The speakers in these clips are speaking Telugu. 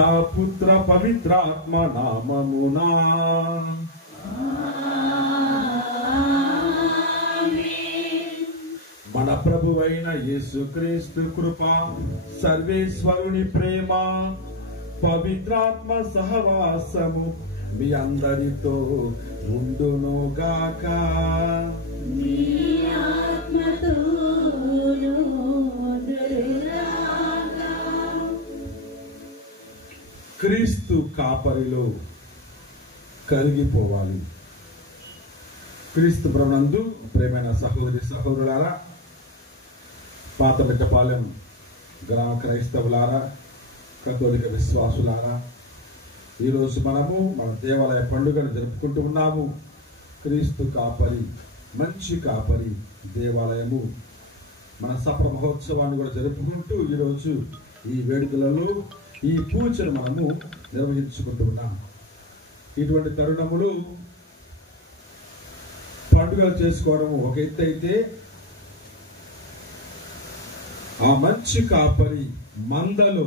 పితా పుత్ర పవిత్రాత్మ నామమునా. మన ప్రభువైన యేసుక్రీస్తు కృప, సర్వేశ్వరుని ప్రేమ, పవిత్రాత్మ సహవాసము మీ అందరితో ఉండునుగాక. క్రీస్తు కాపరిలో కరిగిపోవాలి. క్రీస్తు ప్రభునందు ప్రేమైన సహోదరి సహోదరులారా, పాతమిట్టపాలెం గ్రామ క్రైస్తవులారా, కథోలిక విశ్వాసులారా, ఈరోజు మనము మన దేవాలయ పండుగను జరుపుకుంటూ ఉన్నాము. క్రీస్తు కాపరి, మంచి కాపరి దేవాలయము మన సప్ర మహోత్సవాన్ని కూడా జరుపుకుంటూ ఈరోజు ఈ వేడుకలలో ఈ పూజను మనము నిర్వహించుకుంటూ ఉన్నాం. ఇటువంటి తరుణములు పండుగలు చేసుకోవడము ఒక ఎత్తు అయితే, ఆ మంచి కాపరి మందలో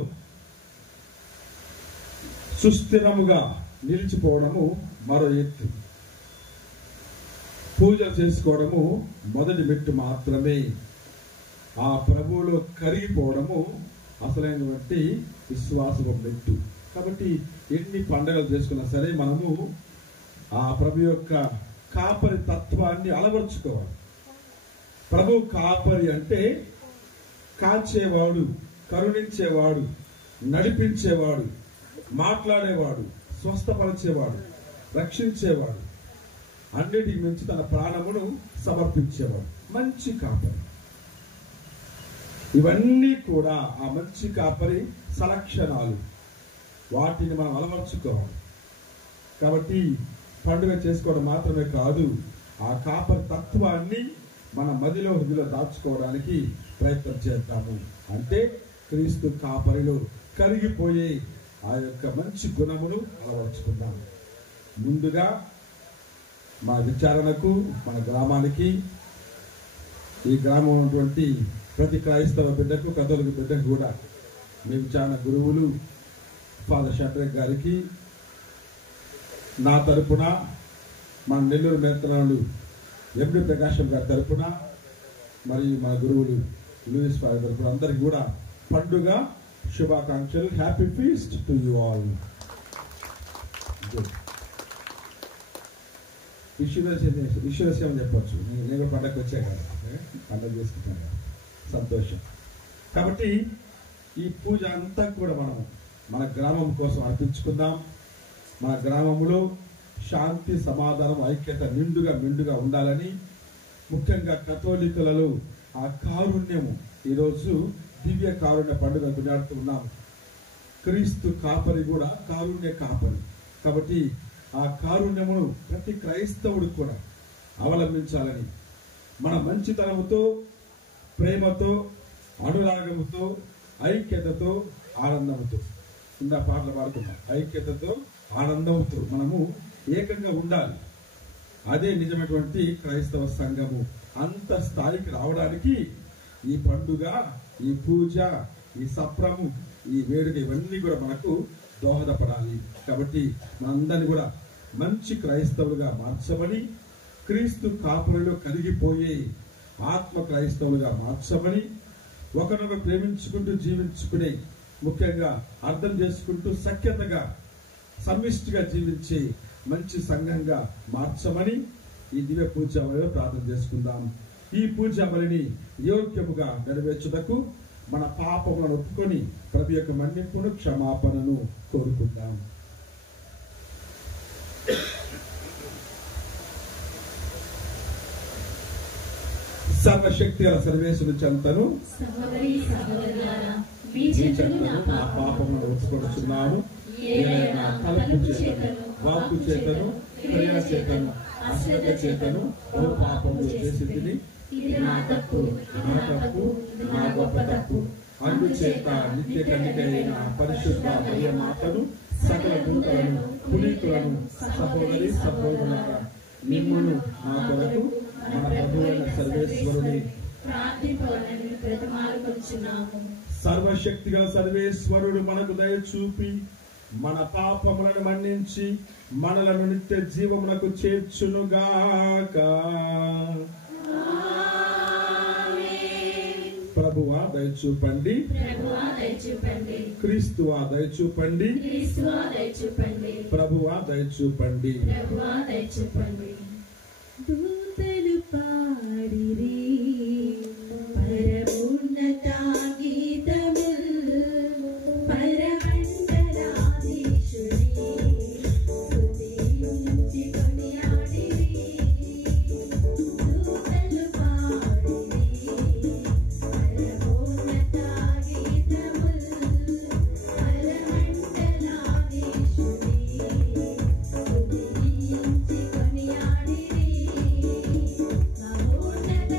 సుస్థిరముగా నిలిచిపోవడము మరో ఎత్తు. పూజ చేసుకోవడము మొదటి మెట్టు మాత్రమే. ఆ ప్రభువులో కరిగిపోవడము అసలైనటువంటి విశ్వాసపు మెట్టు. కాబట్టి ఎన్ని పండుగలు చేసుకున్నా సరే మనము ఆ ప్రభు యొక్క కాపరి తత్వాన్ని అలవర్చుకోవాలి. ప్రభు కాపరి అంటే కాచేవాడు, కరుణించేవాడు, నడిపించేవాడు, మాట్లాడేవాడు, స్వస్థపరిచేవాడు, రక్షించేవాడు, అన్నిటికి మించి తన ప్రాణమును సమర్పించేవాడు మంచి కాపరి. ఇవన్నీ కూడా ఆ మంచి కాపరి సలక్షణాలు. వాటిని మనం అలవర్చుకోవాలి. కాబట్టి పండుగ చేసుకోవడం మాత్రమే కాదు, ఆ కాపరి తత్వాన్ని మన మదిలో హృదయలో దాచుకోవడానికి ప్రయత్నం చేద్దాము. అంటే క్రీస్తు కాపరిలో కరిగిపోయే ఆ యొక్క మంచి గుణమును అలవర్చుకుందాం. ముందుగా మా విచారణకు, మన గ్రామానికి, ఈ గ్రామం ఉన్నటువంటి ప్రతి క్రైస్తవ బిడ్డకు, కథోలిక బిడ్డకు కూడా మీ విచారణ గురువులు ఫాదర్ షడ్రక్ గారికి నా తరపున, మన నెల్లూరు మేత్రాలు ఎండి ప్రకాశం గారి తరపున, మరియు మన గురువులు లూయిస్ ఫాదర్ తరపున అందరికి కూడా పండుగ శుభాకాంక్షలు. Happy feast to you all. విశ్వదేశం చెప్పచ్చు. నేను పండగకి వచ్చా కదా, పండుగ చేసుకుంటాను కదా, సంతోషం. కాబట్టి ఈ పూజ అంతా కూడా మనం మన గ్రామం కోసం అర్పించుకుందాం. మన గ్రామంలో శాంతి, సమాధానం, ఐక్యత మెండుగా ఉండాలని, ముఖ్యంగా కథోలికులలో ఆ కారుణ్యము, ఈరోజు దివ్య కారుణ్య పండుగ కొనియాడుతూ ఉన్నాము. క్రీస్తు కాపరి కూడా కారుణ్య కాపరి. కాబట్టి ఆ కారుణ్యమును ప్రతి క్రైస్తవుడు కూడా అవలంబించాలని, మన మంచితనముతో, ప్రేమతో, అనురాగముతో, ఐక్యతతో, ఆనందముతో, ఇందా పాటలు పాడుతున్నాం, ఐక్యతతో ఆనందంతో మనము ఏకంగా ఉండాలి. అదే నిజమైనటువంటి క్రైస్తవ సంఘము. అంత స్థాయికి రావడానికి ఈ పండుగ, ఈ పూజ, ఈ సప్రము, ఈ వేడుక, ఇవన్నీ కూడా మనకు దోహదపడాలి. కాబట్టి మనందరినీ కూడా మంచి క్రైస్తవులుగా మార్చమని, క్రీస్తు కాపురిలో కరిగిపోయే ఆత్మ క్రైస్తవులుగా మార్చమని, ఒకరినొకరు ప్రేమించుకుంటూ జీవించుకునే, ముఖ్యంగా అర్థం చేసుకుంటూ సఖ్యతగా సమిష్టిగా జీవించే మంచి సంఘంగా మార్చమని ఈ దివ్య పూజ బలిలో ప్రార్థన చేసుకుందాం. ఈ పూజ బలిని యోగ్యముగా నెరవేర్చుటకు మన పాపములను ఒప్పుకొని ప్రభు యొక్క మన్నింపును, క్షమాపణను కోరుకుందాం. సర్వశక్తి గల సర్వేశ్వరుని చెంతను నా పాపములను ఒప్పుకొనుచున్నాను. ఏదైనా తలపు చేతను, వాక్కు చేతను, క్రియ చేతను, అశ్రద్ధ చేతను ఓ పాపము చేసి తిని, నా తప్పు, నా గొప్ప తప్పు. అందుచేత నిత్య కన్యక అయిన పరిశుద్ధ మరియ మాతను, సకల దూతలను, పునీతులను, సహోదరి సహోదరులారా, మిమ్మును మా కొరకు మన ప్రభువైన సర్వేశ్వరుని సర్వశక్తిగా సర్వేశ్వరుడు మనకు దయ చూపి మన పాపములను మన్నించి మనలను నిత్య జీవమునకు చేర్చునుగాక. ప్రభువా దయచూపండి, క్రీస్తువా దయచూపండి, ప్రభువా దయచూపండి. దూతలు పాడిరి పరమోన్నత గీతములు, పరమండలాధీశుని స్తుతించి కొనియాడిరి. దూతలు పాడిరి పరమోన్నత గీతములు, పరమండలాధీశుని స్తుతించి కొనియాడిరి. మహోన్నత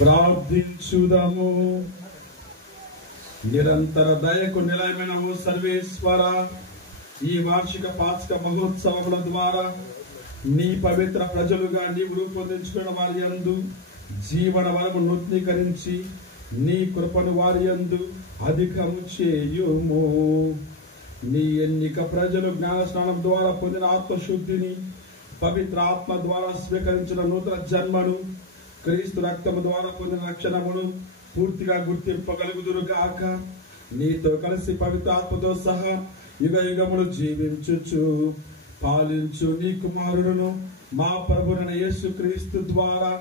ప్రార్థించుదాము. నిరంతర దయకు నిలయమైనము సర్వేశ్వర, ఈ వార్షిక పాస్క మహోత్సవముల ద్వారా నీ పవిత్ర ప్రజలుగా నీవు రూపొందించుకున్న వారి యందు జీవన వరము నూతనీకరించి నీ కృపను వారి యందు అధికము చేయుము. నీ ఎన్నిక ప్రజలు జ్ఞాన స్నానం ద్వారా పొందిన ఆత్మశుద్ధిని, పవిత్ర ఆత్మ ద్వారా స్వీకరించిన నూతన జన్మను, క్రీస్తు రక్తము ద్వారా పొందిన రక్షణమును పూర్తిగా గుర్తింపగలుగుదురు గాక. నీతో కలిసి పవిత్ర ఆత్మతో సహా యుగ యుగములు జీవించుచు పాలించు నీ కుమారుడును మా ప్రభువైన యేసుక్రీస్తు ద్వారా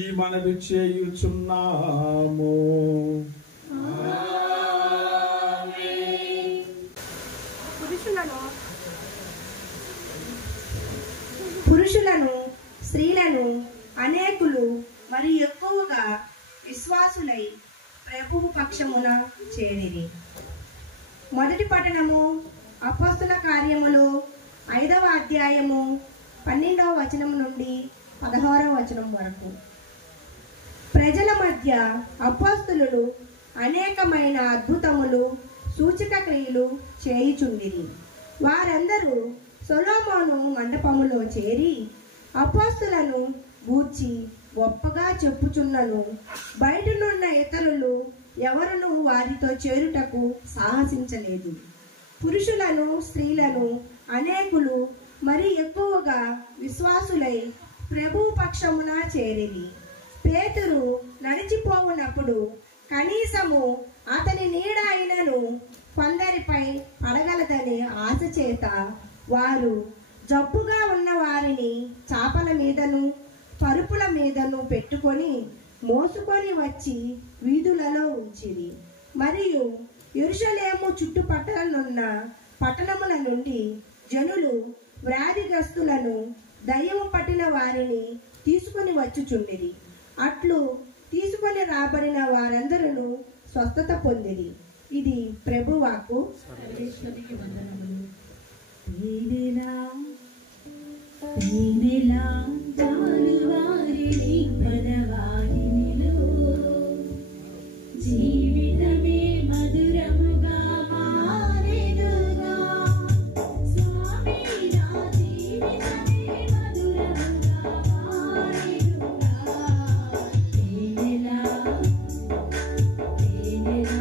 ఈ మనవి చేయుచున్నాము. పురుషులను స్త్రీలను అనేకులు మరి ఎక్కువగా విశ్వాసులై ప్రభువు పక్షమున చేరిరి. మొదటి పట్టణము అపోస్తుల కార్యములు 5వ అధ్యాయము 12వ వచనం నుండి 16వ వచనం వరకు. ప్రజల మధ్య అపోస్తులు అనేకమైన అద్భుతములు సూచక క్రియలు చేయుచుండిరి. వారందరూ సొలొమోను మండపములో చేరి అపోస్తులను గూర్చి గొప్పగా చెప్పుచున్నను బయటనున్న ఇతరులు ఎవరును వారితో చేరుటకు సాహసించలేదు. పురుషులను స్త్రీలను అనేకులు మరి ఎక్కువగా విశ్వాసులై ప్రభువు పక్షమున చేరిరి. పేతురు నడిచిపోవునప్పుడు కనీసము అతని నీడ అయినను కొందరిపై పడగలదనే ఆశ చేత వారు జబ్బుగా ఉన్న వారిని చాపల మీదను పరుపుల మీదను పెట్టుకొని మోసుకొని వచ్చి వీధులలో ఉంచిరి. మరియు యెరూషలేము చుట్టుపక్కలనున్న పట్టణముల నుండి జనులు వ్యాధిగ్రస్తులను దయ్యము పట్టిన వారిని తీసుకొని వచ్చుచుండిరి. అట్లు తీసుకొని రాబడిన వారందరూ స్వస్థత పొందిరి. ఇది ప్రభువాకు. జీవితమే మధురముగా మారెనుగా స్వామి, నా జీవితమే మధురముగా మారెనుగా. తేనెలా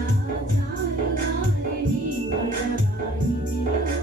చాలుగారే నీ పడవాయినిలో.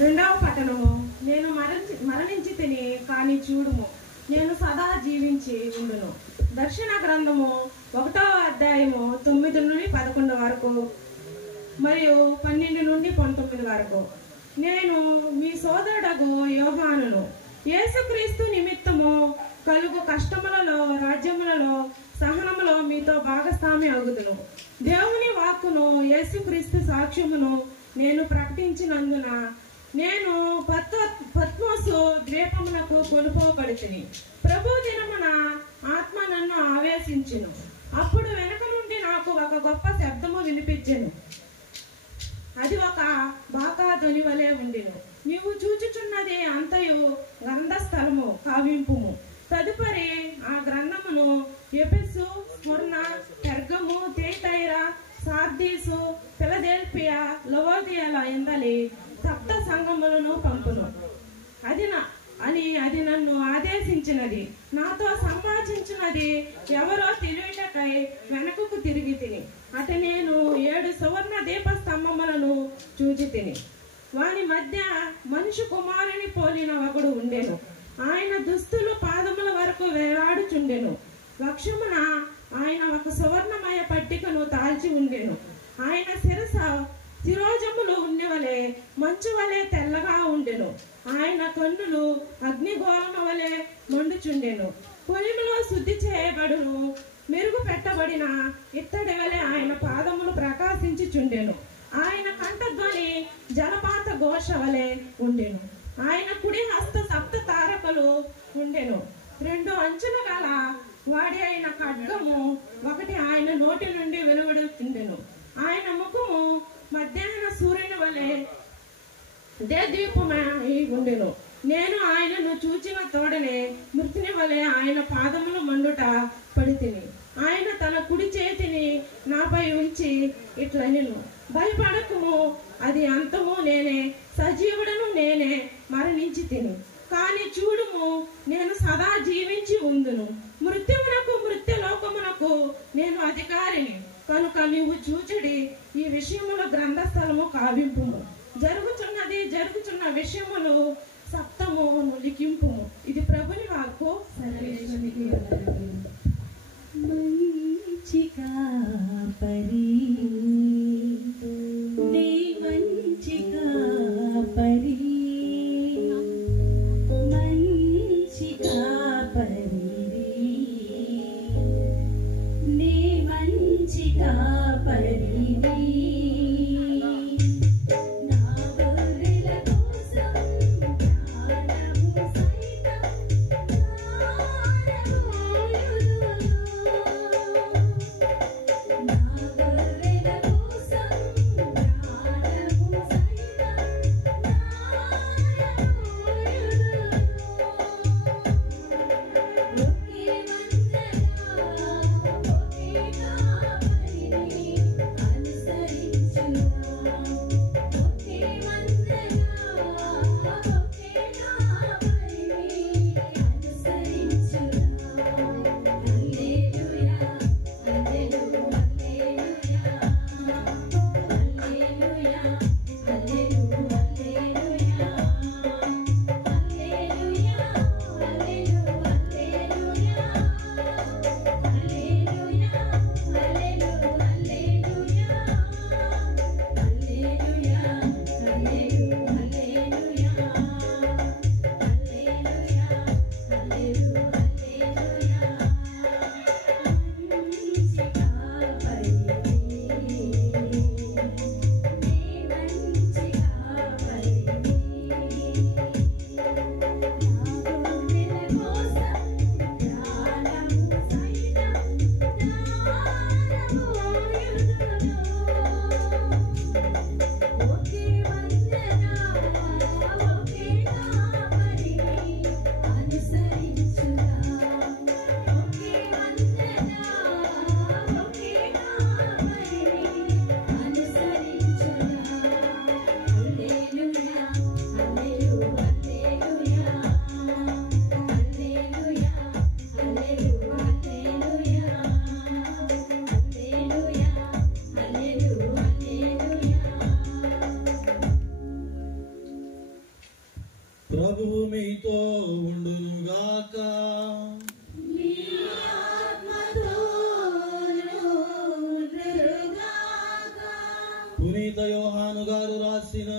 రెండవ పట్టణము. నేను మరణించి తిని కానీ చూడుము, నేను సదా జీవించి ఉండును. దర్శన గ్రంథము 1వ అధ్యాయము 9 నుండి 11 వరకు మరియు 12 నుండి 19 వరకు. నేను మీ సోదరుడగు యోహానును. యేసుక్రీస్తు నిమిత్తము కలుగు కష్టములలో, రాజ్యములలో, సహనములో మీతో భాగస్వామి అగుదును. దేవుని వాక్కును, యేసుక్రీస్తు సాక్ష్యమును నేను ప్రకటించినందున నేను పత్మోసు ద్వీపమునకు కొనుపోబడితిని. ప్రభు దినమున ఆత్మ నన్ను ఆవేశించును. అప్పుడు వెనక నుండి నాకు ఒక గొప్ప శబ్దము వినిపించెను. అది ఒక బాకా ధ్వని వలె ఉండెను. నీవు చూచుచున్నది అంతయు గ్రంథస్థలము, కావింపుము. తదుపరి ఆ గ్రంథమును ఎఫెసు, స్ముర్న, పెర్గము, థియతైరా, సార్దీసు, ఫిలదెల్ఫియా, లవోదియల ఎందలి సప్త సంఘములను పంపును. అది నన్ను ఆదేశించినది. నాతో సంభాషించినది ఎవరో తెలియటకై వెనకకు తిరిగి తిని. అటు నేను 7 సువర్ణ దీపస్తంభములను చూచి తిని. వాని మధ్య మనుషు కుమారుని పోలిన ఒకడు ఉండెను. ఆయన దుస్తులు పాదముల వరకు వేలాడుచుండెను. వక్షమున ఆయన ఒక సువర్ణమయ పట్టికను దాల్చి ఉండెను. ఆయన శిరోజములు ఉన్నవలే మంచు వలె తెల్లగా ఉండెను. ఆయన కన్నులు అగ్నిగోళము వలె మండుచుండెను. పొలిములో శుద్ధి చేయబడును మెరుగు పెట్టబడిన ఇత్తడి వలె ఆయన పాదములు ప్రకాశించుచుండెను. ఆయన కంఠధ్వని జలపాత ఘోష వలె ఉండెను. ఆయన కుడి హస్త సప్త తారకలు ఉండెను. 2 అంచులు గల వాడి అయిన ఖడ్గము ఒకటి ఆయన నోటి నుండి వెలువడుతుండెను. ఆయన ముఖము మధ్యాహ్న సూర్యుని వలె దేదీపమై ఉండెను. నేను ఆయనను చూచిన తోడనే మృతుని వలె ఆయన పాదములు మండుట పడితిని. ఆయన తన కుడి చేతిని నాపై ఉంచి ఇట్లనెను, భయపడకుము, అది అంతము నేనే, సజీవుడను నేనే, మరణించి తిని. కాని చూడుము, నేను సదా జీవించి ఉందును. మృత్యువునకు మృత్యులోకమునకు నేను అధికారిని. కనుక నీవు చూచుడి ఈ విషయముల గ్రంథస్థలము కావింపుము. జరుగుచున్న విషయములు సప్తము లిఖింపుము. ఇది ప్రభుని వాక్కు. సర్వేశ్వరునికి వందనములు. మంచి కాపరి, నీ మంచి కాపరి, మంచి కాపరి, నీ మంచి కాపరి. ప్రభువు మీతో ఉండునుగాక. పునీత యోహాను గారు రాసిన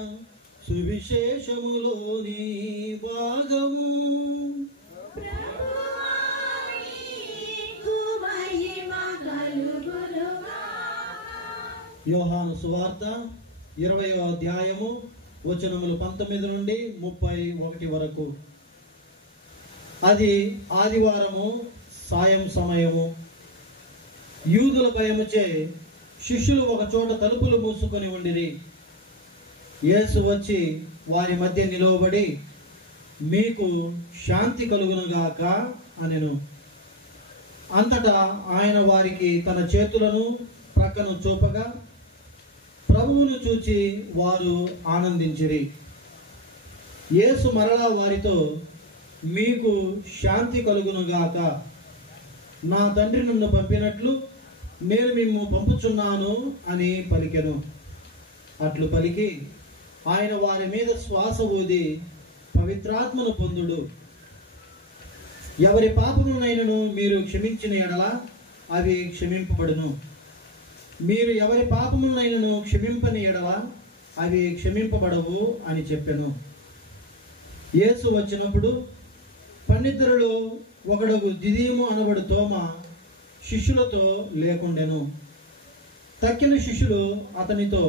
సువిశేషములోని భాగము. యోహాను సువార్త 20వ అధ్యాయము వచనములు 19 నుండి 31 వరకు. అది ఆదివారము సాయం సమయము. యూదుల భయముచే శిష్యులు ఒక చోట తలుపులు మూసుకొని ఉండిరి. యేసు వచ్చి వారి మధ్య నిలవబడి, మీకు శాంతి కలుగునుగాక అనెను. అంతటా ఆయన వారికి తన చేతులను ప్రక్కను చూపగా ప్రభువును చూచి వారు ఆనందించిరి. యేసు మరలా వారితో, మీకు శాంతి కలుగునుగాక. నా తండ్రి నన్ను పంపినట్లు నేను మిమ్ము పంపుచున్నాను అని పలికెను. అట్లు పలికి ఆయన వారి మీద శ్వాస ఊది పవిత్రాత్మను పొందుడు. ఎవరి పాపములనైనను మీరు క్షమించిన ఎడల అవి క్షమింపబడును. మీరు ఎవరి పాపములనైనను క్షమింపని ఎడల అవి క్షమింపబడవు అని చెప్పెను. యేసు వచ్చినప్పుడు పన్నిద్దరిలో ఒకడుగు దిదీము అనబడు తోమ శిష్యులతో లేకుండెను. తక్కిన శిష్యులు అతనితో,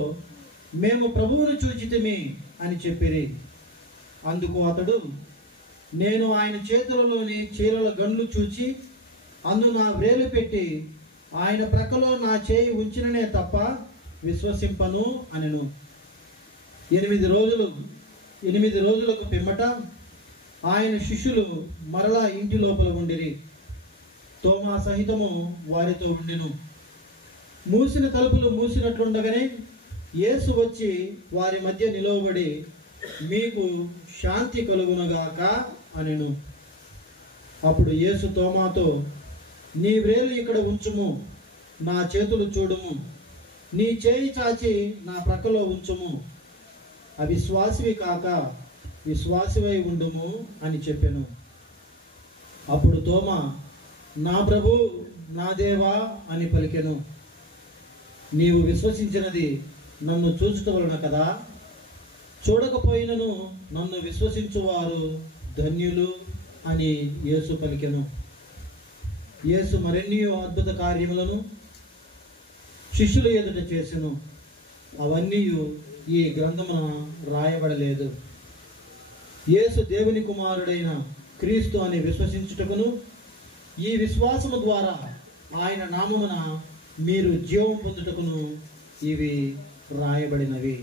మేము ప్రభువును చూచితిమి అని చెప్పిరి. అందుకు అతడు, నేను ఆయన చేతులలోని చీలల గండ్లు చూచి అందు నా వ్రేలు పెట్టి ఆయన ప్రక్కలో నా చేయి ఉంచిననే తప్ప విశ్వసింపను అనెను. 8 రోజులకు పిమ్మట ఆయన శిష్యులు మరలా ఇంటి లోపల ఉండిరి. తోమా సహితము వారితో ఉండెను. మూసిన తలుపులు మూసినట్లుండగానే యేసు వచ్చి వారి మధ్య నిలవబడి, మీకు శాంతి కలుగునగాక అనెను. అప్పుడు యేసు తోమాతో, నీ వ్రేలు ఇక్కడ ఉంచుము, నా చేతులు చూడుము, నీ చేయి చాచి నా ప్రక్కలో ఉంచుము, అవిశ్వాసివి కాక విశ్వాసివై ఉండుము అని చెప్పెను. అప్పుడు తోమా, నా ప్రభు, నా దేవా అని పలికెను. నీవు విశ్వసించినది నన్ను చూచుట వలన కదా, చూడకపోయినను నన్ను విశ్వసించువారు ధన్యులు అని యేసు పలికెను. యేసు మరెన్నో అద్భుత కార్యములను శిష్యుల ఎదుట చేసెను. అవన్నీ ఈ గ్రంథమున రాయబడలేదు. యేసు దేవుని కుమారుడైన క్రీస్తు అని విశ్వసించుటకును, ఈ విశ్వాసము ద్వారా ఆయన నామమున మీరు జీవం పొందుటకును ఇవి రాయబడినవి.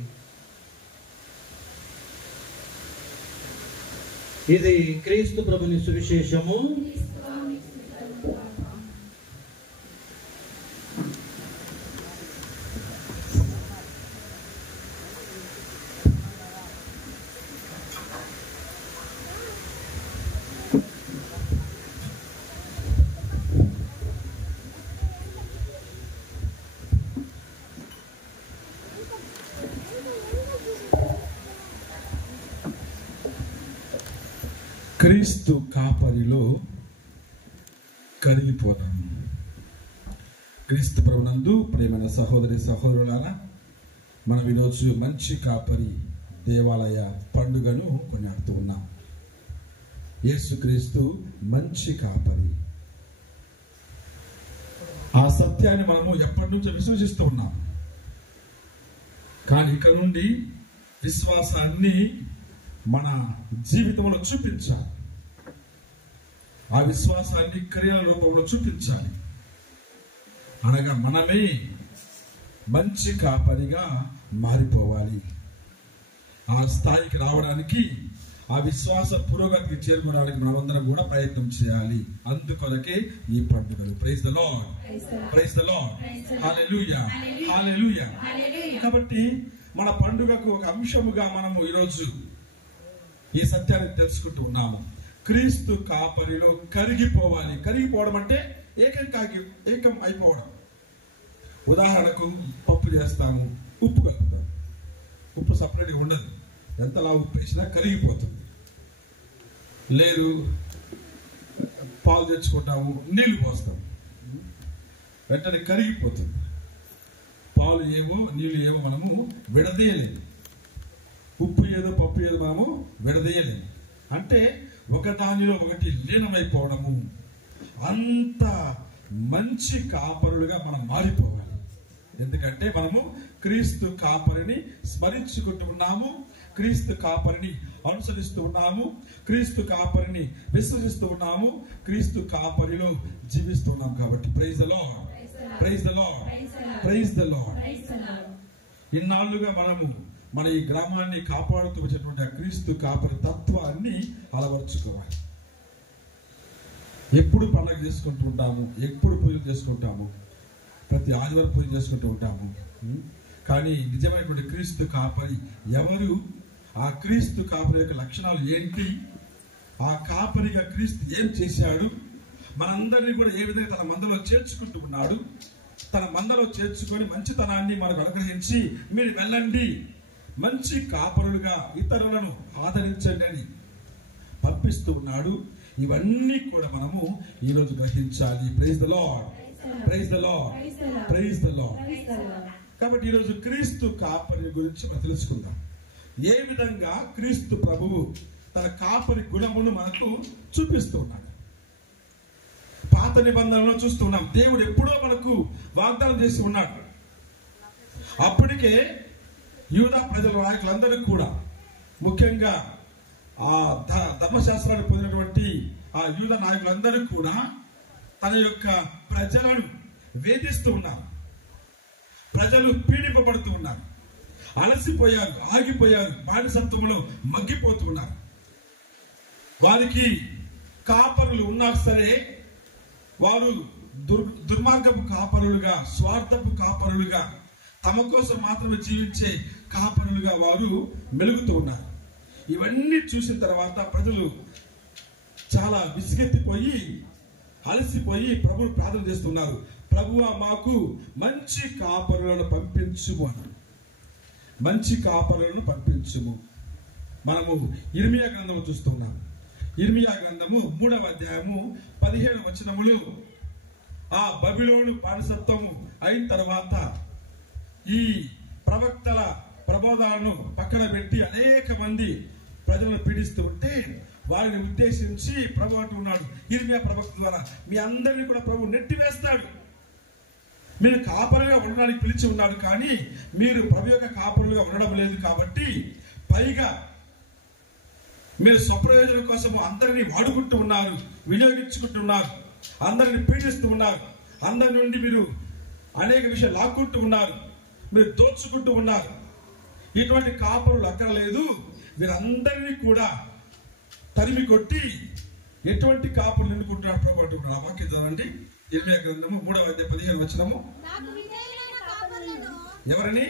ఇది క్రీస్తు ప్రభుని సువిశేషము. క్రీస్తు కాపరిలో కరిగిపోదాం. క్రీస్తు ప్రభునందు ప్రేమైన సహోదరి సహోదరులారా, మనం ఈరోజు మంచి కాపరి దేవాలయ పండుగను కొనియాడుతూ ఉన్నాం. యేసుక్రీస్తు మంచి కాపరి. ఆ సత్యాన్ని మనము ఎప్పటి నుంచో విశ్వసిస్తూ ఉన్నాం. కానీ ఇక నుండి విశ్వాసాన్ని మన జీవితంలో చూపించాలి. ఆ విశ్వాసాన్ని క్రియల రూపంలో చూపించాలి. అనగా మనమే మంచి కాపరిగా మారిపోవాలి. ఆ స్థాయికి రావడానికి, ఆ విశ్వాస పురోగతికి చేరుకోవడానికి మనమందరం కూడా ప్రయత్నం చేయాలి. అందుకొరకే ఈ పండుగలు. Praise the Lord, praise the Lord, hallelujah, hallelujah. కాబట్టి మన పండుగకు ఒక అంశముగా మనము ఈరోజు ఈ సత్యాన్ని తెలుసుకుంటూ ఉన్నాము. క్రీస్తు కాపరిలో కరిగిపోవాలి. కరిగిపోవడం అంటే ఏకం అయిపోవడం. ఉదాహరణకు పప్పు చేస్తాము, ఉప్పు కలుపుతాం. ఉప్పు సపరేట్గా ఉండదు, ఎంతలా ఉప్పు వేసినా కరిగిపోతుంది. లేదు, పాలు తెచ్చుకుంటాము, నీళ్లు పోస్తాం, వెంటనే కరిగిపోతుంది. పాలు ఏవో నీళ్లు ఏవో మనము విడదీయలేదు. ఉప్పు ఏదో పప్పు ఏదో మనము విడదీయలేము. అంటే ఒక దానిలో ఒకటి లీనమైపోవడము. అంత మంచి కాపరులుగా మనం మారిపోవాలి. ఎందుకంటే మనము క్రీస్తు కాపరిని స్మరించుకుంటూ ఉన్నాము, క్రీస్తు కాపరిని అనుసరిస్తూ ఉన్నాము, క్రీస్తు కాపరిని విశ్వసిస్తూ ఉన్నాము, క్రీస్తు కాపరిలో జీవిస్తూ ఉన్నాం. కాబట్టి praise the Lord, praise the Lord, praise the Lord. ఇన్నాళ్ళుగా మనము మన ఈ గ్రామాన్ని కాపాడుతూ వచ్చినటువంటి ఆ క్రీస్తు కాపరి తత్వాన్ని అలవర్చుకోవాలి. ఎప్పుడు పండగ చేసుకుంటూ ఉంటాము, ఎప్పుడు పూజలు చేసుకుంటాము, ప్రతి ఆదివారం పూజ చేసుకుంటూ ఉంటాము. కానీ నిజమైనటువంటి క్రీస్తు కాపరి ఎవరు? ఆ క్రీస్తు కాపరి యొక్క లక్షణాలు ఏంటి? ఆ కాపరిగా క్రీస్తు ఏం చేశాడు? మనందరినీ కూడా ఏ విధంగా తన మందలో చేర్చుకుంటూ ఉన్నాడు? తన మందలో చేర్చుకొని మంచితనాన్ని మనకు అనుగ్రహించి మీరు వెళ్ళండి, మంచి కాపరులుగా ఇతరులను ఆదరించండి అని పంపిస్తూ ఉన్నాడు. ఇవన్నీ కూడా మనము ఈరోజు గ్రహించాలి. Praise the Lord, praise the Lord, praise the Lord. కాబట్టి ఈరోజు క్రీస్తు కాపరి గురించి మనం తెలుసుకుందాం. ఏ విధంగా క్రీస్తు ప్రభువు తన కాపరి గుణమును మనకు చూపిస్తూ ఉన్నాడు. పాత నిబంధనలో చూస్తున్నాం, దేవుడు ఎప్పుడో మనకు వాగ్దానం చేసి ఉన్నాడు. అప్పటికే యూదా ప్రజల నాయకులందరూ కూడా, ముఖ్యంగా ఆ ధర్మశాస్త్రాన్ని పొందినటువంటి ఆ యూదా నాయకులందరూ కూడా తన యొక్క ప్రజలను వేధిస్తూ ఉన్నారు. ప్రజలు పీడింపబడుతూ ఉన్నారు, అలసిపోయారు, ఆగిపోయారు, బానిసత్వంలో మగ్గిపోతున్నారు. వారికి కాపరులు ఉన్నారు సరే, వారు దుర్మార్గపు కాపరులుగా, స్వార్థపు కాపరులుగా, తమ కోసం మాత్రమే జీవించే కాపరులుగా వారు మెలుగుతూ ఉన్నారు. ఇవన్నీ చూసిన తర్వాత ప్రజలు చాలా విసిగెత్తిపోయి, అలసిపోయి ప్రభువు ప్రార్థన చేస్తున్నారు. ప్రభువా, మాకు మంచి కాపరులను పంపించుము అన్నారు. మంచి కాపరులను పంపించుము. మనము ఇర్మియా గ్రంథము చూస్తున్నాం. ఇర్మియా గ్రంథము 3వ అధ్యాయము 17వ వచనములు, ఆ బబిలోను బానిసత్వము అయిన తర్వాత ఈ ప్రవక్తల ప్రబోధాలను పక్కన పెట్టి అనేక మంది ప్రజలను పీడిస్తూ ఉంటే వారిని ఉద్దేశించి ప్రభు అంటున్నాడు ఇర్మియా ప్రవక్త ద్వారా, మీ అందరినీ కూడా ప్రభు నెట్టివేస్తాడు. మీరు కాపరులుగా ఉండడానికి పిలిచి ఉన్నాడు, కానీ మీరు ప్రభు యొక్క కాపరులుగా ఉండడం లేదు. కాబట్టి పైగా మీరు స్వప్రయోజనం కోసం అందరినీ వాడుకుంటూ ఉన్నారు, వినియోగించుకుంటున్నారు, అందరిని పీడిస్తూ ఉన్నారు, అందరి నుండి మీరు అనేక విషయాలు లాక్కుంటూ ఉన్నారు, మీరు దోచుకుంటూ ఉన్నారు. ఇటువంటి కాపరులు అక్కర్లేదు, వీరందరినీ కూడా తరిమి కొట్టి ఎటువంటి కాపులు ఎన్నుకుంటున్నాడు ప్రభు అంటున్నాడు. ఆ వాక్యం చదవండి. ఇర్మియా గ్రంథము 3వ అధ్యాయం 15వ వచనము. ఎవరని?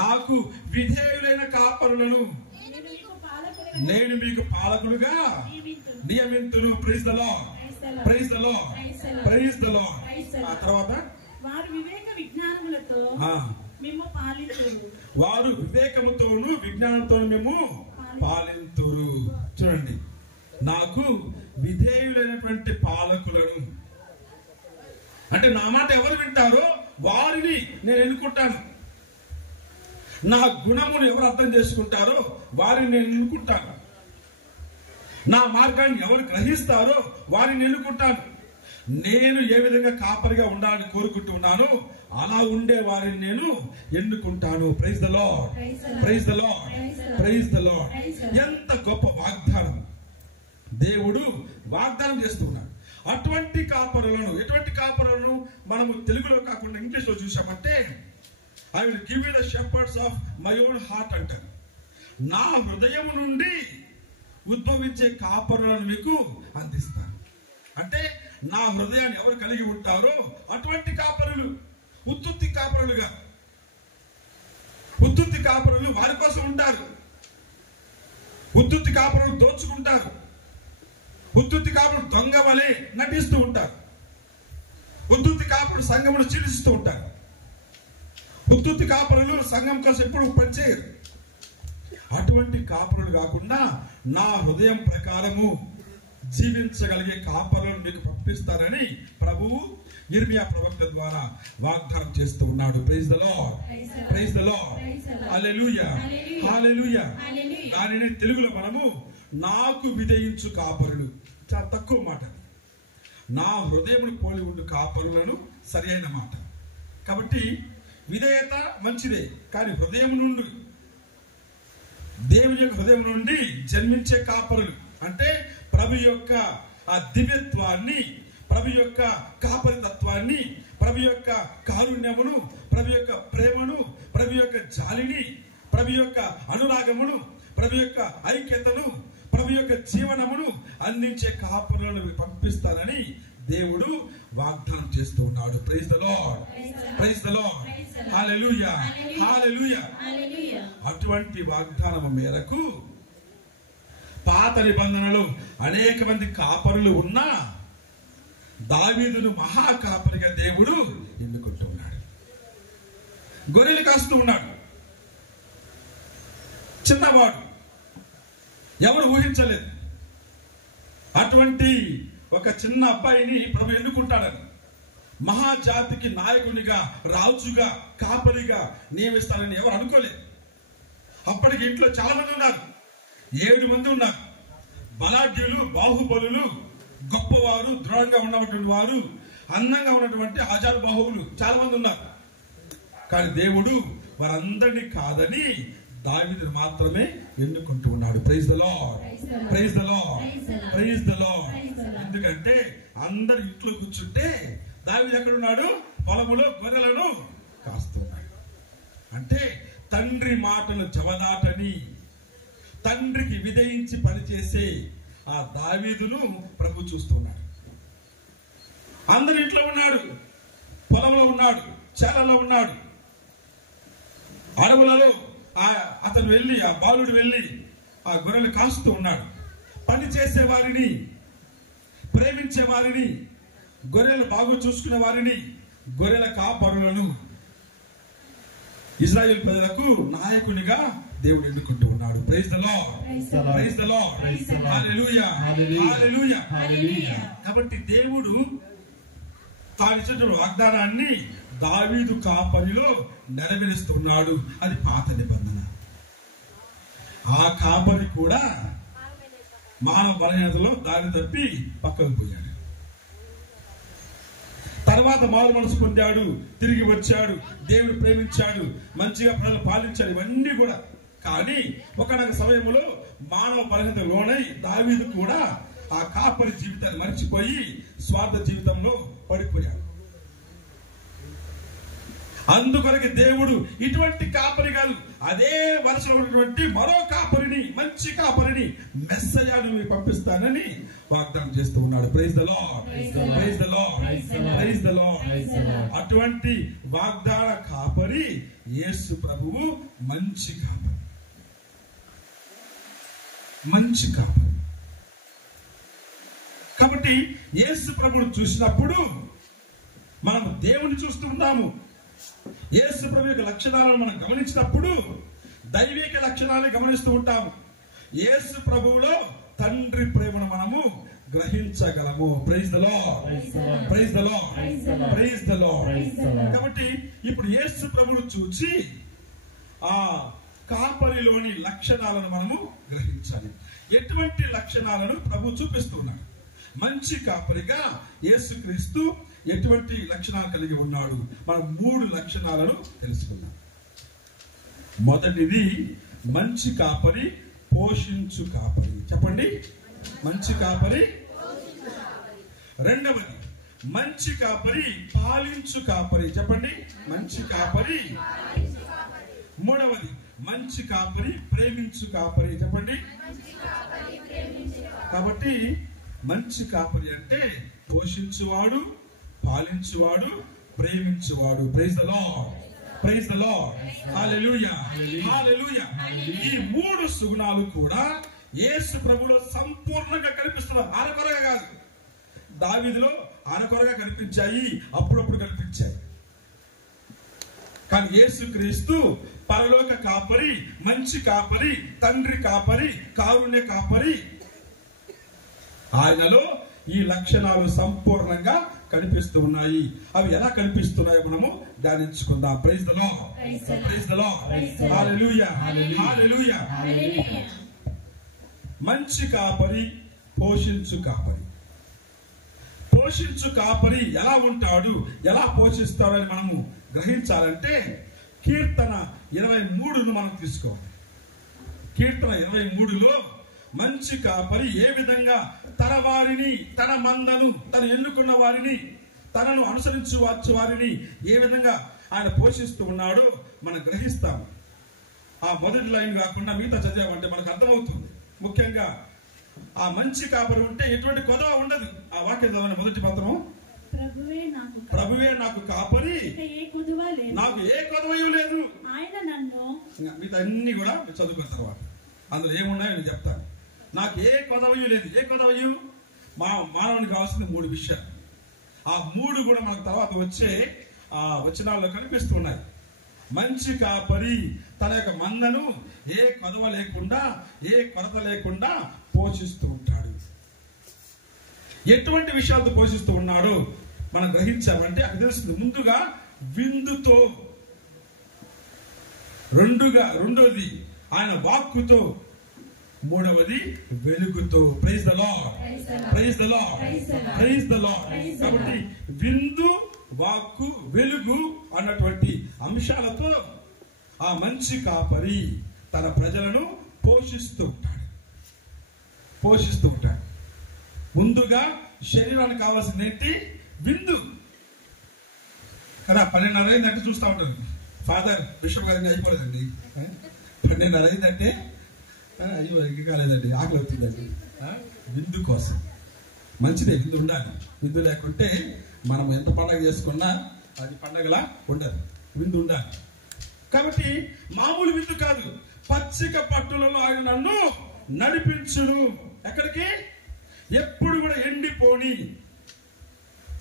నాకు విధేయులైన కాపరులను నేను మీకు పాలకులుగా నియమింతును. Praise the Lord, praise the Lord, praise the Lord. ఆ తర్వాత వారు వివేక విజ్ఞానములతో మేము పాలింతురు. వారు వివేకముతోను విజ్ఞానంతోను మేము పాలింతురు. చూడండి, నాకు విధేయులైనటువంటి పాలకులను, అంటే నా మాట ఎవరు వింటారో వారిని నేను ఎన్నుకుంటాను. నా గుణమును ఎవరు అర్థం చేసుకుంటారో వారిని నేను ఎన్నుకుంటాను. నా మార్గాన్ని ఎవరు గ్రహిస్తారో వారిని ఎన్నుకుంటాను. నేను ఏ విధంగా కాపరిగా ఉండాలని కోరుకుంటున్నానో అలా ఉండే వారిని నేను ఎన్నుకుంటాను. Praise the Lord, praise the Lord, praise the Lord. ఎంత గొప్ప వాగ్దానం దేవుడు వాగ్దానం చేస్తున్నాడు. అటువంటి కాపరులను, ఎటువంటి కాపరులను మనము తెలుగులో కాకుండా ఇంగ్లీష్ లో చూసామంటే, I will give you the shepherd's of my own heart అంటారు. నా హృదయం నుండి ఉద్భవించే కాపరులను మీకు అందిస్తాను. అంటే నా హృదయాన్ని ఎవరు కలిగి ఉంటారో అటువంటి కాపరులు, ఉత్తుత్తి కాపరులుగా, ఉత్తుత్తి కాపరులు వారి కోసం ఉంటారు. ఉత్తుత్తి కాపరులు దోచుకుంటారు. ఉత్తుత్తి కాపరులు దొంగ వలె నటిస్తూ ఉంటారు. ఉత్తుత్తి కాపరులు సంఘమును చీల్చిస్తూ ఉంటారు. ఉత్తుత్తి కాపరులు సంఘం కోసం ఎప్పుడు పనిచేయరు. అటువంటి కాపరులు కాకుండా నా హృదయం ప్రకారము జీవించగలిగే కాపరులను మీకు పంపిస్తారని ప్రభువు యిర్మీయా ప్రవక్త ద్వారా వాగ్దానం చేస్తూ ఉన్నాడు. Praise the Lord, praise the Lord, hallelujah, hallelujah. దానిని తెలుగులో మనము నాకు విధేయించు కాపరులు, చాలా తక్కువ మాట, నా హృదయమును పోలి ఉండు కాపరులను సరి అయిన మాట. కాబట్టి విధేయత మంచిదే, కానీ హృదయం నుండి, దేవుని యొక్క హృదయం నుండి జన్మించే కాపరులు అంటే ప్రభు యొక్క ఆ దివ్యత్వాన్ని, ప్రభు యొక్క కాపరితత్వాన్ని, ప్రభు యొక్క కారుణ్యమును, ప్రభు యొక్క ప్రేమను, ప్రభు యొక్క జాలిని, ప్రభు యొక్క అనురాగమును, ప్రభు యొక్క ఐక్యతను, ప్రభు యొక్క జీవనమును అందించే కాపరులను పంపిస్తానని దేవుడు వాగ్దానం చేస్తూ ఉన్నాడు. Praise the Lord, praise the Lord, hallelujah, hallelujah. అటువంటి వాగ్దానం మేరకు పాత నిబంధనలో అనేక మంది కాపరులు ఉన్నా దావీదును మహాకాపరిగా దేవుడు ఎన్నుకుంటూ ఉన్నాడు. గొర్రెలు కాస్తూ ఉన్నాడు, చిన్నవాడు, ఎవరు ఊహించలేదు అటువంటి ఒక చిన్న అబ్బాయిని ప్రభు ఎన్నుకుంటాడని, మహాజాతికి నాయకునిగా, రాజుగా, కాపరిగా నియమిస్తానని ఎవరు అనుకోలేదు. అప్పటికి ఇంట్లో చాలా మంది ఉన్నారు, 7 మంది ఉన్నారు. బలాఢ్యులు, బాహుబలులు, గొప్పవారు, దృఢంగా ఉన్నటువంటి వారు, అందంగా ఉన్నటువంటి ఆజాద్ బాహువులు చాలా మంది ఉన్నారు. కానీ దేవుడు వారందరినీ కాదని దావీదును మాత్రమే ఎన్నుకుంటూ ఉన్నాడు. Praise the Lord, praise the Lord, praise the Lord. ఎందుకంటే అందరు ఇంట్లో కూర్చుంటే దావీదు ఎక్కడున్నాడు? పొలములో గొర్రెలను కాస్తున్నాడు. అంటే తండ్రి మాటలు జవదాటని, తండ్రికి విధేయించి పనిచేసే ఆ దావీదును ప్రభు చూస్తున్నాడు. అందరి ఇంట్లో ఉన్నాడు, పొలంలో ఉన్నాడు, చేలలో ఉన్నాడు, అడవులలో అతను వెళ్ళి, ఆ బాలుడు వెళ్ళి ఆ గొర్రెలు కాస్తూ ఉన్నాడు. పని చేసే వారిని, ప్రేమించే వారిని, గొర్రెలు బాగు చూసుకునే వారిని, గొర్రెల కాపరులను ఇశ్రాయేలు ప్రజలకు నాయకునిగా దేవుడు ఎన్నుకుంటూ ఉన్నాడు. Praise the Lord, praise the Lord, hallelujah, hallelujah. కాబట్టి దేవుడు తాను ఇచ్చిన వాగ్దానాన్ని దావీదు కాపరిలో నెరవేరుస్తున్నాడు. అది పాత నిబంధన. ఆ కాపరి కూడా మానవ బలహీనతలో దారి తప్పి పక్కకు పోయాడు. తర్వాత మారు మనసు పొందాడు, తిరిగి వచ్చాడు, దేవుడు ప్రేమించాడు, మంచిగా ప్రజలు పాలించాడు, ఇవన్నీ కూడా. కానీ ఒకనొక సమయంలో మానవ బలహీనత లోనై దావీదు కూడా ఆ కాపరి జీవితాన్ని మర్చిపోయి స్వార్థ జీవితంలో పడిపోయాడు. అందుకొరకు దేవుడు ఇటువంటి కాపరి కాదు, అదే వరుసలో ఉన్నటువంటి మరో కాపరిని, మంచి కాపరిని, మెస్సయాను పంపిస్తానని వాగ్దానం చేస్తూ ఉన్నాడు. Praise the Lord, praise the Lord, praise the Lord. అటువంటి వాగ్దాన కాపరి యేసు ప్రభువు మంచి కాపరి, మంచి కాపరి. కాబట్టి యేసు ప్రభువును చూసినప్పుడు మనము దేవుని చూస్తూ ఉన్నాము. యేసు ప్రభు యొక్క లక్షణాలను మనం గమనించినప్పుడు దైవిక లక్షణాలను గమనిస్తూ ఉంటాము. యేసు ప్రభువులో తండ్రి ప్రేమను మనము గ్రహించగలము. Praise the Lord, praise the Lord, praise the Lord. కాబట్టి ఇప్పుడు యేసు ప్రభువును చూసి ఆ కాపరిలోని లక్షణాలను మనము గ్రహించాలి. ఎటువంటి లక్షణాలను ప్రభు చూపిస్తున్నాడు? మంచి కాపరిగా యేసుక్రీస్తు ఎటువంటి లక్షణాలు కలిగి ఉన్నాడు? మనం 3 లక్షణాలను తెలుసుకుందాం. మొదటిది మంచి కాపరి, పోషించు కాపరి. చెప్పండి, మంచి కాపరి. రెండవది మంచి కాపరి, పాలించు కాపరి. చెప్పండి, మంచి కాపరి. మూడవది మంచి కాపరి, ప్రేమించు కాపరి. చెప్పండి. కాబట్టి మంచి కాపరి అంటే పోషించువాడు, పాలించువాడు, ప్రేమించువాడు. Praise the Lord, praise the Lord, hallelujah, hallelujah. ఈ 3 సుగుణాలు కూడా యేసు ప్రభువులో సంపూర్ణంగా కనిపిస్తున్నారు. అరకొరగా కాదు. దావీదులో అరకొరగా కనిపించాయి, అప్పుడప్పుడు కనిపించాయి. కానీ యేసుక్రీస్తు పరలోక కాపరి, మంచి కాపరి, తండ్రి కాపరి, కారుణ్య కాపరి. ఆయనలో ఈ లక్షణాలు సంపూర్ణంగా కనిపిస్తూ ఉన్నాయి. అవి ఎలా కనిపిస్తున్నాయో మనము ధ్యానించుకుందాం. Praise the Lord, praise the Lord, hallelujah, hallelujah. మంచి కాపరి, పోషించు కాపరి. పోషించు కాపరి ఎలా ఉంటాడు, ఎలా పోషిస్తాడు అని మనము గ్రహించాలంటే కీర్తన 23ను మనం తీసుకోవాలి. కీర్తన 23లో మంచి కాపరి ఏ విధంగా తన వారిని, తన మందను, తను ఎన్నుకున్న వారిని, తనను అనుసరించు వారిని ఏ విధంగా ఆయన పోషిస్తూ ఉన్నాడో మనం గ్రహిస్తాం. ఆ మొదటి లైన్ కాకుండా మిగతా చదివామంటే మనకు అర్థమవుతుంది. ముఖ్యంగా ఆ మంచి కాపరి ఉంటే ఎటువంటి కొదవ ఉండదు. ఆ వాక్యం చదవండి, మొదటి పత్రం. ప్రభువే నాకు కాపరి, నాకు ఏ కొదవయు లేదు. ఆయన నన్ను, మిగతా అన్ని కూడా చదువుకున్న తర్వాత అందులో ఏమున్నాయో నేను చెప్తాను. నాకు ఏ కొదవయు లేదు. ఏ కొదవయు? మానవునికి కావాల్సిన 3 విషయాలు. ఆ 3 కూడా మనకు తర్వాత వచ్చే ఆ వచనాల్లో కనిపిస్తున్నాయి. మంచి కాపరి తన యొక్క మందను ఏ కొదవ లేకుండా, ఏ కొరత లేకుండా పోషిస్తూ ఉంటాడు. ఎటువంటి విషయాలతో పోషిస్తూ ఉన్నాడో మనం గ్రహించామంటే అక్కడ తెలుస్తుంది. ముందుగా విందుతో, రెండోది ఆయన వాక్కుతో, మూడవది వెలుగుతో. Praise the Lord, praise the Lord, praise the Lord. కాబట్టి విందు, వాక్కు, వెలుగు అన్నటువంటి అంశాలతో ఆ మంచి కాపరి తన ప్రజలను పోషిస్తూ ఉంటాడు. ముందుగా శరీరానికి కావాల్సింది ఏంటి? విందు కదా. 12:30 అయిందంటే చూస్తూ ఉంటాను. ఫాదర్ బిషప్ గారిని అయిపోలేదండి, 12:30 అయిందంటే అయ్యో ఇంకా కాలేదండి, ఆకలి అవుతుందండి. విందు కోసం మంచిదే, విందు ఉండాలి. విందు లేకుంటే మనం ఎంత పండగ చేసుకున్నా అది పండగలా ఉండదు. విందు ఉండాలి. కాబట్టి మామూలు విందు కాదు. పచ్చిక పట్టులలో ఆయన నన్ను నడిపించును. ఎక్కడికి? ఎప్పుడు కూడా ఎండిపోని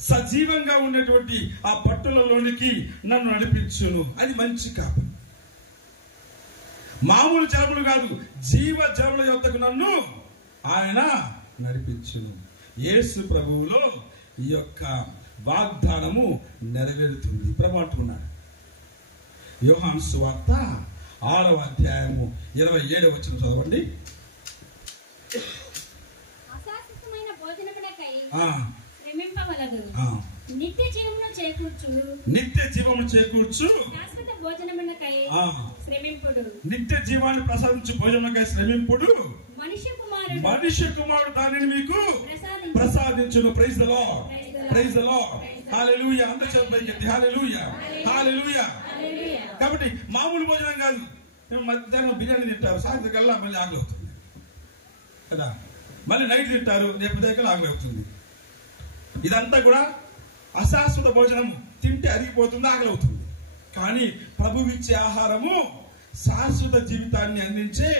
సజీవంగా ఉండేటువంటి ఆ పట్టులలోనికి నన్ను నడిపించును. అది మంచి కాపరి. మామూలు జలములు కాదు, జీవ జలముల యొద్దకు నన్ను ఆయన నడిపించును. యేసు ప్రభువులో ఈ యొక్క వాగ్దానము నెరవేరుతుంది. ప్రభు అంటున్నాడు. యోహాను సువార్త 6వ అధ్యాయము 27వ వచనం చదవండి. అశాశ్వతమైన భోజనమునకై శ్రమింపవలదు, నిత్య జీవమును చేకూర్చు శాశ్వత భోజనమునకై శ్రమింపుడు. నిత్య జీవాన్ని ప్రసాదించు భోజనమునకై శ్రమింపుడు. మనుష్య కుమారుడు దానిని మీకు ప్రసాదించును. Praise the Lord, praise the Lord, hallelujah. అందరూ చెప్పండి హల్లెలూయా, హల్లెలూయా. కాబట్టి మామూలు భోజనం కాదు. మధ్యాహ్నం బిర్యానీ తింటారు, సాయంత్రం కల్లా మళ్ళీ ఆకలి అవుతుంది కదా. మళ్ళీ నైట్ తింటారు, రేపు కల్లా ఆకలి అవుతుంది. ఇదంతా కూడా అశాశ్వత భోజనం. తింటే అరిగిపోతుంది, ఆకలి అవుతుంది. కానీ ప్రభువు ఇచ్చే ఆహారము శాశ్వత జీవితాన్ని అందించే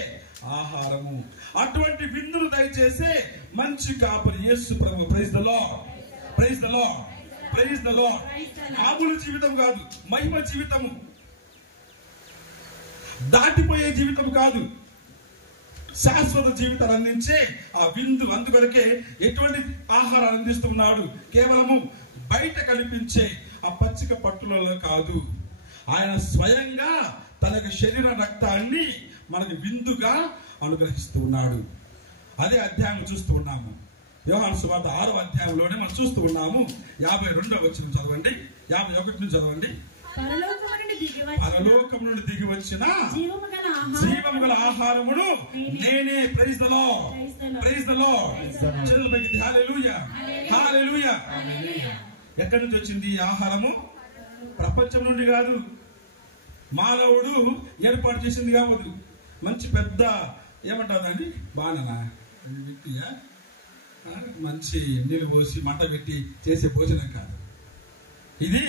ఆహారము. అటువంటి విందును దయచేసే మంచి కాపరి యేసు ప్రభు. Praise the Lord, praise the Lord, praise the Lord. మామూలు జీవితం కాదు, మహిమ జీవితము. దాటిపోయే జీవితం కాదు, శాశ్వత జీవితాన్ని అందించే ఆ విందు. అందుకొరకే ఎటువంటి ఆహారాన్ని అందిస్తున్నాడు? కేవలము బయట కనిపించే ఆ పచ్చిక పట్టులలో కాదు, ఆయన స్వయంగా తన శరీర రక్తాన్ని మనకి విందుగా అనుగ్రహిస్తూ ఉన్నాడు. అదే అధ్యాయం చూస్తూ ఉన్నాము. యోహాను సువార్త 6వ అధ్యాయంలోనే మనం చూస్తూ ఉన్నాము. 52వ వచనం చదవండి, 51 నుంచి చదవండి. పరలోకం నుండి దిగి వచ్చిన జీవము గల ఆహారమును నేనే. Praise the Lord, praise the Lord. చదువుకి హల్లెలూయా, హల్లెలూయా. ఎక్కడి నుంచి వచ్చింది ఈ ఆహారము? ప్రపంచం నుండి కాదు, మానవుడు ఏర్పాటు చేసింది కావద్దు. మంచి పెద్ద ఏమంటారు అండి, బాణనా పెట్టియా, మంచి నీళ్ళు పోసి మంట పెట్టి చేసే భోజనం కాదు. ఇది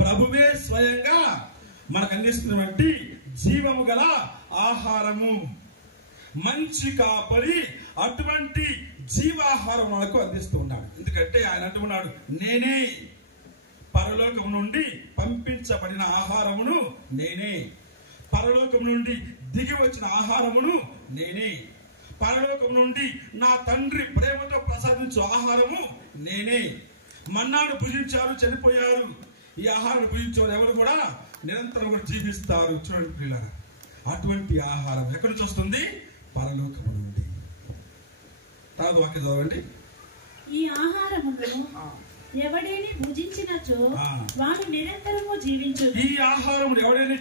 ప్రభువే స్వయంగా మనకు అందిస్తున్నటువంటి జీవము గల ఆహారము. మంచి కాపరి అటువంటి జీవాహారం మనకు అందిస్తూ ఉన్నాడు. ఎందుకంటే ఆయన అంటున్నాడు, నేనే పరలోకం నుండి పంపించబడిన ఆహారమును నేనే, పరలోకం నుండి దిగి వచ్చిన ఆహారమును నేనే, పరలోకం నుండి నా తండ్రి ప్రేమతో ప్రసాదించు ఆహారము నేనే. మన్నాను భుజించారు, చనిపోయారు. ఈ ఆహారం భుజించేవారు ఎవరు కూడా నిరంతరం కూడా జీవిస్తారు. చూడండి పిల్లలు, అటువంటి ఆహారం ఎక్కడి నుంచి వస్తుంది? పరలోకం నుండి. తర్వాత వాక్యం చదవండి. ఈ ఆహారమును ఎవడైనా భుజించినచో వాడు నిరంతరము జీవించు. ఈ ఆహారం ఎవడైనా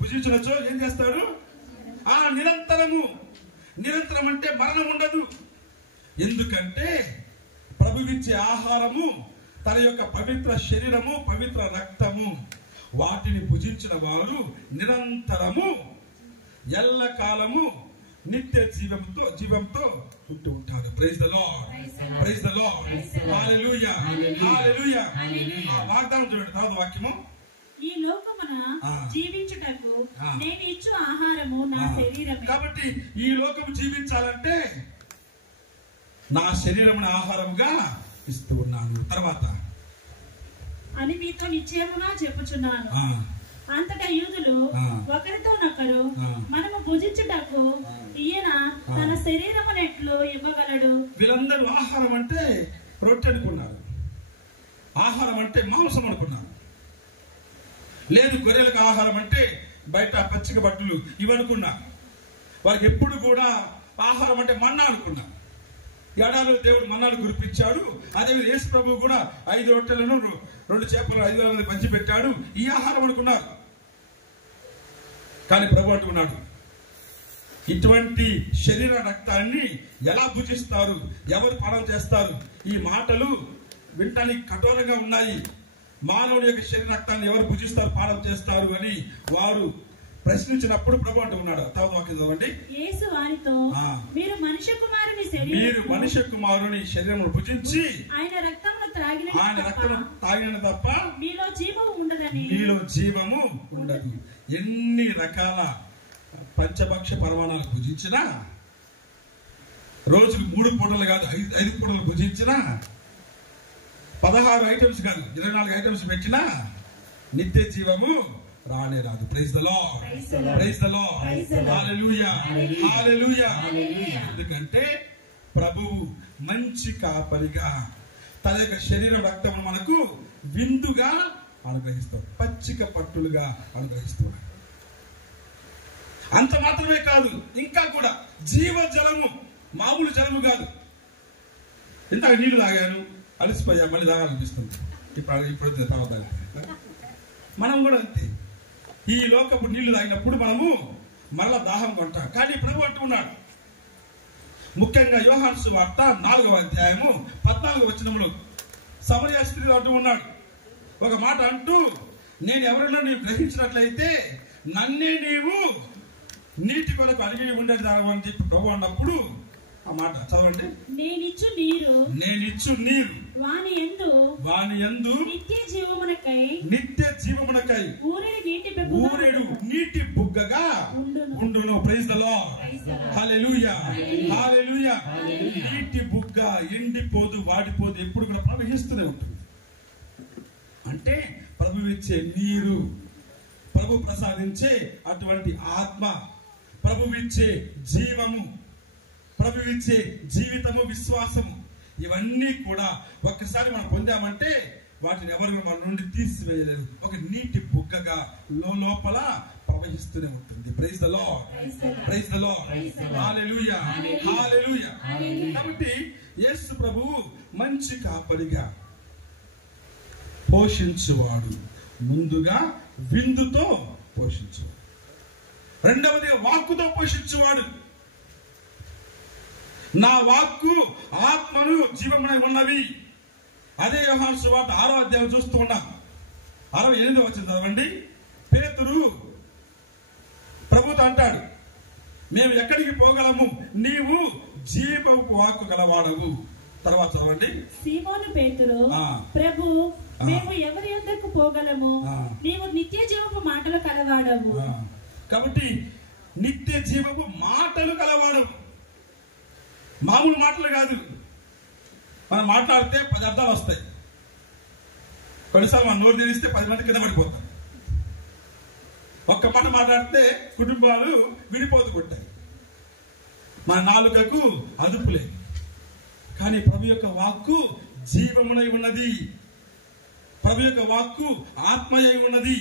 భుజించినచో ఏం చేస్తాడు? నిరంతరం అంటే మరణం ఉండదు. ఎందుకంటే ప్రభువిచ్చే ఆహారము తన యొక్క పవిత్ర శరీరము, పవిత్ర రక్తము. వాటిని భుజించిన వారు నిరంతరము ఎల్లకాలము నిత్య జీవంతో ఉంటూ ఉంటారు. Praise the Lord, praise the Lord, hallelujah, hallelujah. వాగ్దానం చూడండి, తర్వాత వాక్యము. ఈ లోకమున జీవించుటకు నేను ఇచ్చు ఆహారము నా శరీరమే. కాబట్టి ఈ లోకము జీవించాలంటే నా శరీరమును ఆహారముగా ఇస్తూ ఉన్నాను. తర్వాత అని మీతో నిశ్చయముగా చెప్పుచున్నాను. అంతటా యూదులు ఒకరితోనొకరు మనము భుజించుటకు ఈయన తన శరీరమునెట్లు ఇవ్వగలడు. వీళ్ళందరూ ఆహారం అంటే రొట్టె అనుకున్నారు, ఆహారం అంటే మాంసం అనుకున్నారు. లేదు, గొర్రెలకు ఆహారం అంటే బయట పచ్చిక బట్టలు ఇవనుకున్నారు. వారికి ఎప్పుడు కూడా ఆహారం అంటే మన్నా అనుకున్నారు. ఏడాదిలో దేవుడు మన్నాను కురిపించాడు. అదేవిధంగా యేసు ప్రభు కూడా 5 రొట్టెలను 2 చేపలు 5,000 మంది పంచిపెట్టాడు. ఈ ఆహారం అనుకున్నారు. కానీ ప్రభు అంటున్నాడు, ఇటువంటి శరీర రక్తాన్ని ఎలా భుజిస్తారు, ఎవరు పానం చేస్తారు? ఈ మాటలు వినటానికి కఠోరంగా ఉన్నాయి. మానవుని యొక్క శరీర రక్తాన్ని ఎవరు భుజిస్తారు, పానం చేస్తారు అని వారు ప్రశ్నించినప్పుడు ప్రభు అంటున్నాడు. తర్వాత వాక్యం చదవండి. యేసు వారితో, మీరు మనుష్య కుమారుని శరీరం భుజించి ఆయన రక్తమును తాగిన తప్ప మీలో జీవము ఉండదు. ఎన్ని రకాల పంచభక్ష పరమాణాలు భుజించినా, రోజుకు 3 పూటలు కాదు 5 పూటలు భుజించినా, 16 ఐటమ్స్ కాదు 24 ఐటమ్స్ పెట్టినా నిత్య జీవము రానే రాదు. Praise the Lord, praise the Lord, hallelujah, hallelujah. ఎందుకంటే ప్రభువు మంచి కాపరిగా తన యొక్క శరీర రక్తము మనకు విందుగా అనుగ్రహిస్తాడు, పచ్చిక పట్టులుగా అనుగ్రహిస్తున్నాడు. అంత మాత్రమే కాదు, ఇంకా కూడా జీవ జలము, మామూలు జలము కాదు. ఇంతకు నీళ్లు తాగాను, అలసిపోయా, మళ్ళీ తాగాలనిపిస్తుంది. ఇప్పుడు తర్వాత మనం కూడా అంతే. ఈ లోకపు నీళ్లు తాగినప్పుడు మనము మరలా దాహం కొంటాం. కానీ ప్రభు అంటున్నాడు, ముఖ్యంగా యోహాను సువార్త 4వ అధ్యాయము 14వ వచనంలో సమరయ స్త్రీ అంటూ ఉన్నాడు ఒక మాట అంటూ, నేను ఎవరైనా నీవు గ్రహించినట్లయితే నన్నే నీవు నీటి కొరకు అడిగి ఉండేది అని చెప్పి ప్రభు అన్నప్పుడు ఆ మాట చదవండి. నేనిచ్చు నీరు వాని యందు నిత్య జీవమునకై ఊరేడు నీటి బుగ్గగా ఉండును. ప్రైజ్ ద లార్డ్, హల్లెలూయా, హల్లెలూయా. నీటి బుగ్గ ఎండిపోదు, వాడిపోదు, ఎప్పుడు కూడా ప్రవహిస్తూనే ఉంటుంది. అంటే ప్రభు ఇచ్చే నీరు, ప్రభు ప్రసాదించే అటువంటి ఆత్మ, ప్రభు ఇచ్చే జీవము, ప్రభు ఇచ్చే జీవితము, విశ్వాసము, ఇవన్నీ కూడా ఒక్కసారి మనం పొందామంటే వాటిని ఎవరు మన నుండి తీసివేయలేదు. ఒక నీటి బుగ్గగా లోపల ప్రవహిస్తూనే ఉంటుంది. Praise the Lord, praise the Lord, hallelujah, hallelujah. కాబట్టి యేసు ప్రభువు మంచి కాపరిగా పోషించువాడు. ముందుగా విందుతో పోషించువాడు, రెండవది వాక్కుతో పోషించువాడు. నా వాక్కు ఆత్మను జీవమునై ఉన్నవి. అదే యోహాను సువార్త 6వ అధ్యాయం చూస్తూ ఉన్నాం. 68వ వచనం చదవండి. పేతురు ప్రభుతో అంటాడు, మేము ఎక్కడికి పోగలము, నీవు జీవపు వాక్కు గలవాడవు. తర్వాత చదవండి. సీమోను పేతురు, ప్రభు మేము ఎవరి యొద్దకు పోగలము, నీవు నిత్య జీవపు మాటలు కలవాడవు. కాబట్టి నిత్య జీవపు మాటలు కలవాడవు, మామూలు మాటలు కాదు. మనం మాట్లాడితే 10 అర్థాలు వస్తాయి. కొన్నిసార్లు మనం నోరు తెరిస్తే 10 మంది కింద పడిపోతాం. ఒక్క మాట మాట్లాడితే కుటుంబాలు విడిపోతూ కొట్టాయి. మన నాలుకకు అదుపు లేదు. కానీ ప్రభు యొక్క వాక్కు జీవమునై ఉన్నది. ప్రభు యొక్క వాక్కు ఆత్మయై ఉన్నది.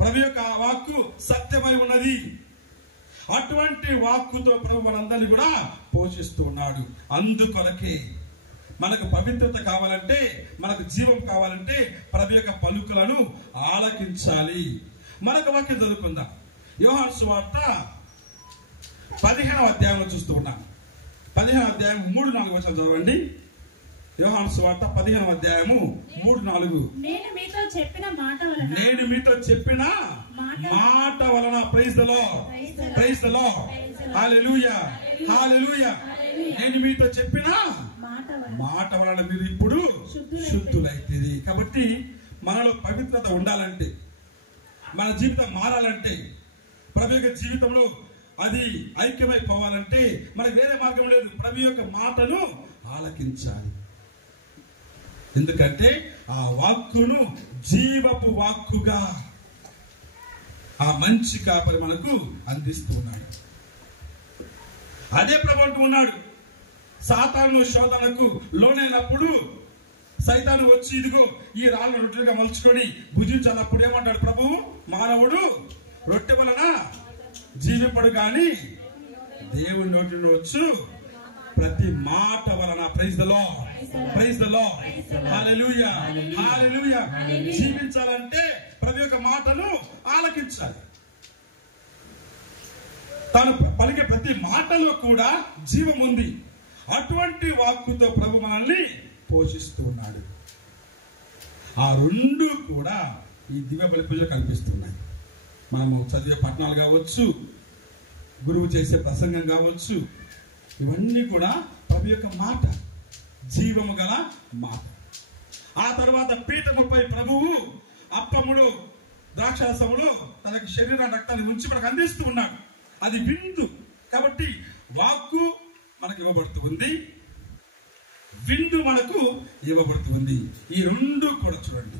ప్రభు యొక్క వాక్కు సత్యమై ఉన్నది. అటువంటి వాక్కుతో ప్రభు మనందరినీ కూడా పోషిస్తూ ఉన్నాడు. అందుకొరకే మనకు పవిత్రత కావాలంటే, మనకు జీవం కావాలంటే ప్రభు యొక్క పలుకులను ఆలకించాలి. మనకు వాక్యం చదువుకుందాం. యోహాను సువార్త 15వ అధ్యాయంలో చూస్తూ ఉన్నాం. 15వ అధ్యాయం 3-4 వచనాలు చదవండి. యోహాను సువార్త 15వ అధ్యాయము 3-4. నేను మీతో చెప్పిన మాట వలన praise the Lord, praise the Lord, hallelujah, hallelujah. నేను మీతో చెప్పిన మాట వలన మీరు ఇప్పుడు శుద్ధులైతేది. కాబట్టి మనలో పవిత్రత ఉండాలంటే, మన జీవితం మారాలంటే, ప్రభు యొక్క జీవితంలో అది ఐక్యమైపోవాలంటే మనకు వేరే మార్గం లేదు. ప్రభు యొక్క మాటను ఆలకించాలి. ఎందుకంటే ఆ వాక్కును జీవపు వాక్కుగా ఆ మంచి కాపరి మనకు అందిస్తూ ఉన్నాడు. అదే ప్రభు అంటూ ఉన్నాడు, సాతాను శోధనకు లోనైనప్పుడు సైతాను వచ్చి ఇదిగో ఈ రాళ్ళను రొట్టెలుగా మలుచుకొని భుజించాలప్పుడు ఏమంటాడు ప్రభువు? మానవుడు రొట్టె వలన జీవింపడు గాని దేవుని నోటి వచ్చు ప్రతి మాట వలన. Praise the Lord, praise the Lord, hallelujah, hallelujah. జీవించాలంటే ప్రభు యొక్క మాటను ఆలకించాలి. తాను పలికే ప్రతి మాటలో కూడా జీవం ఉంది. అటువంటి వాక్కుతో ప్రభు మనల్ని పోషిస్తూ ఉన్నాడు. ఆ రెండు కూడా ఈ దివ్య బలి పూజలో కనిపిస్తున్నాయి. మనము చదివే పట్టణాలు కావచ్చు, గురువు చేసే ప్రసంగం కావచ్చు, ఇవన్నీ కూడా ప్రభు యొక్క మాట, జీవము గల మాట. ఆ తర్వాత పీఠముపై ప్రభువు అప్పములు ద్రాక్షారసములు తనకి శరీర రక్తాన్ని ఉంచి మనకు అందిస్తూ ఉన్నాడు. అది విందు. కాబట్టి వాక్కు మనకు ఇవ్వబడుతుంది, విందు మనకు ఇవ్వబడుతుంది. ఈ రెండు కూడా చూడండి.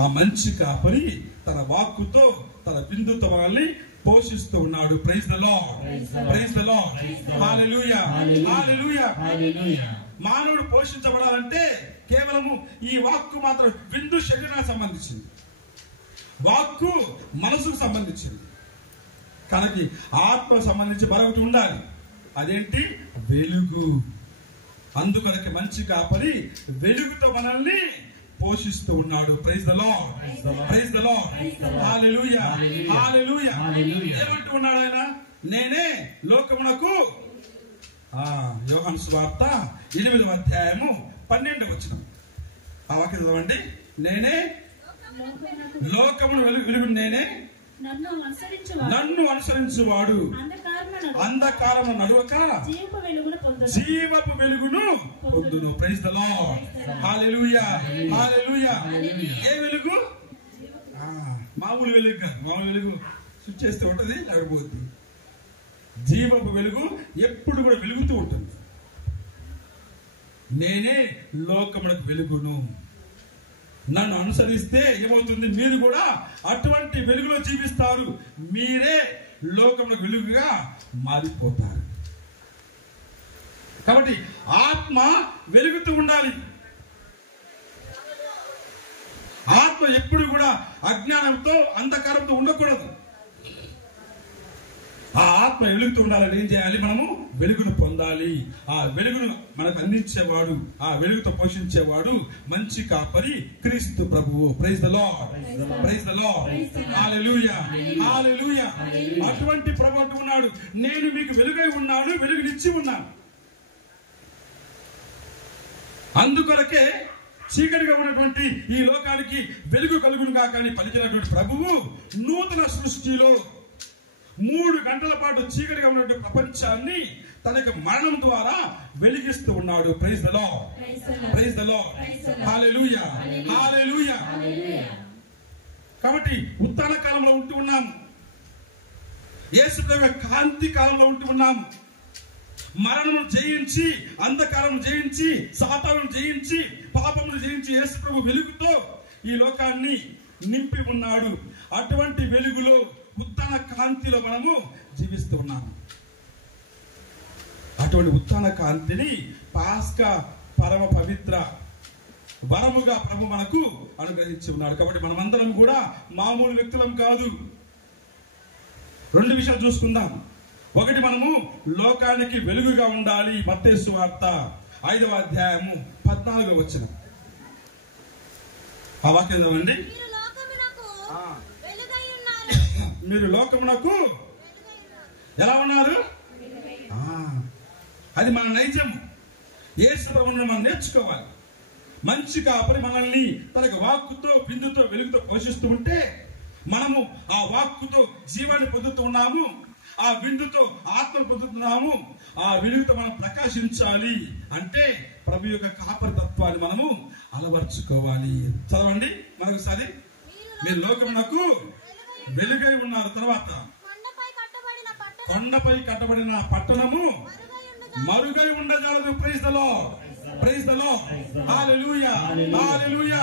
ఆ మంచి కాపరి తన వాక్కుతో, తన విందుతో మనల్ని పోషిస్తూ ఉన్నాడు. Praise the Lord, praise the Lord, hallelujah, hallelujah. మానవుడు పోషించబడాలంటే కేవలము ఈ వాక్కు మాత్రం. విందు శరీరానికి సంబంధించింది, వాక్కు మనసుకు సంబంధించింది. కనుక ఆత్మకు సంబంధించి మరొకటి ఉండాలి. అదేంటి? వెలుగు. అందుకొరకు మంచి కాపరి వెలుగుతో మనల్ని పోషిస్తూ ఉన్నాడు. Praise the Lord, praise the Lord, hallelujah, hallelujah. ఏమంటూ ఉన్నాడు ఆయన? నేనే లోకమునకు. యోహాను సువార్త 8వ అధ్యాయము 12వ వచనం. ఆ వాక్యం చదవండి. నేనే లోకమును వెలుగు, నేనే నన్ను అనుసరించువాడు అంధకారము నడువక జీవపు వెలుగును పొందును. ప్రైజ్ ద లార్డ్, హల్లెలూయా, హల్లెలూయా. ఏ వెలుగు? మామూలు వెలుగు కాదు. మామూలు వెలుగు స్విచ్ చేస్తే ఉంటది, లేకపోతుంది. జీవపు వెలుగు ఎప్పుడు కూడా వెలుగుతూ ఉంటుంది. నేనే లోకమునకు వెలుగును. నన్ను అనుసరిస్తే ఏమవుతుంది? మీరు కూడా అటువంటి వెలుగులో జీవిస్తారు. మీరే లోకమునకు వెలుగుగా మారిపోతారు. కాబట్టి ఆత్మ వెలుగుతూ ఉండాలి. ఆత్మ ఎప్పుడు కూడా అజ్ఞానంతో, అంధకారంతో ఉండకూడదు. ఆ ఆత్మ వెలుగుతూ ఉండాలంటే ఏం చేయాలి? మనము వెలుగును పొందాలి. ఆ వెలుగును మనకు అందించేవాడు, ఆ వెలుగుతో పోషించేవాడు మంచి కాపరి క్రీస్తు ప్రభువు. Praise the Lord, praise the Lord, hallelujah, hallelujah. అటువంటి ప్రభు అంటూ ఉన్నాడు, నేను మీకు వెలుగై ఉన్నాను, వెలుగునిచ్చి ఉన్నాను. అందుకొరకే చీకటిగా ఉన్నటువంటి ఈ లోకానికి వెలుగు కలుగును కాక అని పలికినటువంటి ప్రభువు నూతన సృష్టిలో 3 గంటల పాటు చీకటిగా ఉన్నటువంటి ప్రపంచాన్ని తన యొక్క మరణం ద్వారా వెలిగిస్తూ ఉన్నాడు. Praise the Lord, praise the Lord, hallelujah, hallelujah. కాబట్టి ఉత్తాన కాలంలో ఉంటూ ఉన్నాము. యేసు ప్రభు కాంతి కాలంలో ఉంటూ ఉన్నాము. మరణమును జయించి, అంధకారమును జయించి, సాతానును జయించి, పాపమును జయించి యేసు ప్రభు వెలుగుతో ఈ లోకాన్ని నింపి ఉన్నాడు. అటువంటి వెలుగులో ఉత్తాన ఉత్థాన కాంతిలో మనము జీవిస్తూ ఉన్నాము. అటువంటి ఉత్థాన కాంతిని పాస్కా పరమ పవిత్ర వరముగా ప్రభు మనకు అనుగ్రహించి ఉన్నాడు. కాబట్టి మనమందరం కూడా మామూలు వ్యక్తులం కాదు. రెండు విషయాలు చూసుకుందాం. ఒకటి, మనము లోకానికి వెలుగుగా ఉండాలి. మత్తయి సువార్త 5వ అధ్యాయము 14వ వచనం. ఆ వాక్యం చదవండి. మీరు లోకమునకు ఎలా ఉన్నారు? అది మన నైజము. యేసు ప్రభువును మనం నేర్చుకోవాలి. మంచి కాపరి మనల్ని తనకు వాక్కుతో బిందుతో వెలుగుతో పోషిస్తూ ఉంటే మనము ఆ వాక్కుతో జీవాన్ని పొందుతూ ఉన్నాము, ఆ బిందుతో ఆత్మను పొందుతున్నాము. ఆ వెలుగుతో మనం ప్రకాశించాలి అంటే ప్రభు యొక్క కాపరి తత్వాన్ని మనము అలవర్చుకోవాలి. చదవండి మరొకసారి. మీరు లోకమునకు వెలుగై ఉన్నారు. తర్వాత, కొండపై కట్టబడిన పట్టణము మరుగై ఉండజాలదు. Praise the Lord, praise the Lord, hallelujah, hallelujah.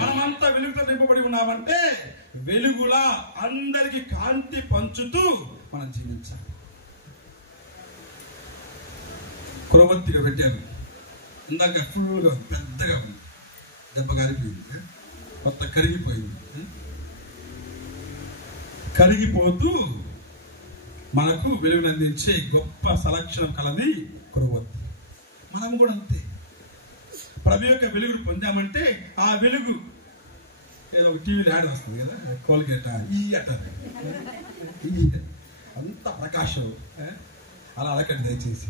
మనమంతా వెలుగుతో నింపబడి ఉన్నామంటే వెలుగులా అందరికి కాంతి పంచుతూ మనం జీవించాలి. క్రొవ్వొత్తిగా పెట్టాను ఇందాక, ఫుల్గా పెద్దగా ఉంది, దెబ్బ కారిపోయింది, కొత్త కరిగిపోయింది. కరిగిపోతూ మనకు వెలుగును అందించే గొప్ప సలక్షణం కలది క్రొవ్వొత్తి. మనం కూడా అంతే. ప్రభు యొక్క వెలుగును పొందామంటే ఆ వెలుగు ఏదో టీవీలో యాడ్ వస్తుంది కదా, కోల్గేట్ ఈ అట అంత ప్రకాశం. అలా అడగండి దయచేసి.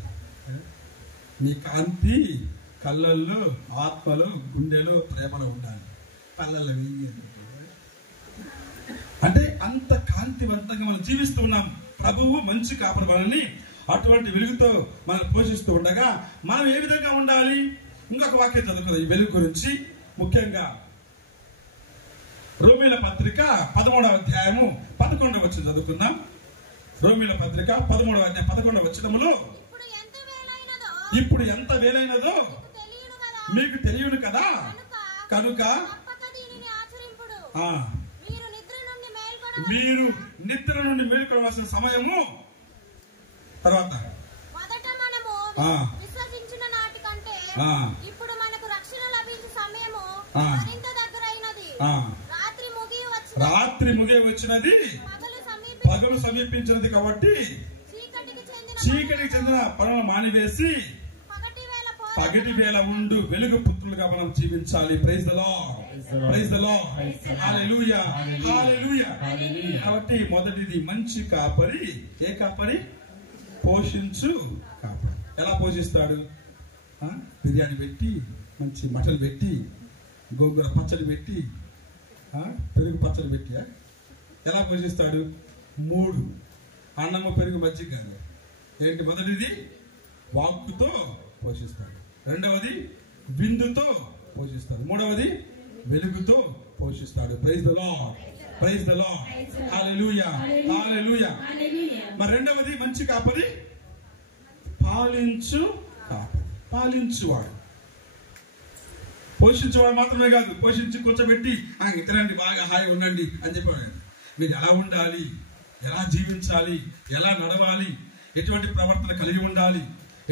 మీ కాంతి కళ్ళల్లో, ఆత్మలో, గుండెలో, ప్రేమలో ఉండాలి. కళ్ళల్లో వెయ్యి అంటే అంత కాంతివంతంగా మనం జీవిస్తూ ఉన్నాం. ప్రభువు మంచి కాపరి మనల్ని అటువంటి వెలుగుతో మనం పోషిస్తూ ఉండగా మనం ఏ విధంగా ఉండాలి? ఇంకొక వాక్యం చదువుకుందాం ఈ వెలుగు గురించి. ముఖ్యంగా రోమీయుల పత్రిక 13వ అధ్యాయము 11వ వచనం చదువుకుందాం. రోమీయుల పత్రిక 13వ అధ్యాయం 11వ వచనములో, ఇప్పుడు ఎంత వేలైనదో మీకు తెలియను కదా, కనుక మీరు నిద్ర నుండి మేలుకోవాల్సిన సమయము. తర్వాత, విశ్వసించిన నాటి కంటే ఇప్పుడు మనకు రక్షణ లభించే సమయము మరింత దగ్గరైనది. రాత్రి ముగియ వచ్చినది, పగలు సమీపించినది. కాబట్టి చీకటికి చెందిన పనులు మానివేసి పగటి వేళ ఉండు వెలుగు పుత్రులుగా మనం జీవించాలి. Praise the Lord, praise the Lord, hallelujah, hallelujah. కాబట్టి మొదటిది మంచి కాపరి. ఏ కాపరి? పోషించు కాపరి. ఎలా పోషిస్తాడు? బిర్యానీ పెట్టి, మంచి మటన్ పెట్టి, గోంగూర పచ్చడి పెట్టి, పెరుగు పచ్చడి పెట్టి ఎలా పోషిస్తాడు? 3 అన్నము, పెరుగు, మజ్జిగ. ఏంటి? మొదటిది వాక్కుతో పోషిస్తాడు, రెండవది బిందుతో పోషిస్తాడు, మూడవది వెలుగుతో పోషిస్తాడు. Praise the Lord, praise the Lord, hallelujah, hallelujah. మరి రెండవది మంచి కాపరి పాలించు కాపరి. పాలించువాడు. పోషించేవాడు మాత్రమే కాదు, పోషించి కూర్చోబెట్టి తినండి, బాగా హాయిగా ఉండండి అని చెప్పాడు. మీరు ఎలా ఉండాలి, ఎలా జీవించాలి, ఎలా నడవాలి, ఎటువంటి ప్రవర్తన కలిగి ఉండాలి,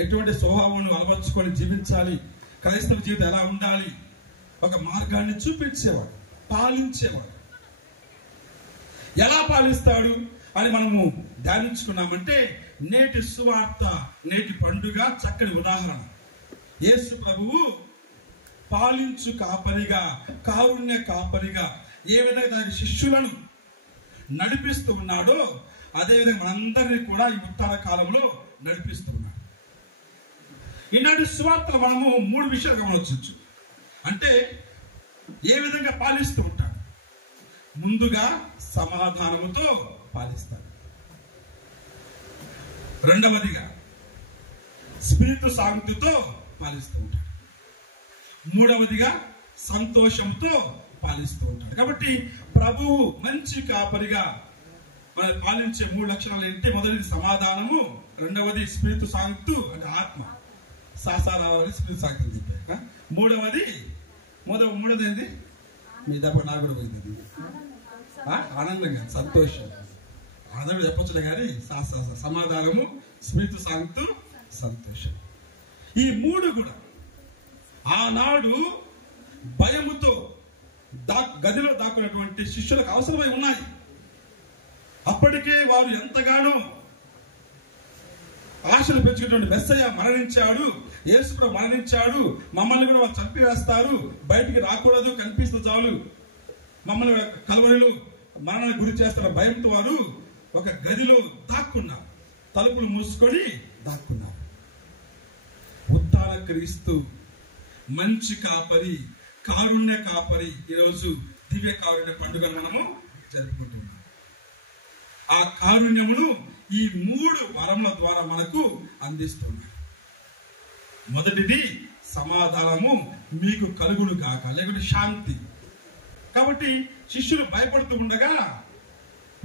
ఎటువంటి స్వభావం అలవర్చుకొని జీవించాలి, క్రైస్తవ జీవితం ఎలా ఉండాలి, ఒక మార్గాన్ని చూపించేవాడు, పాలించేవాడు. ఎలా పాలిస్తాడు అని మనము ధ్యానించుకున్నామంటే నేటి సువార్త, నేటి పండుగ చక్కని ఉదాహరణ. యేసు ప్రభువు పాలించు కాపరిగా, కారుణ్య కాపరిగా ఏ విధంగా తన శిష్యులను నడిపిస్తూ ఉన్నాడో అదేవిధంగా మనందరినీ కూడా ఈ ఉత్తర కాలంలో నడిపిస్తూ ఉన్నాడు. ఈనాటి సువార్తలు మనము 3 విషయాలు గమనించవచ్చు. అంటే ఏ విధంగా పాలిస్తూ ఉంటాడు? ముందుగా సమాధానముతో పాలిస్తాడు, రెండవదిగా స్పిరితు శాంతితో పాలిస్తూ ఉంటాడు, మూడవదిగా సంతోషంతో పాలిస్తూ ఉంటాడు. కాబట్టి ప్రభువు మంచి కాపరిగా మన పాలించే 3 లక్షణాలు ఏంటి? మొదటిది సమాధానము, రెండవది స్పిరితు శాంతి అంటే ఆత్మ, సాసారావని స్పిరితు శాంతి చెప్పారు. మూడవది ఏంటి? మీ దెబ్బ నాకు కూడా పోయింది, ఆనందంగా, సంతోషం. అదే చెప్పొచ్చులే కానీ సమాధానము, స్మృతి, శాంతి, సంతోషం. ఈ మూడు కూడా ఆనాడు భయముతో గదిలో దాక్కున్నటువంటి శిష్యులకు అవసరమై ఉన్నాయి. అప్పటికే వారు ఎంతగానో ఆశలు పెంచుకున్నటువంటి మెస్సయ్య మరణించాడు, యేసుప్రభు మరణించాడు, మమ్మల్ని కూడా వాళ్ళు చంపివేస్తారు, బయటికి రాకూడదు, కనిపిస్తే చాలు మమ్మల్ని కలవరిలో మరణానికి గురి చేస్తున్న భయంతో వారు ఒక గదిలో దాక్కున్నారు, తలుపులు మూసుకొని దాక్కున్నారు. ఉత్థాన క్రీస్తు మంచి కాపరి, కారుణ్య కాపరి ఈరోజు దివ్య కారుణ్య పండుగను మనము జరుపుకుంటున్నాం. ఆ కారుణ్యమును ఈ మూడు వరముల ద్వారా మనకు అందిస్తున్నాడు. మొదటిది సమాధానము మీకు కలుగును గాక, లేకుంటే శాంతి. కాబట్టి శిష్యులు భయపడుతూ ఉండగా,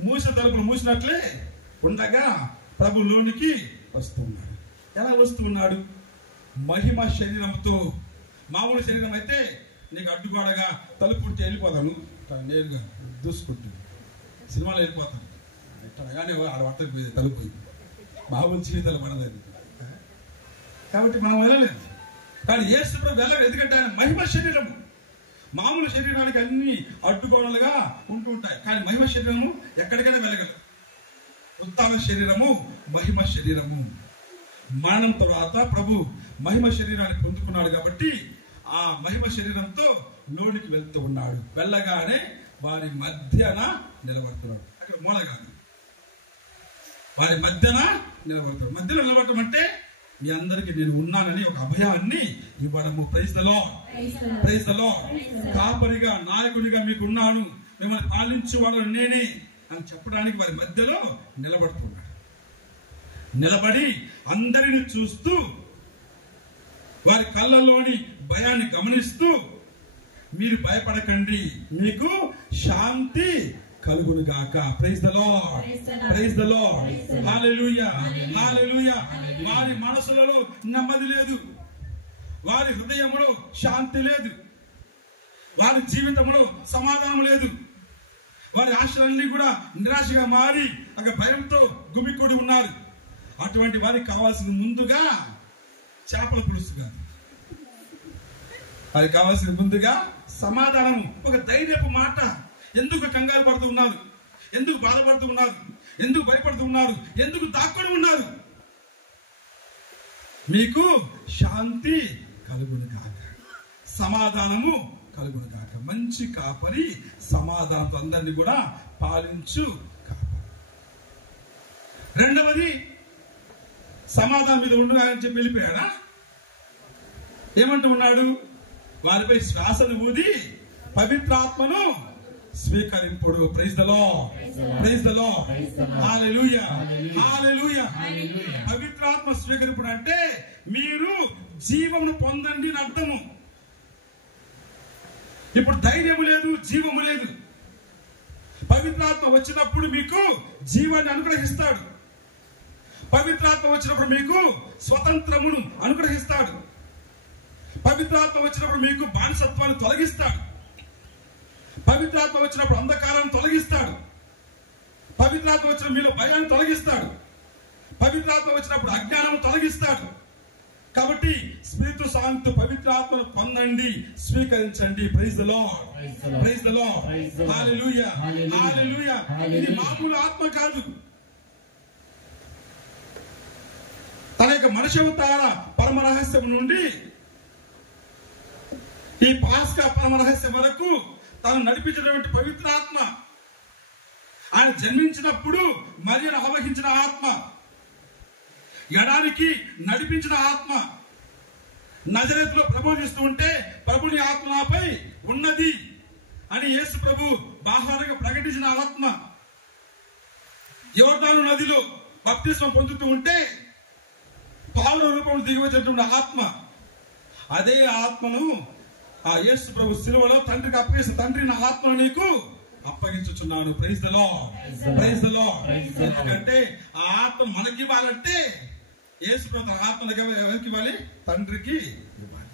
మూసిన తలుపులు మూసినట్లే ఉండగా ప్రభు లోనికి వస్తున్నాడు. ఎలా వస్తున్నాడు? మహిమ శరీరంతో. మామూలు శరీరం అయితే నీకు అడ్డుగోడగా తలుపుంటే వెళ్ళిపోతాను, నేరుగా దూసుకుంటుంది, సినిమాలో వెళ్ళిపోతాను, ఎట్టగానే ఆడ వట్టకు పోయింది తలుపు, మామూలు జీవితాలు పడలేదు. కాబట్టి మనం వెళ్ళలేదు. కానీ యేసు ప్రభు వెళ్ళలేదు, ఎందుకంటే ఆయన మహిమ శరీరము. మామూలు శరీరానికి అన్ని అడ్డుగోడలుగా ఉంటుంటాయి, కానీ మహిమ శరీరము ఎక్కడికైనా వెళ్ళగలదు. ఉత్థాన శరీరము మహిమ శరీరము. మరణం తర్వాత ప్రభు మహిమ శరీరాన్ని పొందుకున్నాడు కాబట్టి ఆ మహిమ శరీరంతో లోనికి వెళ్తూ ఉన్నాడు. వెళ్ళగానే వారి మధ్యన నిలబడుతున్నాడు. అక్కడ మూల కాదు, వారి మధ్యన నిలబడుతున్నాడు. మధ్యలో నిలబడటం అంటే మీ అందరికి నేను ఉన్నానని ఒక అభయాన్ని ఇవ్వడము. Praise the Lord, praise the Lord. కాపరిగా, నాయకునిగా మీకు ఉన్నాను, మిమ్మల్ని పాలించేవాడు నేనే అని చెప్పడానికి వారి మధ్యలో నిలబడుతున్నాడు. నిలబడి అందరిని చూస్తూ వారి కళ్ళలోని భయాన్ని గమనిస్తూ, మీరు భయపడకండి, మీకు శాంతి కలుగును గాక. Praise the Lord, praise the Lord, hallelujah, hallelujah. వారి మనసులలో నెమ్మది లేదు, వారి హృదయంలో శాంతి లేదు, వారి జీవితంలో సమాధానం లేదు, వారి ఆశలన్నీ కూడా నిరాశగా మారి అక్కడ భయంతో గుమికూడి ఉన్నారు. అటువంటి వారికి కావాల్సింది ముందుగా చేపల పులుసు కాదు, వారికి కావాల్సింది ముందుగా సమాధానము, ఒక ధైర్యపు మాట. ఎందుకు కంగారు పడుతూ ఉన్నారు? ఎందుకు బాధపడుతూ ఉన్నారు? ఎందుకు భయపడుతూ ఉన్నారు? ఎందుకు దాక్కుని ఉన్నారు? మీకు శాంతి కలుగును కాక, సమాధానము కలుగును కాక. మంచి కాపరి సమాధానంతో అందరినీ కూడా పాలించు కాపరి. రెండవది సమాధానం మీద ఉండు అని చెప్పి వెళ్ళిపోయాడా? ఏమంటూ ఉన్నాడు? వారిపై శ్వాసను ఊది పవిత్రాత్మను స్వీకరింపుడు. Praise the Lord, praise the Lord, hallelujah, hallelujah. పవిత్రాత్మ స్వీకరింపుడు అంటే మీరు జీవమును పొందండి అని అర్థము. ఇప్పుడు ధైర్యము లేదు, జీవము లేదు. పవిత్రాత్మ వచ్చినప్పుడు మీకు జీవాన్ని అనుగ్రహిస్తాడు. పవిత్రాత్మ వచ్చినప్పుడు మీకు స్వతంత్రమును అనుగ్రహిస్తాడు. పవిత్రాత్మ వచ్చినప్పుడు మీకు బానిసత్వాన్ని తొలగిస్తాడు. పవిత్రాత్మ వచ్చినప్పుడు అంధకారాన్ని తొలగిస్తాడు. పవిత్రాత్మ వచ్చిన మీలో భయాన్ని తొలగిస్తాడు. పవిత్రాత్మ వచ్చినప్పుడు అజ్ఞానం తొలగిస్తాడు. కాబట్టి స్పిరితు శాంతి పవిత్రాత్మను పొందండి, స్వీకరించండి. Praise the Lord, praise the Lord, hallelujah, hallelujah. ఇది మామూలు ఆత్మ కాదు. తన యొక్క మనుష్యవతార పరమ రహస్యం నుండి ఈ పాస్కా పరమ రహస్యం వరకు తను నడిపించినటువంటి పవిత్రాత్మ, ఆయన జన్మించినప్పుడు మరియను ఆవహించిన ఆత్మ, ఎడానికి నడిపించిన ఆత్మ, నజరేతులో ప్రబోధిస్తూ ఉంటే ప్రభుని ఆత్మ నాపై ఉన్నది అని యేసు ప్రభు బాహారంగా ప్రకటించిన ఆత్మ, యోర్దాను నదిలో బాప్తిస్మం పొందుతూ ఉంటే పావుల రూపంలో దిగివచ్చినటువంటి ఆత్మ, అదే ఆత్మను ఆ యేసు ప్రభు శిలువలో తండ్రికి అప్పగిస్తున్న, తండ్రి నా ఆత్మను నీకు అప్పగించుచున్నాను. Praise the Lord, praise the Lord. ఎందుకంటే ఆ ఆత్మ మనకి ఇవ్వాలంటే యేసు ప్రభు తన ఆత్మకి ఎవరికి ఇవ్వాలి? తండ్రికి ఇవ్వాలి.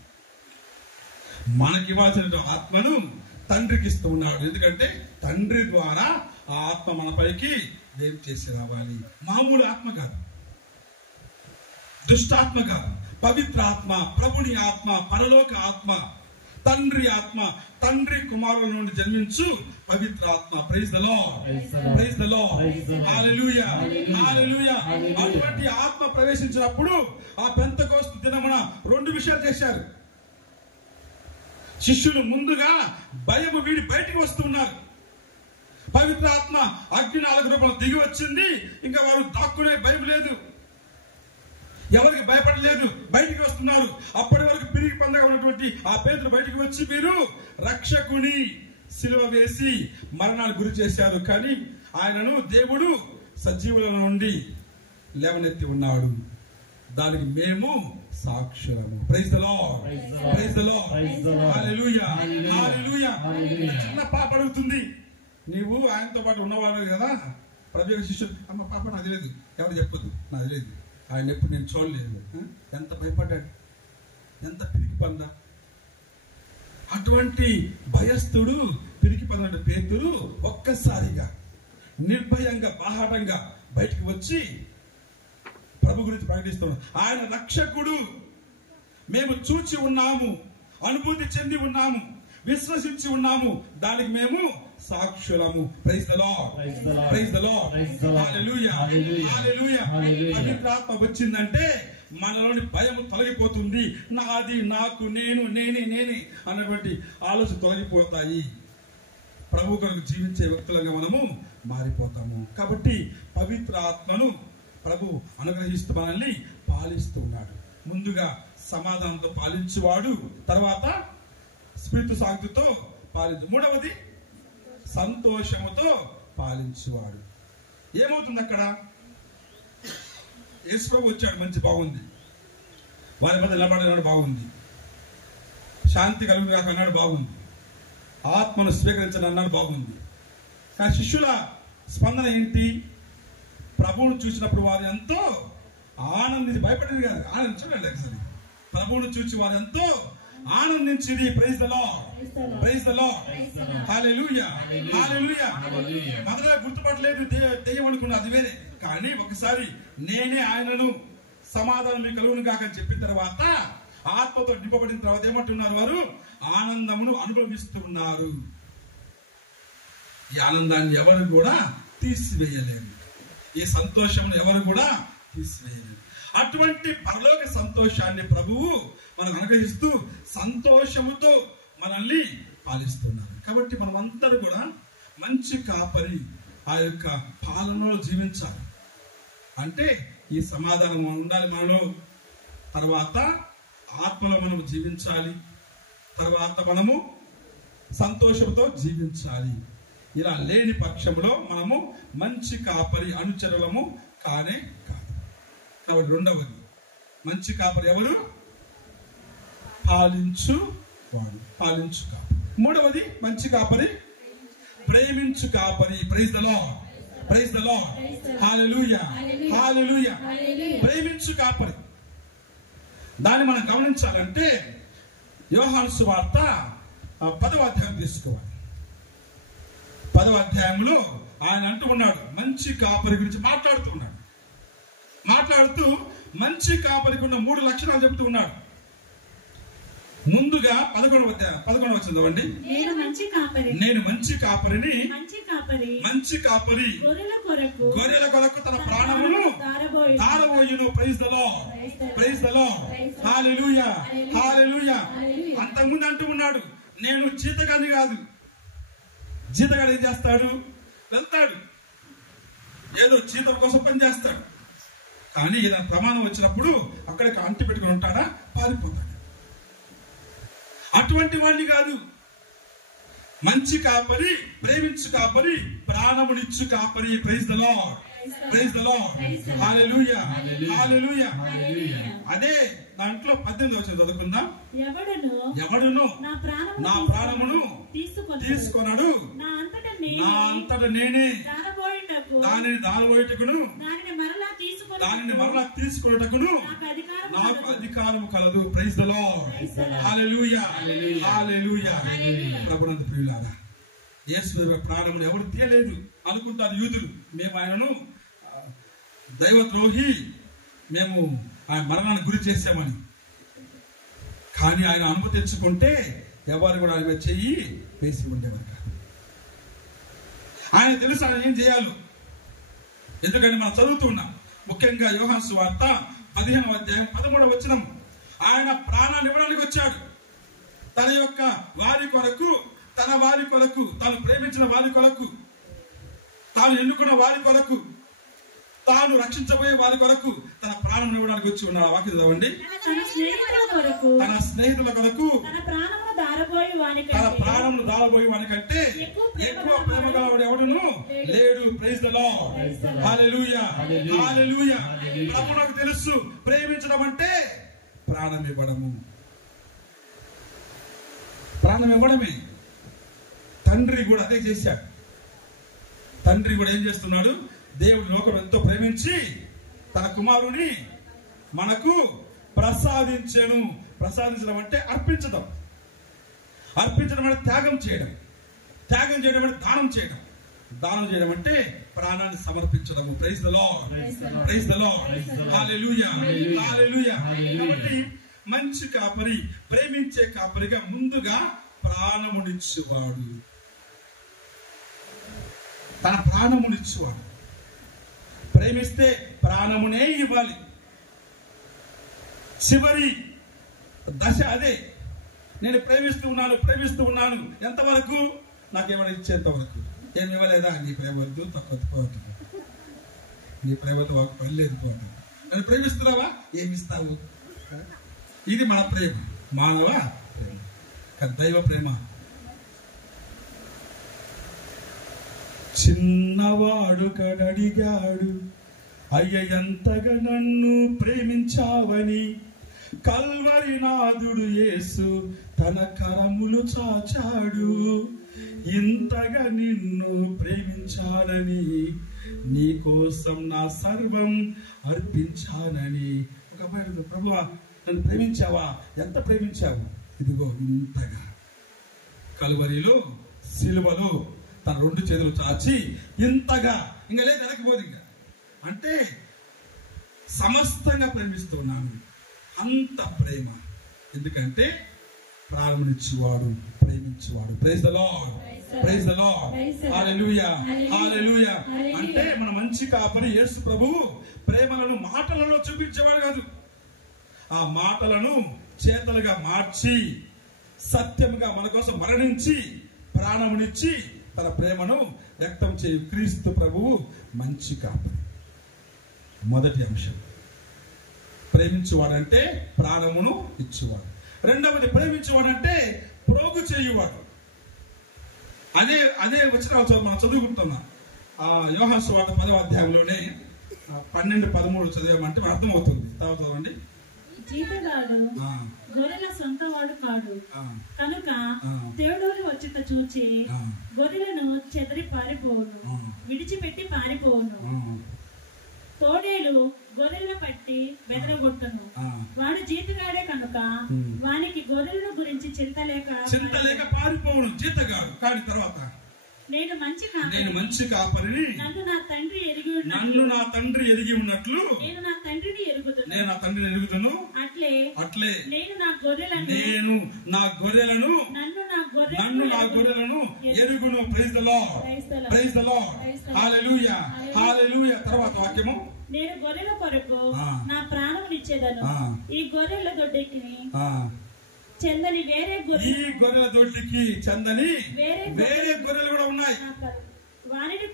మనకి ఇవ్వాల్సిన ఆత్మను తండ్రికి ఇస్తూ ఉన్నాడు. ఎందుకంటే తండ్రి ద్వారా ఆ ఆత్మ మనపైకి వేరు చేసి రావాలి. మామూలు ఆత్మ కాదు, దుష్టాత్మ కాదు, పవిత్ర ఆత్మ, ప్రభుని ఆత్మ, పరలోక ఆత్మ, తండ్రి ఆత్మ, తండ్రి కుమారుల నుండి జన్మించు పవిత్ర ఆత్మ. Praise the Lord, praise the Lord, hallelujah, hallelujah. అటువంటి ఆత్మ ప్రవేశించినప్పుడు ఆ పెంతెకోస్తు దినమున 2 విషయాలు చేశారు. శిష్యులు ముందుగా భయము వీడి బయటికి వస్తున్నారు. పవిత్ర ఆత్మ అగ్నినాళక రూపంలో దిగి వచ్చింది. ఇంకా వారు దాక్కునే భయం లేదు, ఎవరికి భయపడలేదు, బయటికి వస్తున్నారు. అప్పటి వరకు పిరిగి పందగా ఉన్నటువంటి ఆ పేతురు బయటికి వచ్చి, మీరు రక్షకుని సిలువ వేసి మరణానికి గురి చేశారు, కానీ ఆయనను దేవుడు సజీవుల నుండి లేవనెత్తి ఉన్నాడు, దానికి మేము సాక్షులము. Praise the Lord, praise the Lord, hallelujah, hallelujah. చిన్న పాప అడుగుతుంది, నీవు ఆయనతో పాటు ఉన్నవాడు కదా, ప్రభు శిష్యుడు, అమ్మ పాప నాకు తెలియదు, ఎవరు చెప్పొద్దు, నాకు తెలియదు, ఆయన ఎప్పుడు నేను చూడలేదు. ఎంత భయపడ్డాడు, ఎంత పిరికి పంద. అటువంటి భయస్థుడు, పిరికి పంద పేతురు ఒక్కసారిగా నిర్భయంగా బాహాటంగా బయటికి వచ్చి ప్రభు గురించి ప్రకటిస్తున్నాడు. ఆయన రక్షకుడు, మేము చూచి ఉన్నాము, అనుభూతి చెంది ఉన్నాము, విశ్వసించి ఉన్నాము, దానికి మేము సాక్షులము. Praise the Lord, praise the Lord, hallelujah, hallelujah. పవిత్ర ఆత్మ వచ్చిందంటే మనలోని భయం తొలగిపోతుంది. నాది, నాకు, నేను, నేనే అన్నటువంటి ఆలోచన తొలగిపోతాయి. ప్రభు కొరకు జీవించే వ్యక్తులుగా మనము మారిపోతాము. కాబట్టి పవిత్ర ఆత్మను ప్రభు అనుగ్రహిస్తూ మనల్ని పాలిస్తూ ఉన్నాడు. ముందుగా సమాధానంతో పాలించువాడు, తర్వాత స్పిరితు సాగుతో పాలించు, మూడవది సంతోషముతో పాలించువాడు. ఏమవుతుంది అక్కడ? యేసు ప్రభు వచ్చాడు, మంచి బాగుంది, వారి మధ్య నిలబడినాడు, బాగుంది, శాంతి కలుగు అన్నాడు, బాగుంది, ఆత్మను స్వీకరించడం అన్నాడు, బాగుంది. కానీ శిష్యుల స్పందన ఏంటి? ప్రభువును చూసినప్పుడు వారు ఎంతో ఆనందించి, భయపడింది కాదు, ఆనందించలేదు. అసలు ప్రభువును చూసి వారు ఎంతో ఆనందించింది. Praise the Lord, praise the Lord, hallelujah, hallelujah. మొదట గుర్తుపట్టలేదు, దెయ్యం అనుకున్నా, అది వేరే. కానీ ఒకసారి నేనే ఆయనను, సమాధానం మీకు కలుగును కాక అని చెప్పిన తర్వాత, ఆత్మతో నింపబడిన తర్వాత ఏమంటున్నారు? వారు ఆనందమును అనుభవిస్తూ ఉన్నారు. ఈ ఆనందాన్ని ఎవరు కూడా తీసివేయలేరు, ఈ సంతోషమును ఎవరు కూడా తీసివేయలేరు. అటువంటి పరలోక సంతోషాన్ని ప్రభువు మనకు అనుగ్రహిస్తూ సంతోషముతో మనల్ని పాలిస్తున్నారు. కాబట్టి మనం అందరూ కూడా మంచి కాపరి ఆ యొక్క పాలనలో జీవించాలి. అంటే ఈ సమాధానం ఉండాలి మనలో, తర్వాత ఆత్మలో మనం జీవించాలి, తర్వాత మనము సంతోషంతో జీవించాలి. ఇలా లేని పక్షంలో మనము మంచి కాపరి అనుచరులము కానే కాదు. కాబట్టి రెండవది, మంచి కాపరి ఎవరు? పాలించువాడు, పాలించు కాపరి. మూడవది, మంచి కాపరి ప్రేమించు కాపరి. Praise the Lord, praise the Lord, hallelujah, hallelujah. ప్రేమించు కాపరి, దాన్ని మనం గమనించాలంటే యోహాను సువార్త 10వ అధ్యాయం తీసుకోవాలి. 10వ అధ్యాయంలో ఆయన అంటూ ఉన్నాడు, మంచి కాపరి గురించి మాట్లాడుతూ ఉన్నాడు. మాట్లాడుతూ మంచి కాపరికి ఉన్న 3 లక్షణాలు చెప్తూ ఉన్నాడు. ముందుగా 11వ వచనం చదవండి. నేను మంచి కాపరిని, మంచి కాపరి గొర్రెల కొరకు తన ప్రాణమును ధారబోయును. Praise the Lord, praise the Lord, hallelujah, hallelujah. అంతకుముందు అంటూ ఉన్నాడు, నేను జీతగాని కాదు. జీతగాడు ఏం చేస్తాడు? వెళ్తాడు, ఏదో జీతం కోసం పని చేస్తాడు. కానీ ఏదైనా ప్రమాణం వచ్చినప్పుడు అక్కడికి అంటి పెట్టుకుని ఉంటాడా? పారిపోతాడు. అటువంటి వాడిని కాదు. మంచి కాపరి, ప్రేమించు కాపరి, ప్రాణమునిచ్చు కాపరి. Praise the Lord, praise the Lord, hallelujah, hallelujah. అదే దాంట్లో 18వ వచనం చదువుకుందాం. ఎవడును నా ప్రాణమును తీసుకొనడు, నా అంతట నేనే దానిని దానబోయుటకును దానిని మరలా తీసుకొనుటకును నాకు అధికారము కలదు. ప్రైజ్ ద లార్డ్, హల్లెలూయా, హల్లెలూయా. ప్రభునందు ప్రియులారా, యేసు ప్రాణమును ఎవరు తీయలేదు. అనుకుంటారు యూదులు, మేము ఆయనను దైవద్రోహి, మేము ఆయన మరణానికి గురి చేశామని. కానీ ఆయన అనుమతి తెచ్చుకుంటే ఎవరు కూడా ఆయన చెయ్యి వేసి ఉండేవారు కాదు. ఆయన తెలుసు ఆయన ఏం చేయాలి. ఎందుకంటే మనం చదువుతూ ఉన్నాం, ముఖ్యంగా యోహాను సువార్త 15వ అధ్యాయం 13వ వచనం. ఆయన ప్రాణాన్ని ఇవ్వడానికి వచ్చాడు. తన యొక్క వారి కొరకు, తన వారి కొరకు, తాను ప్రేమించిన వారి కొరకు, తాను ఎన్నుకున్న వారి కొరకు, తాను రక్షించబోయే వారి కొరకు తన ప్రాణం ఇవ్వడానికి వచ్చి ఉన్నాడు. వాక్యం చదవండి. తన స్నేహితుల కొరకు, తన స్నేహితుల కొరకు తన ప్రాణమును దారబోయి వానికంటే ఎక్కువ ప్రేమ గలవాడు ఎవడును లేడు. Praise the Lord. Hallelujah, hallelujah. ప్రభువుకు తెలుసు ప్రేమించడం అంటే ప్రాణం ఇవ్వడము. ప్రాణం ఇవ్వడమే. తండ్రి కూడా అదే చేశాడు. తండ్రి కూడా ఏం చేస్తున్నాడు? దేవుడి లోకం ఎంతో ప్రేమించి తన కుమారుని మనకు ప్రసాదించెను. ప్రసాదించడం అంటే అర్పించడం. అర్పించడం అంటే త్యాగం చేయడం. త్యాగం చేయడం అంటే దానం చేయడం. దానం చేయడం అంటే ప్రాణాన్ని సమర్పించడము. Praise the Lord, praise the Lord, hallelujah, hallelujah. కాబట్టి మంచి కాపరి, ప్రేమించే కాపరిగా ముందుగా ప్రాణమునిచ్చువాడు. తన ప్రాణమునిచ్చువాడు. ప్రేమిస్తే ప్రాణమునే ఇవ్వాలి. చివరి దశ అదే. నేను ప్రేమిస్తూ ఉన్నాను ఎంతవరకు? నాకేమైనా ఇచ్చేంత వరకు. ఏమి ఇవ్వలేదా? నీ ప్రేమ వద్దు, తక్కువ, నీ ప్రేమతో ఒక పని లేదు పోవటం. నన్ను ప్రేమిస్తున్నావా? ఏమిస్తావు? ఇది మన ప్రేమ, మానవ ప్రేమ. దైవ ప్రేమ. చిన్నవాడు కడడిగాడు, అయ్య ఎంతగా నన్ను ప్రేమించావని. కల్వరి నాథుడు యేసు తన కరములు చాచాడు, ఇంతగా నిన్ను ప్రేమించాలని, నీ కోసం నా సర్వం అర్పించానని. ఒక అబ్బాయి, ప్రభువా నన్ను ప్రేమించావా? ఎంత ప్రేమించావు? ఇదిగో ఇంతగా. కల్వరిలో సిలువలో తన 2 చేతులు చాచి ఇంతగా, ఇంకా లేదు వెనకపోదు, ఇంకా అంటే సమస్తంగా ప్రేమిస్తున్నాను. అంత ప్రేమ. ఎందుకంటే ప్రారంభించువాడు, ప్రేమించువాడు. Praise the Lord, praise the Lord, hallelujah, hallelujah. అంటే మన మంచి కాపరి యేసు ప్రభువు ప్రేమలను మాటలలో చూపించేవాడు కాదు. ఆ మాటలను చేతలుగా మార్చి సత్యముగా మన కోసం మరణించి ప్రాణమునిచ్చి తన ప్రేమను వ్యక్తం చేయు క్రీస్తు ప్రభువు మంచి కాపరి. మొదటి అంశం, ప్రేమించువాడంటే ప్రాణమును ఇచ్చువాడు. రెండవది, ప్రేమించువాడంటే ప్రోగు చేయువాడు. అదే వచనాలు మనం చదువుకుంటున్నాం. యోహాను సువార్త 10వ అధ్యాయంలోనే 12-13 చదివామంటే అర్థమవుతుంది. తర్వాత చదవండి. జీతగాడు గొర్రెల సొంత వాడు కాడు కనుక తేడోలు వచ్చుట చూచి గొర్రెలను చెదరి పారిపోవును, విడిచిపెట్టి పారిపోవును. తోడేలు గొర్రెలను పట్టి బెదరగొట్టును. వాడు జీతగాడే కనుక వానికి గొర్రెల గురించి చింతలేక పారిపోవును. జీతగాడు కాడి తర్వాత నేను మంచి కాపరిని, నన్ను నా తండ్రి ఎరిగి ఉన్నట్లు నేను నా తండ్రిని ఎరుగుదును. అట్లే నేను నా గొర్రెలను నన్ను నా గొర్రెలను ఎరుగును. Praise the Lord, praise the Lord, hallelujah, hallelujah. తర్వాత వాక్యము, నేను గొర్రెల కొరకు నా ప్రాణమునిచ్చేదను. ఈ గొర్రెల దొడ్డికి చెందని వేరే గొర్రె, ఈ గొర్రెల దొడ్డికి చెందని వేరే గొర్రెలు కూడా ఉన్నాయి. వానిని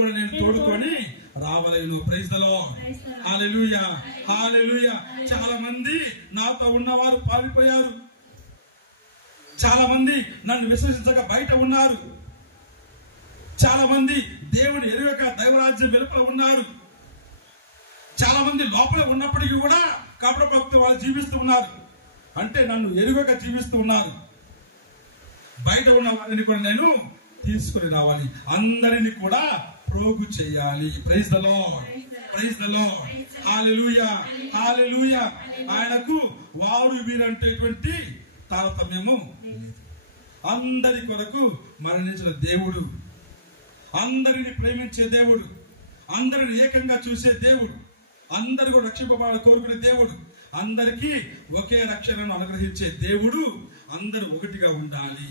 కూడా నేను తోడుకొని రావలేను. ప్రైజ్ ది లార్డ్, హల్లెలూయా, హల్లెలూయా. చాలా మంది నాతో ఉన్నవారు పారిపోయారు. చాలా మంది నన్ను విశ్వసించక బయట ఉన్నారు. చాలా మంది దేవుని ఎరుగక దైవరాజ్యం వెలుపల ఉన్నారు. చాలా మంది లోపల ఉన్నప్పటికీ కూడా కపట భక్తి వాళ్ళు జీవిస్తూ ఉన్నారు. అంటే నన్ను ఎరుగక జీవిస్తూ ఉన్నారు. బయట ఉన్న వారిని కూడా నేను తీసుకుని రావాలి. అందరినీ కూడా ప్రోగు చేయాలి. Praise the Lord, praise the Lord, hallelujah, hallelujah. ఆయనకు వారు వీరంటేటువంటి తారతమ్యము లేదు. అందరి కొరకు మరణించిన దేవుడు, అందరిని ప్రేమించే దేవుడు, అందరిని ఏకంగా చూసే దేవుడు, అందరూ కూడా రక్షింపబడాలని కోరుకునే దేవుడు, అందరికీ ఒకే రక్షణను అనుగ్రహించే దేవుడు. అందరూ ఒకటిగా ఉండాలి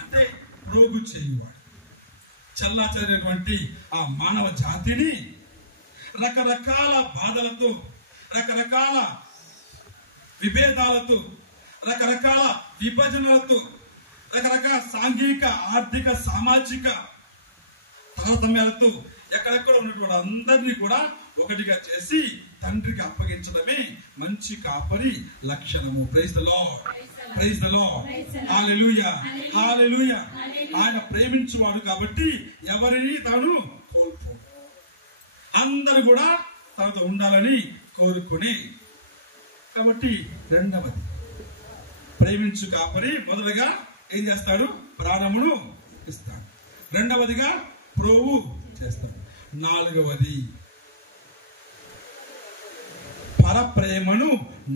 అంటే ప్రోగు చేయువాడు. చల్లాచరినటువంటి ఆ మానవ జాతిని రకరకాల బాధలతో, రకరకాల విభేదాలతో, రకరకాల విభజనలతో, రకరకాల సాంఘిక, ఆర్థిక, సామాజిక తారతమ్యాలతో ఎక్కడెక్కడ ఉన్నటువంటి అందరినీ కూడా ఒకటిగా చేసి తండ్రికి అప్పగించడమే మంచి కాపరి లక్షణము. Praise the Lord, praise the Lord, hallelujah, hallelujah. ఆయన ప్రేమించువాడు కాబట్టి ఎవరిని తాను కోల్పోడు, అందరూ కూడా తనతో ఉండాలని కోరుకునే. కాబట్టి రెండవది, ప్రేమించు కాపరి మొదటగా ఏం చేస్తాడు? ప్రాణమును ఇస్తాడు. రెండవదిగా ప్రోగు చేస్తాడు. నాలుగవది పరప్రేమను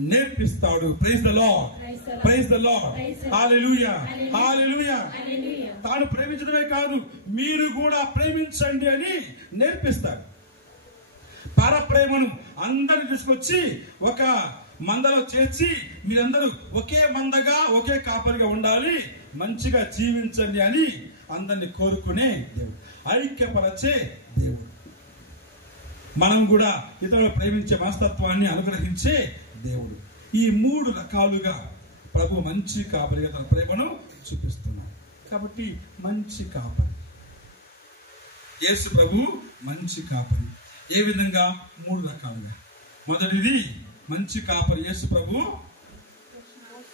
నేర్పిస్తాడు. Praise the Lord, praise the Lord, hallelujah, hallelujah. తాను ప్రేమించడమే కాదు, మీరు కూడా ప్రేమించండి అని నేర్పిస్తాడు. పరప్రేమను అందరిని తీసుకొచ్చి ఒక మందలో చేర్చి మీరందరూ ఒకే మందగా, ఒకే కాపరిగా ఉండాలి, మంచిగా జీవించండి అని అందరిని కోరుకునే దేవుడు, ఐక్యపరచే దేవుడు. మనం కూడా ఇతరులు ప్రేమించే మనస్తత్వాన్ని అనుగ్రహించే దేవుడు. ఈ మూడు రకాలుగా ప్రభు మంచి కాపరిగా తన ప్రేమను చూపిస్తున్నాడు. కాబట్టి మంచి కాపరి యేసు ప్రభు మంచి కాపరి. ఏ విధంగా? మూడు రకాలుగా. మొదటిది మంచి కాపరి యేసు ప్రభు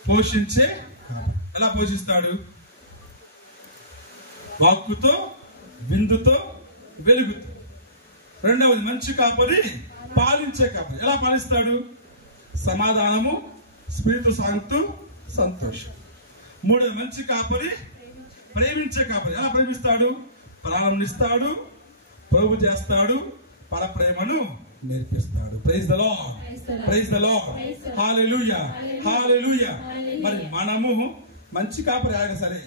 పోషించే కాపరి. ఎలా పోషిస్తాడు? వాక్కుతో, విందుతో, వెలుగుతో. రెండవది మంచి కాపరి పాలించే కాపరి. ఎలా పాలిస్తాడు? సమాధానము, స్పిరితు శాంతు, సంతోషం. మూడవది మంచి కాపరి ప్రేమించే కాపరి. ఎలా ప్రేమిస్తాడు? ప్రారంభిస్తాడు, ప్రభు చేస్తాడు, పరప్రేమను నేర్పిస్తాడు. Praise the Lord, praise the Lord, hallelujah, hallelujah. మరి మనము మంచి కాపరి ఆయన సరే,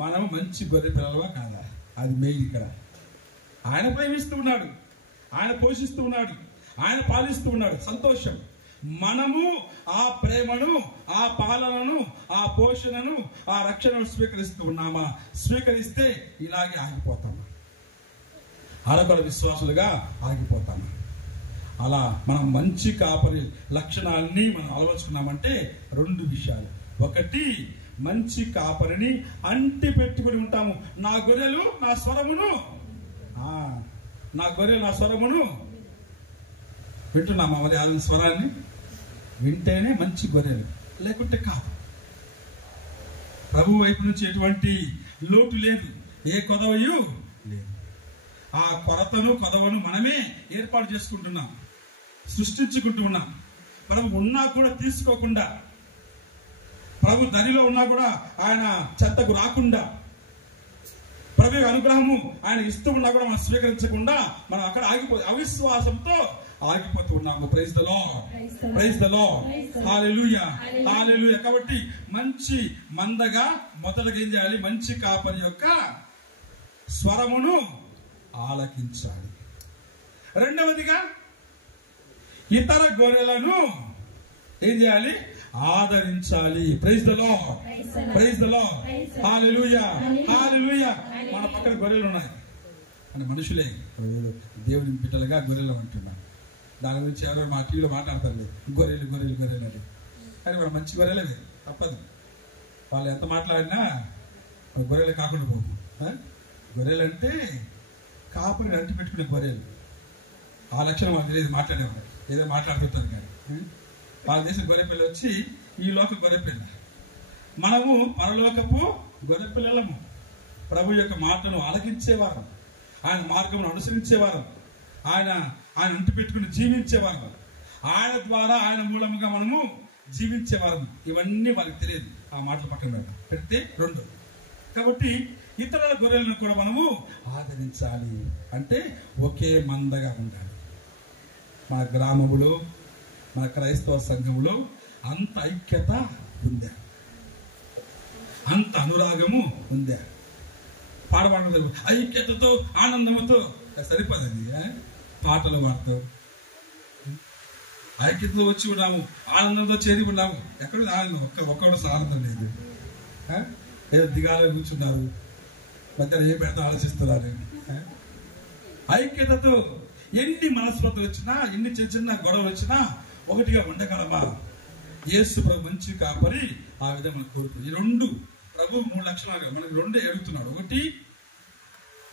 మనం మంచి గొర్రె పిల్లలుగా కాదా? అది మెయిన్ ఇక్కడ. ఆయన ప్రేమిస్తూ ఉన్నాడు, ఆయన పోషిస్తూ ఉన్నాడు, ఆయన పాలిస్తూ ఉన్నాడు, సంతోషం. మనము ఆ ప్రేమను, ఆ పాలనను, ఆ పోషణను, ఆ రక్షణను స్వీకరిస్తూ ఉన్నామా? స్వీకరిస్తే ఇలాగే ఆగిపోతామా? అరకొర విశ్వాసులుగా ఆగిపోతామా? అలా మనం మంచి కాపరి లక్షణాలని మనం అలవర్చుకున్నామంటే రెండు విషయాలు. ఒకటి, మంచి కాపరిని అంటి పెట్టుకుని ఉంటాము. నా గొర్రెలు నా స్వరమును, నా గొర్రెలు నా స్వరమును వింటున్నామా? మరి ఆ స్వరాన్ని వింటేనే మంచి గొర్రెలు, లేకుంటే కాదు. ప్రభు వైపు నుంచి ఎటువంటి లోటు లేదు, ఏ కొదవయు లేదు. ఆ కొరతను, కొదవను మనమే ఏర్పాటు చేసుకుంటున్నాం, సృష్టించుకుంటూ ఉన్నాం. ప్రభు ఉన్నా కూడా తీసుకోకుండా, ప్రభు దరిలో ఉన్నా కూడా ఆయన చెత్తకు రాకుండా, ప్రభు అనుగ్రహము ఆయన ఇస్తూ ఉన్నా కూడా మనం స్వీకరించకుండా మనం అక్కడ అవిశ్వాసంతో ఆగిపోతూ ఉన్నాము. Praise the Lord, praise the Lord, hallelujah, hallelujah. కాబట్టి మంచి మందగా మొదటగా ఏం చేయాలి? మంచి కాపరి యొక్క స్వరమును ఆలకించాలి. రెండవదిగా ఇతర గొర్రెలను ఏం చేయాలి? ఆదరించాలి. Praise the Lord, praise the Lord, hallelujah, hallelujah. మన పక్కన గొర్రెలు ఉన్నాయి అంటే మనుషులే, దేవుని బిడ్డలుగా గొర్రెలు అంటున్నారు. దాని గురించి ఎవరో మా టీవీలో మాట్లాడతారు, గొర్రెలు గొర్రెలు గొర్రెలు అని. కానీ మన మంచి గొర్రెలే, తప్పదు. వాళ్ళు ఎంత మాట్లాడినా గొర్రెలు కాకుండా పోవు. గొర్రెలు అంటే కాపుని అంటి పెట్టుకునే గొర్రెలు. ఆ లక్షణం వాళ్ళకి తెలియదు, మాట్లాడేవారు ఏదో మాట్లాడుతుంటారు. కానీ వాళ్ళ దేశం గొర్రెపిల్ల వచ్చి ఈ లోక గొర్రెపిల్ల. మనము పరలోకపు గొర్రెపిల్లలము. ప్రభు యొక్క మాటను ఆలకించేవారు, ఆయన మార్గమును అనుసరించేవారు, ఆయన ఇంటి పెట్టుకుని జీవించేవారు, ఆయన ద్వారా ఆయన మూలముగా మనము జీవించేవారు. ఇవన్నీ వాళ్ళకి తెలియదు. ఆ మాటలు పక్కన పెడితే రెండు. కాబట్టి ఇతరుల గొర్రెలను కూడా మనము ఆదరించాలి. అంటే ఒకే మందగా ఉండాలి. మన గ్రామములో, మన క్రైస్తవ సంఘములో అంత ఐక్యత ఉందా? అంత అనురాగము ఉందా? పాడబడదు. ఐక్యతతో ఆనందముతో సరిపోదండి. పాటలు పాడుతూ ఐక్యతతో వచ్చి ఉన్నాము, ఆనందంతో చేరి ఉన్నాము. ఎక్కడ ఒక్కడు ఆనందం లేదు. ఏదో దిగాలో కూర్చున్నారు, మధ్యలో ఏ పెడతా ఆలోచిస్తున్నారు. ఐక్యతతో ఎన్ని మనస్పర్ధలు వచ్చినా, ఎన్ని చిన్న చిన్న గొడవలు వచ్చినా ఒకటిగా ఉండగలమా? యేసు ప్రభు మంచి కాపరి ఆ విధంగా మనం కోరుకుంది. ఈ రెండు ప్రభు 3 లక్షణాలు మనకు రెండే అడుగుతున్నాడు. ఒకటి,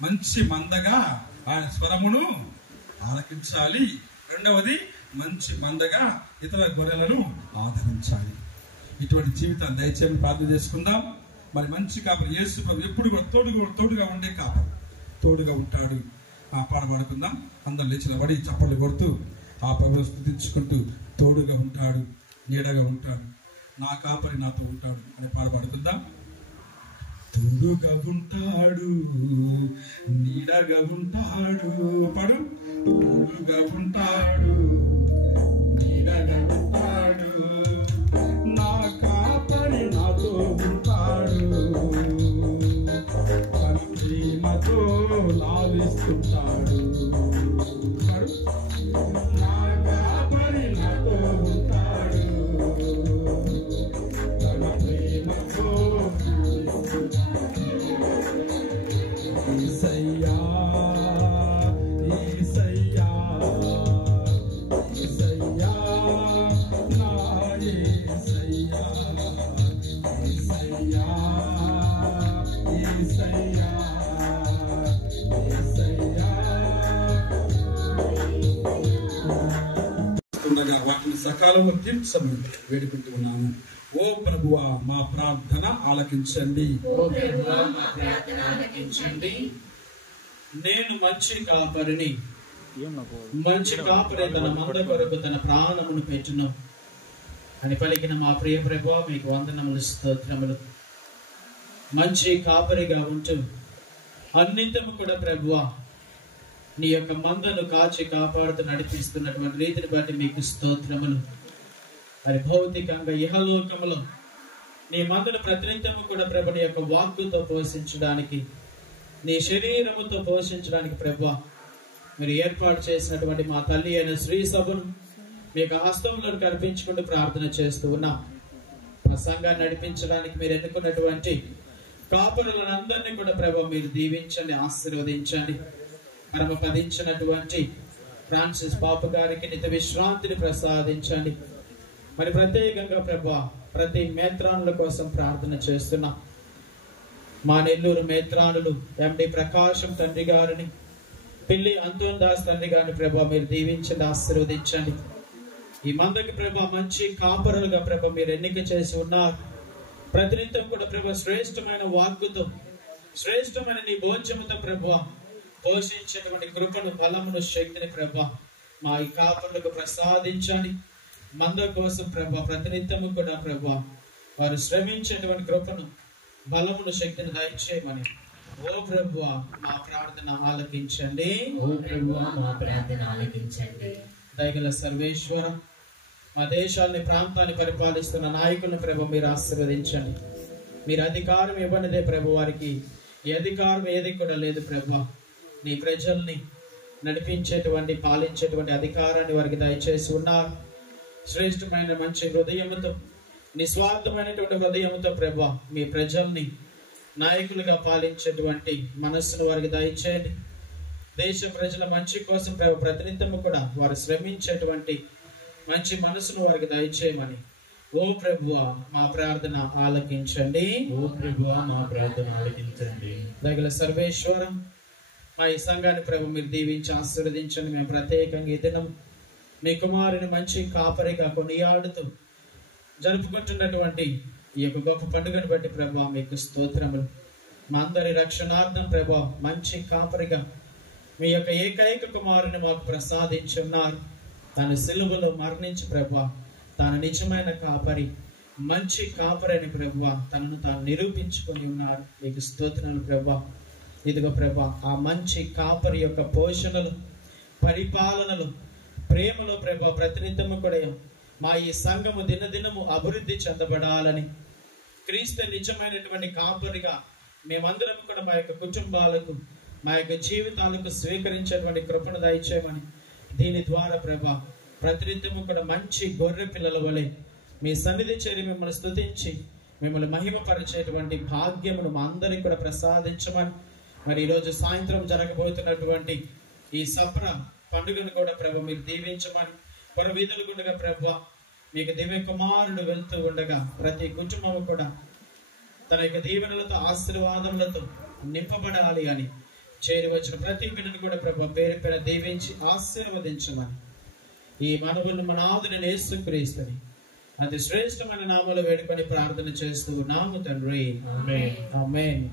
మంచి మందగా ఆయన స్వరమును ఆలకించాలి. రెండవది, మంచి మందగా ఇతర గొర్రెలను ఆదరించాలి. ఇటువంటి జీవితాన్ని దయచేసి ప్రార్థన చేసుకుందాం. మరి మంచి కాపరి యేసు ప్రభు ఎప్పుడు కూడా తోడుగా ఉండే కాపరి, తోడుగా ఉంటాడు. పాడబడుకుందాం. అందరం లేచిన పడి చప్పట్లు కొడుతూ ఆ ప్రభువును స్తుతించుకుంటూ, తోడుగా ఉంటాడు, నీడగా ఉంటాడు, నా కాపరి నాతో ఉంటాడు అని పాడబడుకుందాం. తోడుగా ఉంటాడు, నీడగా ఉంటాడు, పాడు. తోడుగా ఉంటాడు, నీడగా ఉంటాడు, నా కాపరి నాతో ఉంటాడు, తన ప్రేమతో లాలిస్తుంటాడు. నా కాపరి నాతో ఉంటాడు, తన ప్రేమతో ఈసయ్యా, ఈసయ్యా, ఈసయ్యా, నా ఈసయ్యా, ఈసయ్యా, ఈసయ్యా, ఈసయ్యా. వాటిని సకాలంలో తీర్చమని వేడుకుంటూ ఉన్నాము. ఓ ప్రభువా, మా ప్రార్థన ఆలకించండి. నేను మంచి కాపరిని, మంచి కాపరి తన మంద కొరకు తన ప్రాణమును పెట్టును అని పలికిన మా ప్రియ ప్రభువా, మీకు వందనములు, స్తోత్రములు. మంచి కాపరిగా ఉంటూ అన్నింతము కూడా ప్రభువా నీ యొక్క మందను కాచి కాపాడుతూ నడిపిస్తున్నటువంటి రీతిని బట్టి మీకు స్తోత్రములు. మరి భౌతికంగా ఇహలోకములో నీ మందను ప్రతినిత్యము కూడా ప్రభు నీ యొక్క వాక్కుతో పోషించడానికి, నీ శరీరముతో పోషించడానికి ప్రభువా మీరు ఏర్పాటు చేసినటువంటి మా తల్లి అయిన శ్రీ సభను మీకు హస్తంలో కల్పించుకుంటూ ప్రార్థన చేస్తూ ఉన్నాం. మా సంఘాన్ని నడిపించడానికి మీరు ఎన్నుకున్నటువంటి కాపురులందరినీ కూడా ప్రభు మీరు దీవించండి, ఆశీర్వదించండి. పరమపదించినటువంటి ఫ్రాన్సిస్ పాప గారికి నిత్య విశ్రాంతిని ప్రసాదించండి. మరి ప్రత్యేకంగా ప్రభు ప్రతి మేత్రానుల కోసం ప్రార్థన చేస్తున్నాం. మా నెల్లూరు మేత్రానులు ఎండి ప్రకాశం తండ్రి గారిని, పిల్లి అంతోన్ దాస్ తండ్రి గారిని ప్రభు మీరు దీవించండి, ఆశీర్వదించండి. ఈ మందకి ప్రభు మంచి కాపరులుగా ప్రభు మీరు ఎన్నిక చేసి ఉన్నారు. ప్రతినిత్యం కూడా ప్రభు శ్రేష్టమైన వాక్కుతో, శ్రేష్టమైన నీ భోజ్యముతో ప్రభు పోషించేటువంటి కృపను, బలమును, శక్తిని ప్రభు మా ఈ కాపరులకు ప్రసాదించండి. మంద కోసం ప్రభు ప్రతినిత్యము కూడా ప్రభు వారు శ్రమించేటువంటి కృపను, బలమును, శక్తిని దయచేయమని ఓ ప్రభు మా ప్రార్థన ఆలకించండి. ఓ ప్రభు మా ప్రార్థన ఆలకించండి. దయగల సర్వేశ్వర, మా దేశాన్ని, ప్రాంతాన్ని పరిపాలిస్తున్న నాయకులను ప్రభు మీరు ఆశీర్వదించండి. మీరు అధికారం ఇవ్వనిదే ప్రభు, వారికి ఈ అధికారం ఏది కూడా లేదు ప్రభు. నీ ప్రజల్ని నడిపించేటువంటి, పాలించేటువంటి అధికారాన్ని వారికి దయచేసి ఉన్నారు. శ్రేష్టమైన మంచి హృదయముతో, నిస్వార్థమైనటువంటి హృదయముతో ప్రభు మీ ప్రజల్ని నాయకులుగా పాలించేటువంటి మనస్సును వారికి దయచేయండి. దేశ ప్రజల మంచి కోసం ప్రభు ప్రతినిత్యము కూడా వారు శ్రమించేటువంటి మంచి మనసును వారికి దయచేయమని ఓ ప్రభువా మా ప్రార్థన ఆలకించండి. ఓ ప్రభువా మా ప్రార్థన ఆలకించండి. దయగల సర్వేశ్వర, మా ఈ సంఘాన్ని ప్రభు మీరు దీవించి ఆశీర్వదించండి. మేము ప్రత్యేకంగా ఈ దినం మీ కుమారుని మంచి కాపరిగా కొనియాడుతూ జరుపుకుంటున్నటువంటి ఈ యొక్క గొప్ప పండుగను బట్టి ప్రభు మీకు స్తోత్రములు. మా అందరి రక్షణార్థం ప్రభు మంచి కాపరిగా మీ యొక్క ఏకైక కుమారుని మాకు ప్రసాదించున్నారు. తాను సిలువలో మరణించి ప్రభు తాను నిజమైన కాపరి, మంచి కాపరి అని ప్రభు తనను తాను నిరూపించుకొని ఉన్నారు. మీకు స్తోత్రములు ప్రభు. ఇదిగో ప్రభు ఆ మంచి కాపరి యొక్క పోషణలు, పరిపాలనలు, ప్రేమలో ప్రభు ప్రతినిత్యము కూడా మా ఈ సంఘము దినదినము అభివృద్ధి చెందబడాలని, క్రీస్తు నిజమైనటువంటి కాపరిగా మేమందరం కూడా మా యొక్క కుటుంబాలకు, మా యొక్క జీవితాలకు స్వీకరించేటువంటి కృపను దయచేయమని, దీని ద్వారా ప్రభా ప్రతినిత్యము కూడా మంచి గొర్రె పిల్లల వలె మీ సన్నిధి చేరి మిమ్మల్ని స్తుతించి మిమ్మల్ని మహిమపరిచేటువంటి భాగ్యమును మా అందరికి కూడా ప్రసాదించమని, మరి ఈరోజు సాయంత్రం జరగబోతున్నటువంటి ఈ సప్ర పండుగను కూడా ప్రభా మీరు దీవించమని, పొర వీధులు గుండగా ప్రభా మీకు దివ్య కుమారుడు వెళ్తూ ఉండగా ప్రతి కుటుంబము కూడా తన యొక్క దీవెనలతో ఆశీర్వాదములతో నింపబడాలి అని, చేరి వచ్చిన ప్రతి బిడ్డను కూడా ప్రభా పేరు పేరు దీవించి ఆశీర్వదించమని ఈ మనవులను మన ఆదుని యేసుక్రీస్తుని అతి శ్రేష్టమైన నామములో వేడుకొని ప్రార్థన చేస్తూ ఉన్నాము తండ్రి. ఆమేన్. ఆమేన్.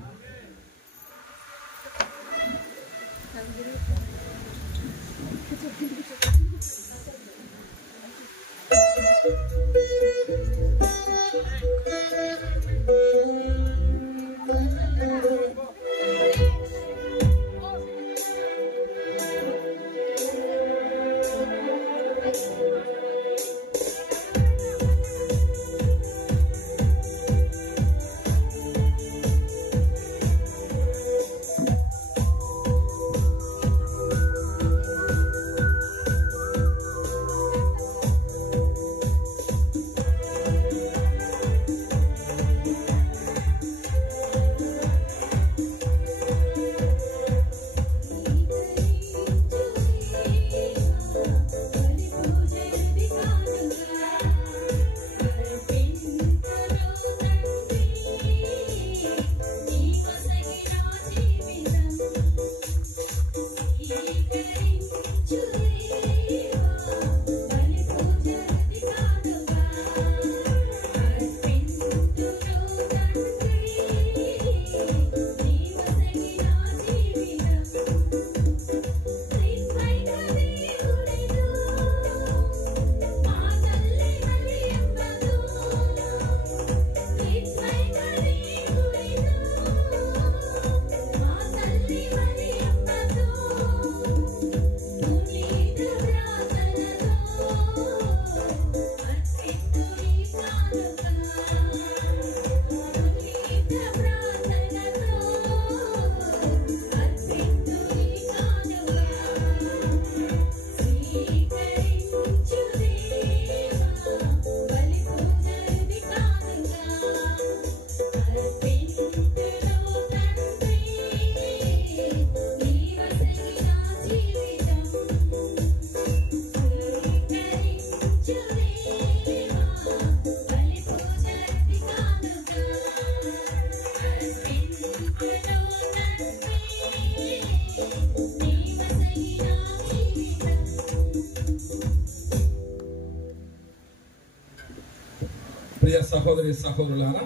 ప్రియ సహోదరి సహోదరులారా,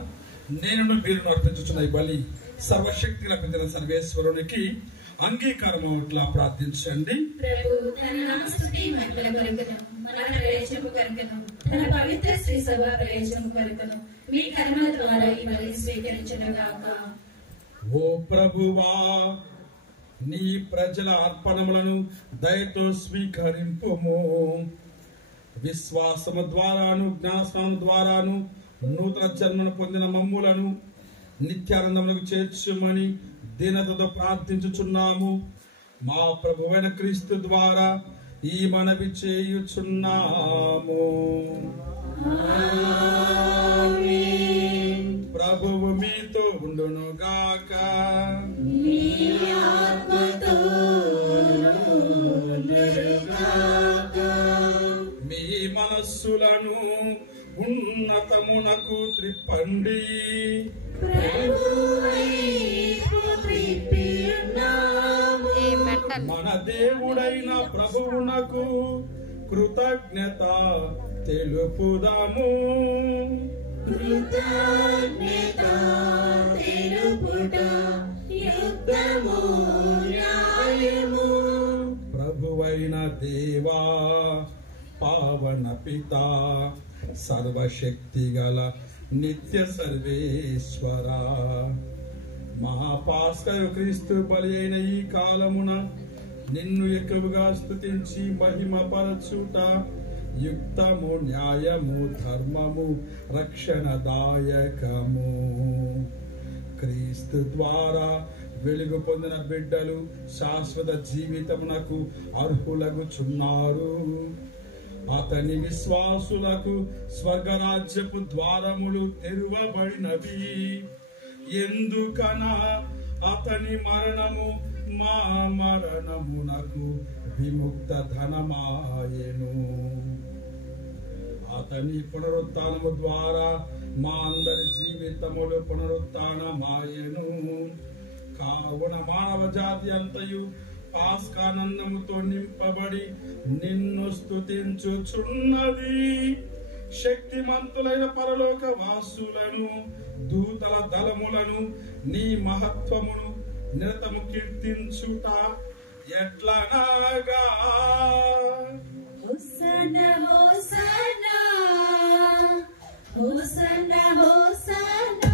నేను మీరు అర్పించుచున్న ఈ బలి సర్వశక్తి లభించిన సర్వేశ్వరునికి అంగీకారం అవుట్లా ప్రార్థించండి. ఓ ప్రభువా, నీ ప్రజల అర్పణములను దయతో స్వీకరింపుము. విశ్వాసము ద్వారాను జ్ఞానస్నానం ద్వారాను నూతన జన్మను పొందిన మమ్ములను నిత్యానందములకు చేర్చుమని దీనతతో ప్రార్థించుచున్నాము. మా ప్రభువైన క్రీస్తు ద్వారా ఈ మనవి చేయుచున్నాము. ప్రభువు మీతో ఉండునుగాక. మీ మనస్సులను ఉన్నతమునకు త్రిప్పండి. మన దేవుడైన ప్రభువునకు కృతజ్ఞత తెలుపుదాము. ప్రభువైన దేవా, పావన పిత, సర్వశక్తి గల నిత్య సర్వేశ్వర, మా పాస్కర్ క్రీస్తు బలి అయిన ఈ కాలమున నిన్ను ఎక్కువగా స్తుతించి మహిమపరచుట యుక్తము, న్యాయము, ధర్మము, రక్షణదాయకము. క్రీస్తు ద్వారా వెలుగు పొందిన బిడ్డలు శాశ్వత జీవితమునకు అర్హులగుచున్నారు. అతని విశ్వాసులకు స్వర్గరాజ్యపు ద్వారములు తెరువబడినవి. ఎందుకనా అతని మరణము మా మరణమునకు విముక్త ధనమాయెను. అతని పునరుత్థానము ద్వారా మా అందరి జీవితములు పునరుత్థానమాయెను. కావున మానవ జాతి అంతయు పాస్కానందముతో నింపబడి నిన్ను స్తుతించుచున్నది. శక్తిమంతులైన పరలోక వాసులను దూతల దళములను నీ మహత్వమును నిరతము కీర్తించుట ఎట్లనగా హోసన్నా హోసన్నా హోసన్నా హోసన్నా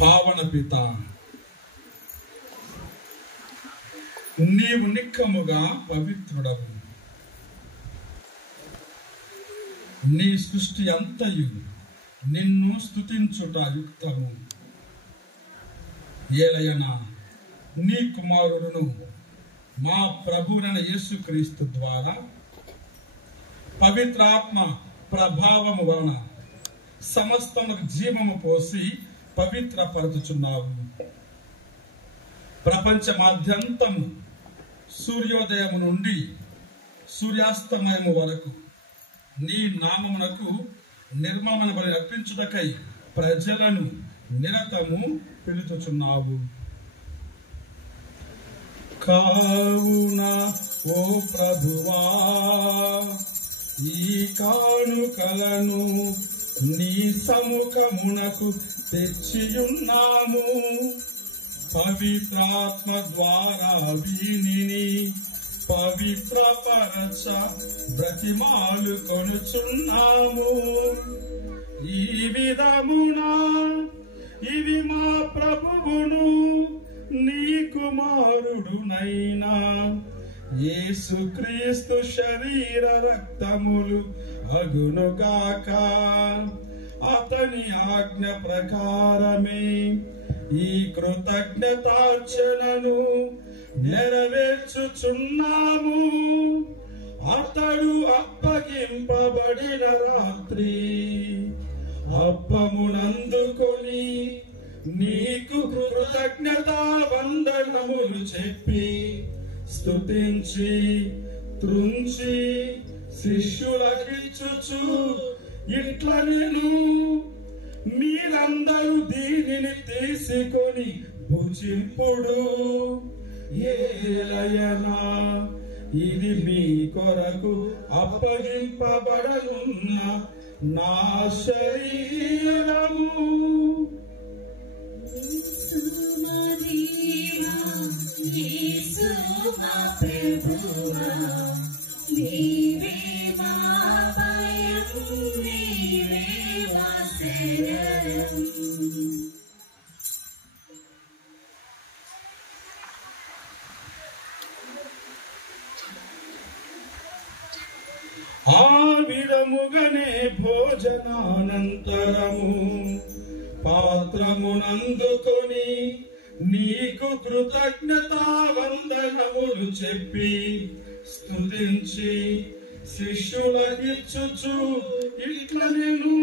పావన పిత, నీవు నిక్కముగా పవిత్రుడవు. నీ సృష్టి అంతయు నిన్ను స్తుతించుట యుక్తము. ఏలయనా నీ కుమారుడును మా ప్రభువైన యేసుక్రీస్తు ద్వారా పవిత్రాత్మ ప్రభావము వలన సమస్తముకు జీవము పోసి పవిత్రపరచుచున్నావు. ప్రపంచమాద్యంతము సూర్యోదయము నుండి సూర్యాస్తమయము వరకు నీ నామమునకు నిర్మమైన బలి అర్పించుటకై ప్రజలను నిరతము పిలుచుచున్నావు. కావున ఓ ప్రభువా, ఈ కానుకలను నీ సముఖమునకు తెచ్చియున్నాము. పవిత్రాత్మ ద్వారా వీనిని పవిత్రపరచ బ్రతిమాలు కొనుచున్నాము. ఈ విధమునా ఇవి మా ప్రభువును నీ కుమారుడునైనా యేసుక్రీస్తు శరీర రక్తములు అగునుగాక. అతని ఆజ్ఞ ప్రకారమే ఈ కృతజ్ఞతార్చనను నెరవేర్చుచున్నాము. అతడు అప్పగింపబడిన రాత్రి అప్పమునందుకొని నీకు కృతజ్ఞతా వందనములు చెప్పి స్తుతించి త్రుంచి శిష్యులకిచ్చుచు ఇట్లా నేను మీరందరూ దీనిని తీసుకొని భుజింపుడు, ఏలయనా ఇది మీ కొరకు అప్పగింపబడనున్న నా శరీరము. ఆ విధముగానే భోజనానంతరము పాత్రమునందుకొని నీకు కృతజ్ఞతా వందనములు చెప్పి స్తుతించి శిష్యులకిచ్చుచు ఇట్లా నేను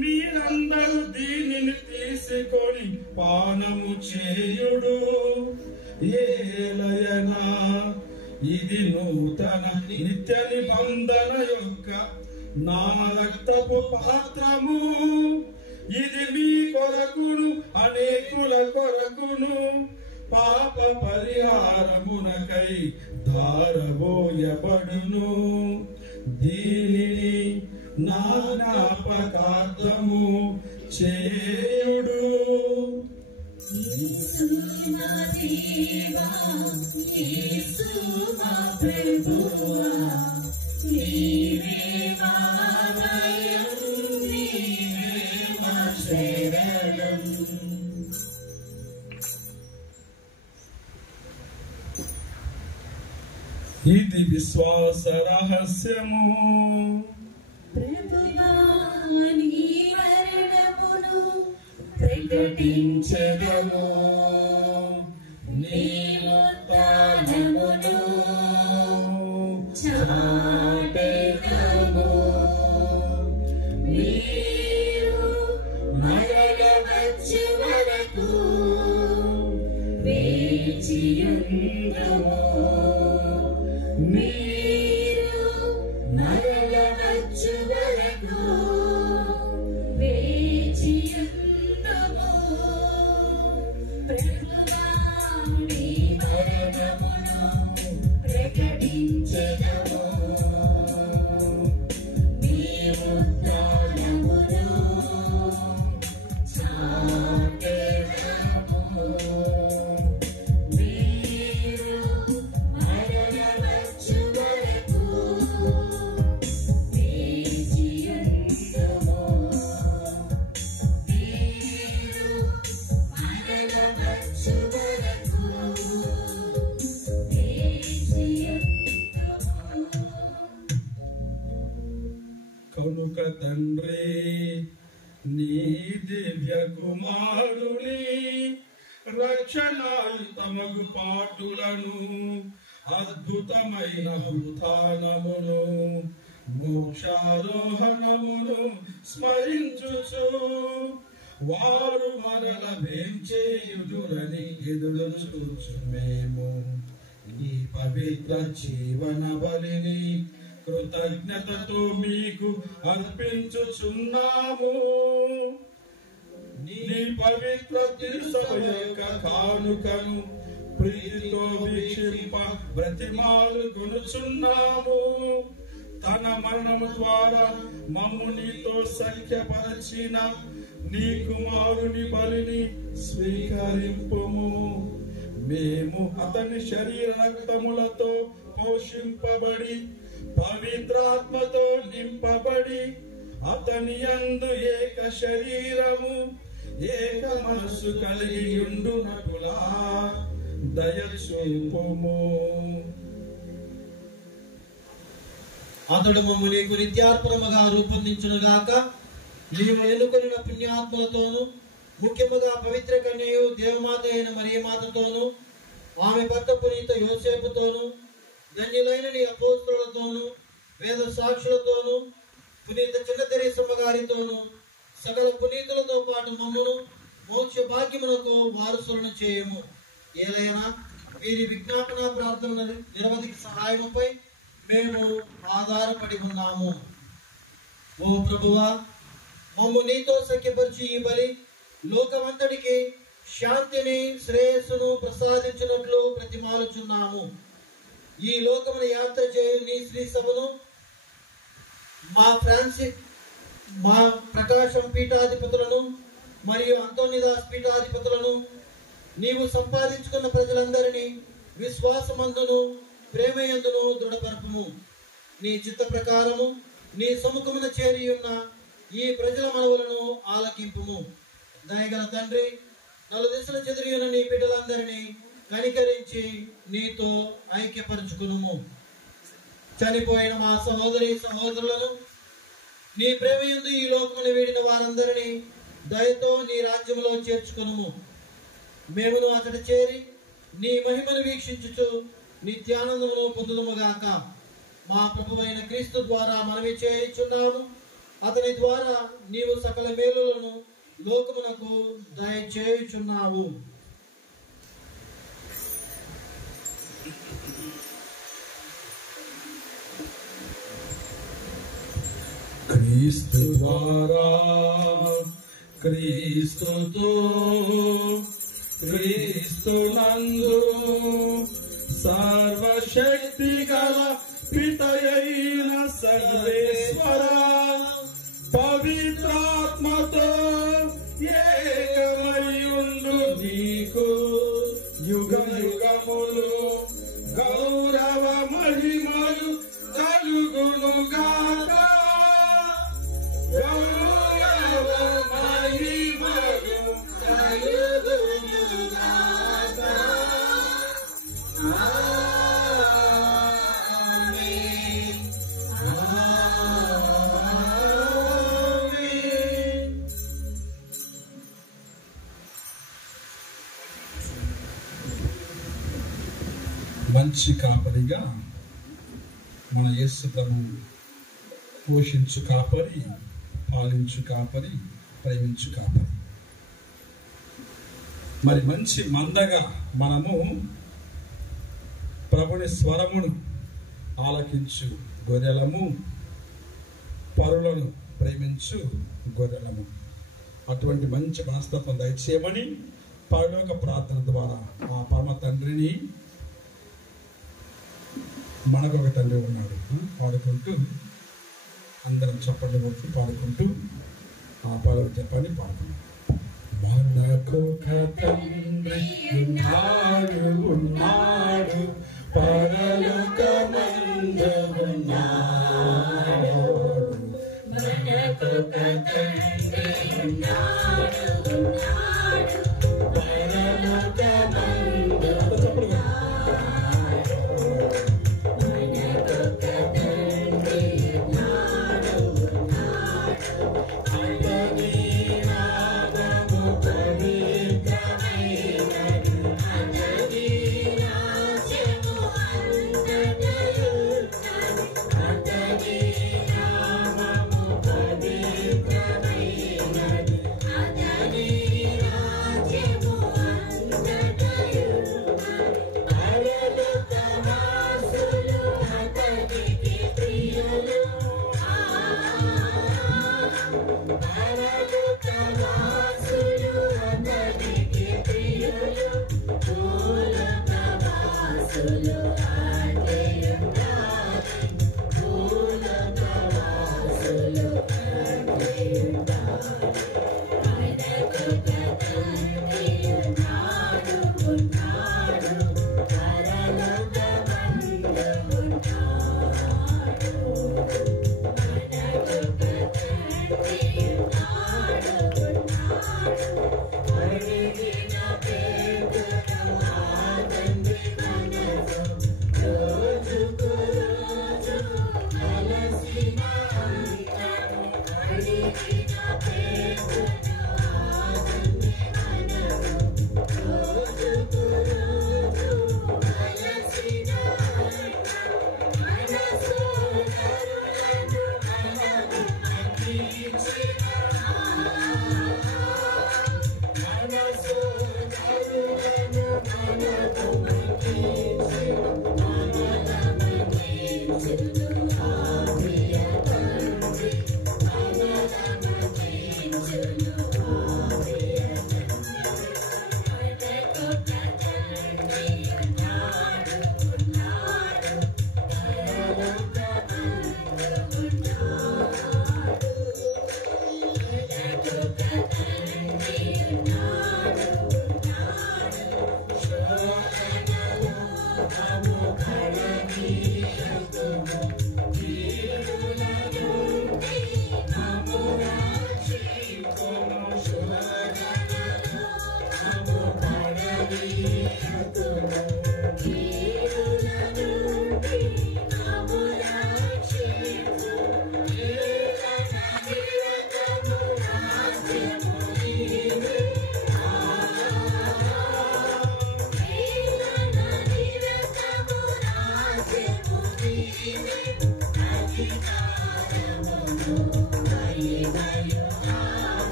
మీరందరూ దీనిని తీసుకొని పానము చేయుడు, ఏలయనా ఇది నూతన నిత్య నిబంధన యొక్క నా రక్తపు పాత్రము. ఇది మీ కొరకును అనేకుల కొరకును పాప పరిహారమునకై ధారబోయబడును. దీనిని నా జ్ఞాపకార్థము చేయుడు. ఇది విశ్వాస రహస్యము. ప్రకటించెదము నీ ఉత్థానమును చాటెదము. మీరు మరల వచ్చు వరకు వేచియుందుము. మీరు మరల వచ్చు వరకు వేచియుందుము. ప్రభువా నీ మరణమును ప్రకటించెదము, నీ ఉత్థానమును చాటెదము. మీరు మరల వచ్చు వరకు వేచియుందుము. మీరు మరల వచ్చు వరకు కనుక తండ్రి నీ దివ్య కుమారుని రక్షణాయుతమగు పాటులను అద్భుతమైన ఉత్థానమును మోక్షారోహణమును స్మరించుచు వారు మరల వేంచేయుదురని ఎదురు చూచు మేము ఈ పవిత్ర జీవన బలిని కృతజ్ఞతతో మీకు అర్పించుచున్నాము. నీ పవిత్ర తిరుసభ యొక్క కానుకను ప్రీతితో వీక్షింప బ్రతిమాలు కొనుచున్నాము. తన మరణము ద్వారా మమ్ము నీతో సఖ్యపరచిన నీ కుమారుని బలిని స్వీకరింపుము. మేము అతని శరీర రక్తములతో పోషింపబడి పవిత్రాత్మతో నింపబడి అతని యందు ఏక శరీరము ఏక మనస్సు కలిగి ఉండునటులా దయచూపుము. అతడు మమ్ము నీకు నిత్యార్పణముగా రూపొందించునుగాక. నీవు ఎన్నుకొనిన పుణ్యాత్మలతోనూ ముఖ్యముగా పవిత్ర కన్యయు దేవమాత అయిన మరియమాతతోనూ ఆమె భర్త పునీత యోసేపుతోనూ ధన్యులైన నీ అపోస్తలులతోనూ వేద సాక్షులతోనూ పునీత చిన్న తెరేసమ్మ గారితోనూ సకల పునీతులతో పాటు మమ్మను మోక్ష భాగ్యమునకు వారసులను చేయము. ఏలైనా వీరి విజ్ఞాపన ప్రార్థన నిరవధిక సహాయముపై మేము ఆధారపడి ఉన్నాము. ఓ ప్రభువా, మమ్ము నీతో సఖ్యపరిచి ఈ బలి లోకమంతటికి శాంతిని శ్రేయస్సును ప్రసాదించినట్లు ప్రతిమాలుచున్నాము. ఈ లోకమున యాత్ర చేయు నీ శ్రీ సభను మా ప్రకాశం పీఠాధిపతులను మరియు అంతోనిదాస్ పీఠాధిపతులను నీవు సంపాదించుకున్న ప్రజలందరినీ విశ్వాసమందును ప్రేమయందును దృఢపరపుము. నీ చిత్త ప్రకారము నీ సముఖమున చేరి ఉన్న ఈ ప్రజల మనవులను ఆలకింపుము. దయగల తండ్రి, నలుదిశల చెదిరి ఉన్న నీ బిడ్డలందరినీ కనికరించి నీతో ఐక్యపరచుకునుము. చనిపోయిన మా సహోదరి సహోదరులను నీ ప్రేమయందు ఈ లోకమును వీడిన వారందరినీ దయతో నీ రాజ్యములో చేర్చుకునుము. మేమును అతడు చేరి నీ మహిమను వీక్షించుచు నిత్యానందమును పొందుదుముగాక. మా ప్రభువైన క్రీస్తు ద్వారా మనవి చేయుచున్నాము. అతని ద్వారా నీవు సకల మేలులను లోకమునకు దయచేయుచున్నావు. క్రీస్తు ద్వారా క్రీస్తుతో క్రీస్తునందు సర్వశక్తి గల పితయైన సర్వేశ్వర పవిత్రాత్మతో ఏకమయుండు నీకు యుగ యుగములు గౌరవ మహిమలు కలుగునుగాక. గౌరవ మహిమలు కలుగునుగాక. ఆమేన్. ఆమేన్. మంచి కాపరిగా మన యేసు ప్రభు పోషించు కాపరి, పాలించు కాపరి, ప్రేమించు కాపరి. మరి మంచి మందగా మనము ప్రభుని స్వరమును ఆలకించు గొర్రెలము, పరులను ప్రేమించు గొర్రెలము. అటువంటి మంచి మనస్తత్వం దయచేయమని పరలోక ప్రార్థన ద్వారా ఆ పరమ తండ్రిని, మనకొక తండ్రి ఉన్నాడు పాడుకుంటూ, అందరం చప్పట్లు కొడుతూ పాడుకుంటూ ఆ పాడవ చెప్పని పాడుకున్నాం. మనకొక తండ్రి ఉన్నాడు, పరలోకమందు ఉన్నాడు. మనకొక తండ్రి ఉన్నాడు, పరలోకమందు ఉన్నాడు.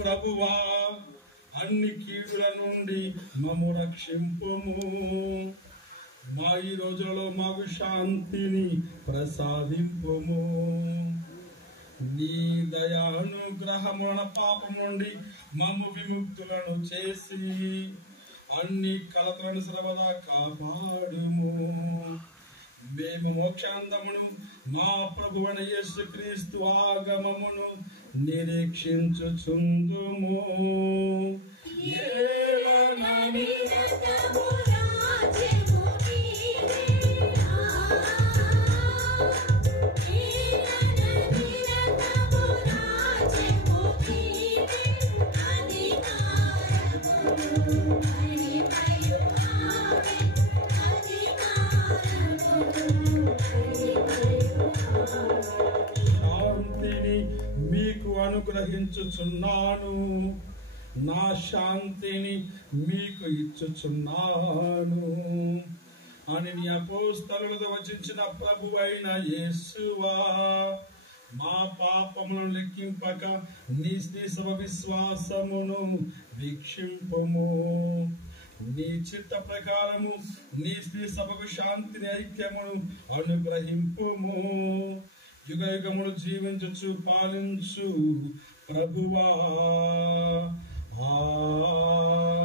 ప్రభువా అన్ని కీడుల నుండి మమ్ము రక్షింపుము. మా ఈ రోజులలో మాకు శాంతిని ప్రసాదింపుము. నీ దయానుగ్రహమున పాపం నుండి మమ్ము విముక్తులను చేసి అన్ని కలతలను సర్వదా కాపాడుము. మేము మోక్షాంతమును మా ప్రభువైన యేసుక్రీస్తు ఆగమమును నిరీక్షించుచుందుము. శాంతిని మీకు అనుగ్రహించుచున్నాను, నా శాంతిని మీకు ఇచ్చుచున్నాను అని నీ అపోస్తలులతో వచించిన ప్రభువైన యేసువా, మా పాపములను లెక్కింపక నీ సభ విశ్వాసమును వీక్షింపుము. నీ చిత్త ప్రకారము నీ సభకు శాంతిని ఐక్యమును అనుగ్రహింపుము. యుగ యుగములు జీవించు పాలించు ప్రభువా.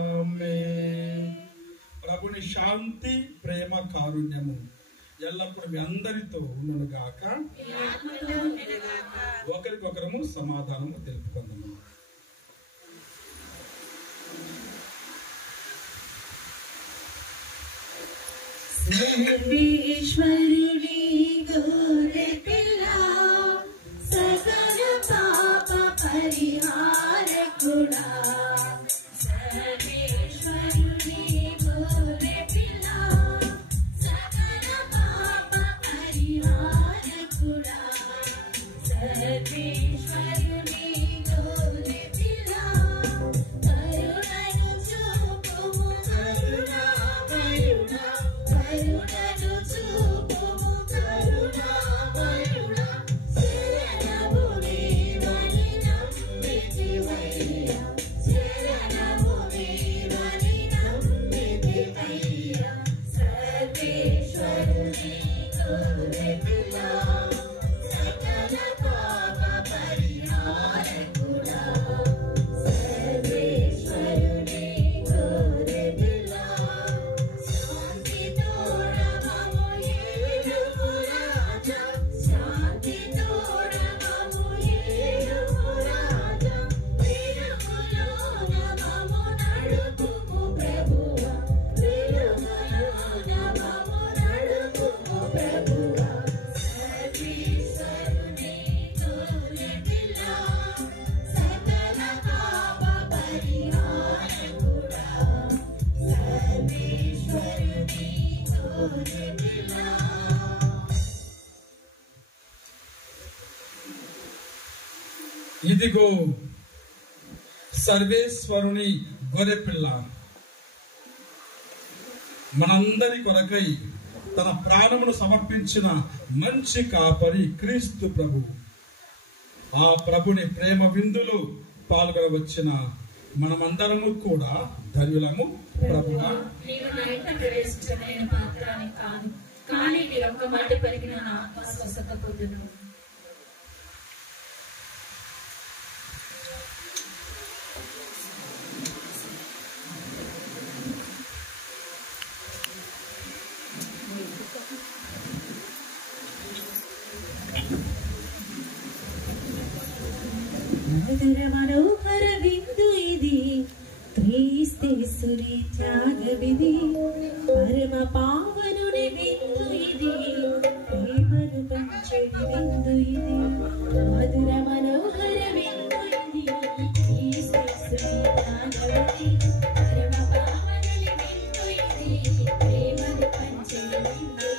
ఆమేన్. ప్రభుని శాంతి ప్రేమ కారుణ్యము ఎల్లప్పుడూ మీ అందరితో ఉండును గాక. ఒకరికొకరము సమాధానము తెలుపుకుందాము. సర్వేశ్వరుని గోరె పిల్ల సకల పాప పరిహారకుడా, సర్వేశ్వరుని గోరె పిల్ల సకల పాప పరిహారకుడా, సర్వేశ్వరుని గోరె పిల్ల కరుణను చూపుము కరుణామయుడా, కరుణను చూపుము కరుణామయుడా, శరణము నీవని నమ్మితివయ్యా, శరణము నీవని నమ్మితివయ్యా, సర్వేశ్వరుని గోరె పిల్ల సకల పాప పరిహారకుడా, సర్వేశ్వరుని గోరె పిల్ల శాంతి తోడమము ఏలుము రాజా, శాంతి తోడమము ఏలుము రాజా, వెలుగులోన మమ్ము నడుపుము ప్రభువా, వెలుగులోన మమ్ము నడుపుము ప్రభువా, సర్వేశ్వరుని గోరె పిల్ల సకల పాప పరిహారకుడా, సర్వేశ్వరుని గోరె పిల్ల. ఇదిగో సర్వేశ్వరుని గొర్రెపిల్ల, మనందరి కొరకై తన ప్రాణమును సమర్పించిన మంచి కాపరి క్రీస్తు ప్రభు. ఆ ప్రభుని ప్రేమ విందులో పాల్గొనవచ్చిన మనమందరము కూడా ధన్యులము. ప్రభువా, నీవు నా ఇంట ప్రవేశించలేని పాత్రాన్ని కాను, కానీ నీ ఒక్క మాట పెరిగిన నా ఆత్మ స్వస్థత పొందును. మధుర మనోహర విందు ఇది క్రీస్తేశ్వరి త్యాగవిధి పరమ పావనుని విందు ఇది ప్రేమను పంచడి విందు ఇది మధుర మనోహర విందు ఇది క్రీస్తేశ్వరి త్యాగవిధి పరమ పావనుని విందు ఇది ప్రేమను పంచడి విందు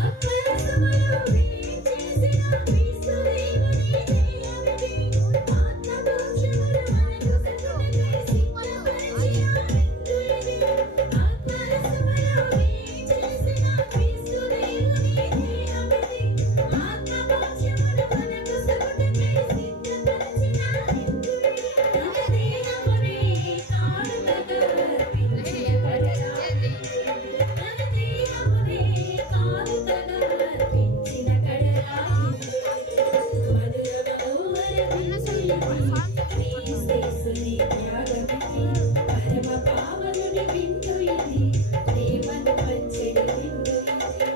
అప్పరసమలో వేచేసిన క్రీస్తు దేవుని దయవిధి ఆత్మదోషములు మనకు సకలకై సిద్ధపరిచిన విందు ఇది ఆత్మరసమలో వేచేసిన క్రీస్తు దేవుని దయవిధి ఆత్మదోషములు మనకు సకలకై సిద్ధపరిచిన విందు ఇది తన దేహమునే కానుకగా అర్పించిన కడరాయి తన దేహమునే కానుకగా అర్పించిన కడరాయి మధుర మనోహర విందు క్రీస్తేశ్వరి త్యాగవిధి పరమ పావనుని విందు ఇది ప్రేమను పంచెడి విందు ఇది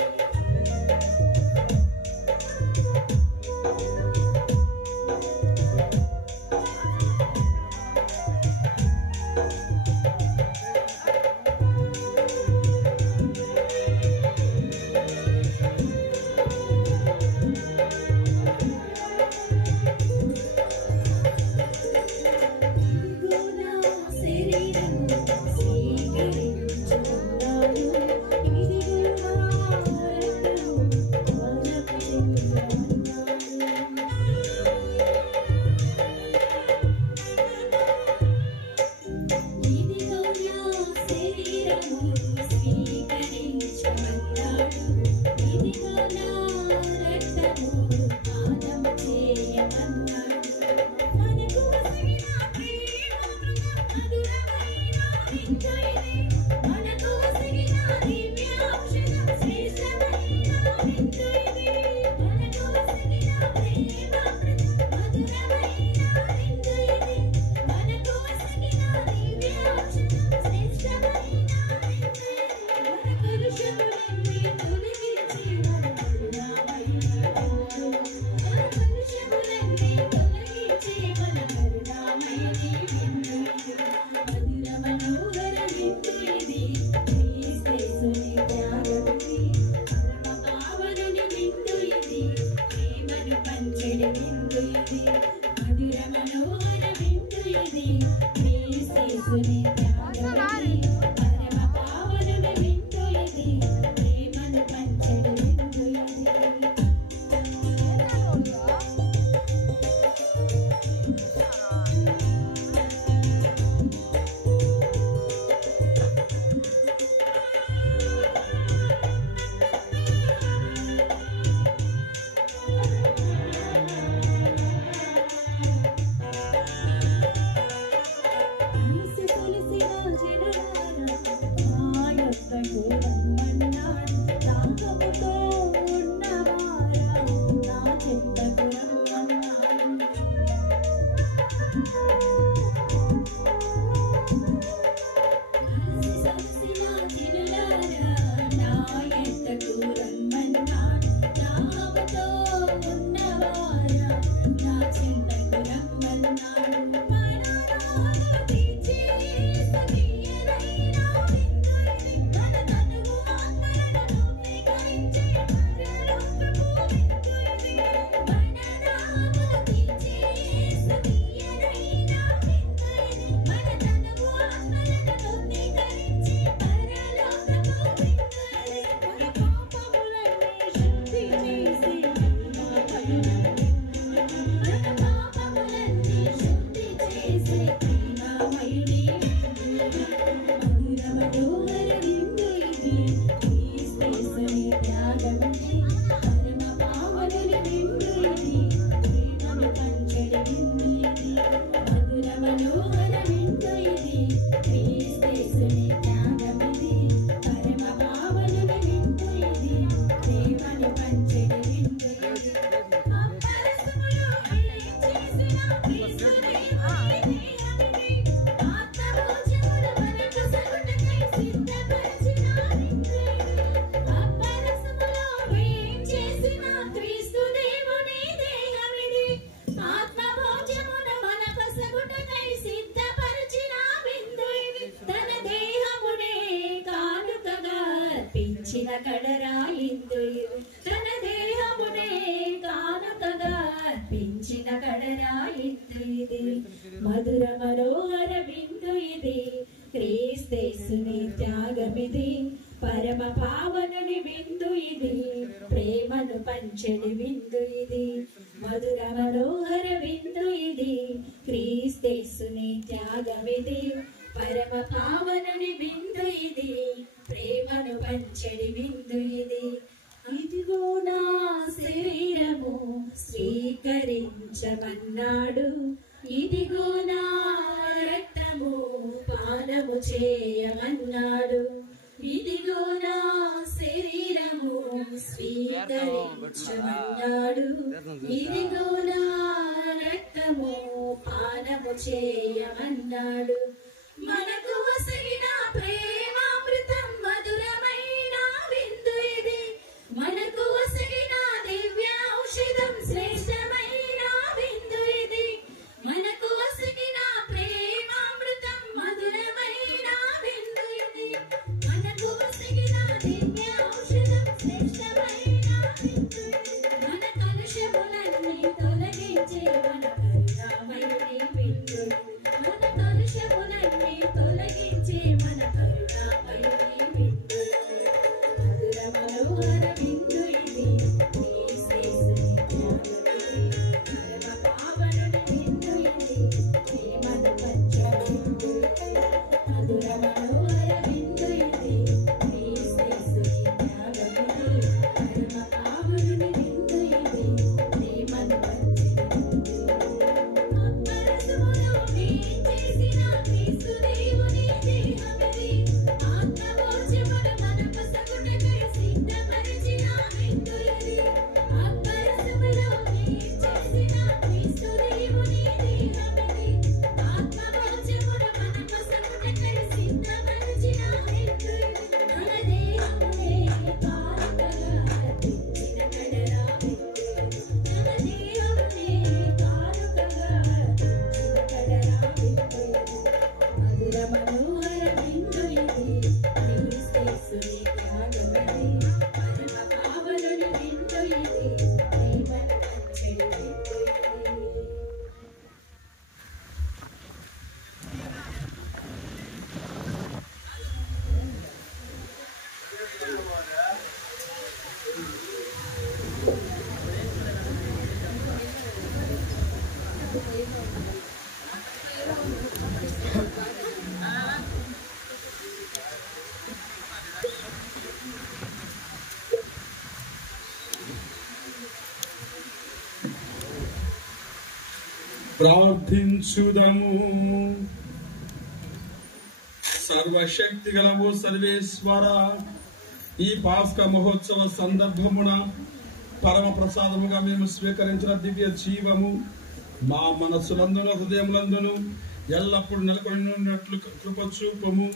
ఇదిగో నా శరీరము స్వీకరించున్నాను ఇదిగో నా రక్తము మనకు చెందుతున్నాను ఇదిగో నా శరీరము స్వీకరించమన్నాడు ఇదిగో నా రక్తము పానము చేయమన్నాడు మనకు వసగిన ప్రేమ మధురమైన విందు ఇది మనకు వసగిన దివ్య ఔషధం శ్రేష్టమైన విందు ఇది మనకు వసగిన ప్రేమ మధురమైన విందు ఇది మనకు వసగిన దివ్య ఔషధం శ్రేష్టమైన విందు ఇది మన కలుషములన్నీ తొలగించి మన కరుణామయుని విందు మన కలుషములన్నీ తొలగించి మన కరుణామయుని విందు ఇది మధుర మనోహర విందు ఇది క్రీస్తేశ్వరి త్యాగవిధి పరమ పావనుని విందు ఇది ప్రేమను పంచెడి విందు ఇది మధుర మనోహర విందు ఇది క్రీస్తేశ్వరి త్యాగవిధి పరమ పావనుని విందు ఇది ప్రేమను పంచెడి విందు ఇది కలిసి కొలిసిన జనులారా నా యొద్దకు రమ్మన్నాడు దాహముతో ఉన్నవారా నా చెంతకు రమ్మన్నాడు కలిసి సొలిసిన జనులారా నా యొద్దకు రమ్మన్నాడు దాహముతో ఉన్నవారా నా చెంతకు రమ్మన్నాడు మనోరాగము తీర్చే సతీయరైన విందు ఇది మన తనువు ఆత్మలను నూతనీకరించే పరలోకపు విందు ఇది మనోరాగము తీర్చే సతీయరైన విందు ఇది మన తనువు ఆత్మలను నూతనీకరించే పరలోకపు విందు ఇది మన పాపములన్నీ శుద్ధి చేసే మహిమ కలుగు విందు విందు ఇది, మధుర మనోహర విందు ఇది, క్రీస్తేసుని త్యాగమిది, పరమ పావనుని విందు ఇది, ప్రేమను పంచడి విందు ఇది. ఇదిగో నా శరీరము స్వీకరించమన్నాడు, ఇదిగో నా రక్తము పానము చేయమన్నాడు, ఇదిగో నా శరీరము స్వీకరించమన్నాడు, ఇదిగో నా రక్తము పానము చేయమన్నాడు. మనకు వసగిన ప్రేమామృతం మధురమైన విందు ఇది, మనకు వసగిన దివ్య ఔషధం శ్రేష్టమైన విందు ఇది, మనకు వసగిన ప్రేమామృతం మధురమైన విందు ఇది, మనకు వసగిన దివ్య ఔషధం శ్రేష్టమైన విందు ఇది. మన కలుషములన్నీ తొలగించే మన కరుణామయుని విందు ఇది, మన కలుషములన్నీ తొలగించే మన కరుణామయుని విందు ఇది. మధుర మనోహర విందు ఇది, క్రీస్తేసుని త్యాగమిది, పరమ పావనుని విందు ఇది, ప్రేమను పంచడి విందు ఇది. మధుర మనోహర విందు ఇది, క్రీస్తేసుని త్యాగమిది, పరమ పావనుని విందు ఇది, ప్రేమను పంచడి విందు ఇది. అప్పరసములో వేంచేసిన క్రీస్తు దేవుని దేహమిది, ఆత్మభోజ్యమును మన పొసగుటకై సిద్ధపరిచిన విందు ఇది. అప్పరసములో వేంచేసిన క్రీస్తు దేవుని దేహమిది, ఆత్మభోజ్యమును మన పొసగుటకై సిద్ధపరిచిన విందు ఇది. మన దేహమునే కానుకగా అర్పించిన కడరా విందు ఇది, మన దేహమునే కానుకగా అర్పించిన కడరా విందు ఇది. మధుర మనోహర విందు ఇది, క్రీస్తేసుని త్యాగమిది, పరమ పావనుని విందు ఇది, ప్రేమను పంచడి విందు ఇది. ప్రార్థించుదము. సర్వశక్తి గలవు సర్వేశ్వర, ఈ పాస్కా మహోత్సవ సందర్భమున పరమ ప్రసాదముగా మేము స్వీకరించిన దివ్య జీవము మా మనస్సులందును హృదయములందును ఎల్లప్పుడూ నెలకొని ఉన్నట్లు కృప చూపము.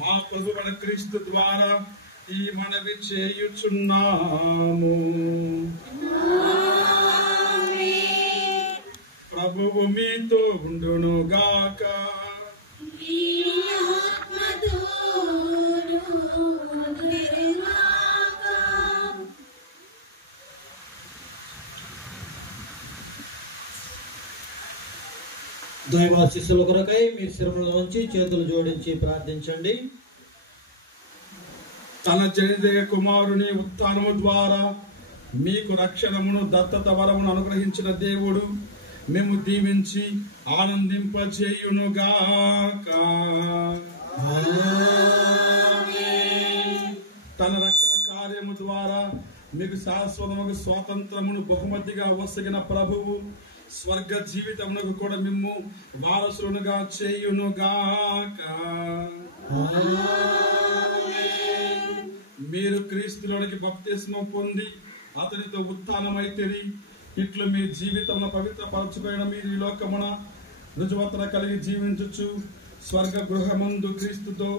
మా ప్రభువైన క్రీస్తు ద్వారా ఈ మనవి చేయుచున్నాము. ప్రభువు మీతో ఉండును గాక. దైవాశీస్సుల కొరకై మీ శిరముల నుంచి చేతులు జోడించి ప్రార్థించండి. తన జనిదేయ కుమారుని ఉత్థానము ద్వారా మీకు రక్షణమును దత్తత వరమును అనుగ్రహించిన దేవుడు మేము దీవించి ఆనందింపచేయునుగాక. తన రక్షణ కార్యము ద్వారా మీకు శాశ్వతముగా స్వాతంత్రమును బహుమతిగా వసగిన ప్రభువు స్వర్గ జీవితమునకు కూడా మిమ్ము వారసులుగా చేయునుగాక. మీరు క్రీస్తులోనికి బప్తిస్మం పొంది అతనితో ఉత్థానమైతిరి. ఇట్లు మీ జీవితంలో పవిత్రపరచుకున్న మీరు ఈ లోకమున రుజువతన కలిగి జీవించుచు స్వర్గ గృహమందు క్రీస్తుతో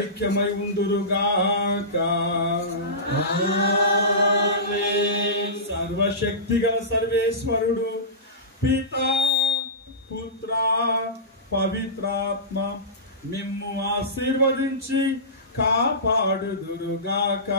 ఐక్యమై ఉందురుగాక. సర్వశక్తి గల సర్వేశ్వరుడు పితా పుత్ర పవిత్రాత్మ మిమ్ము ఆశీర్వదించి కాపాడుదురుగాక.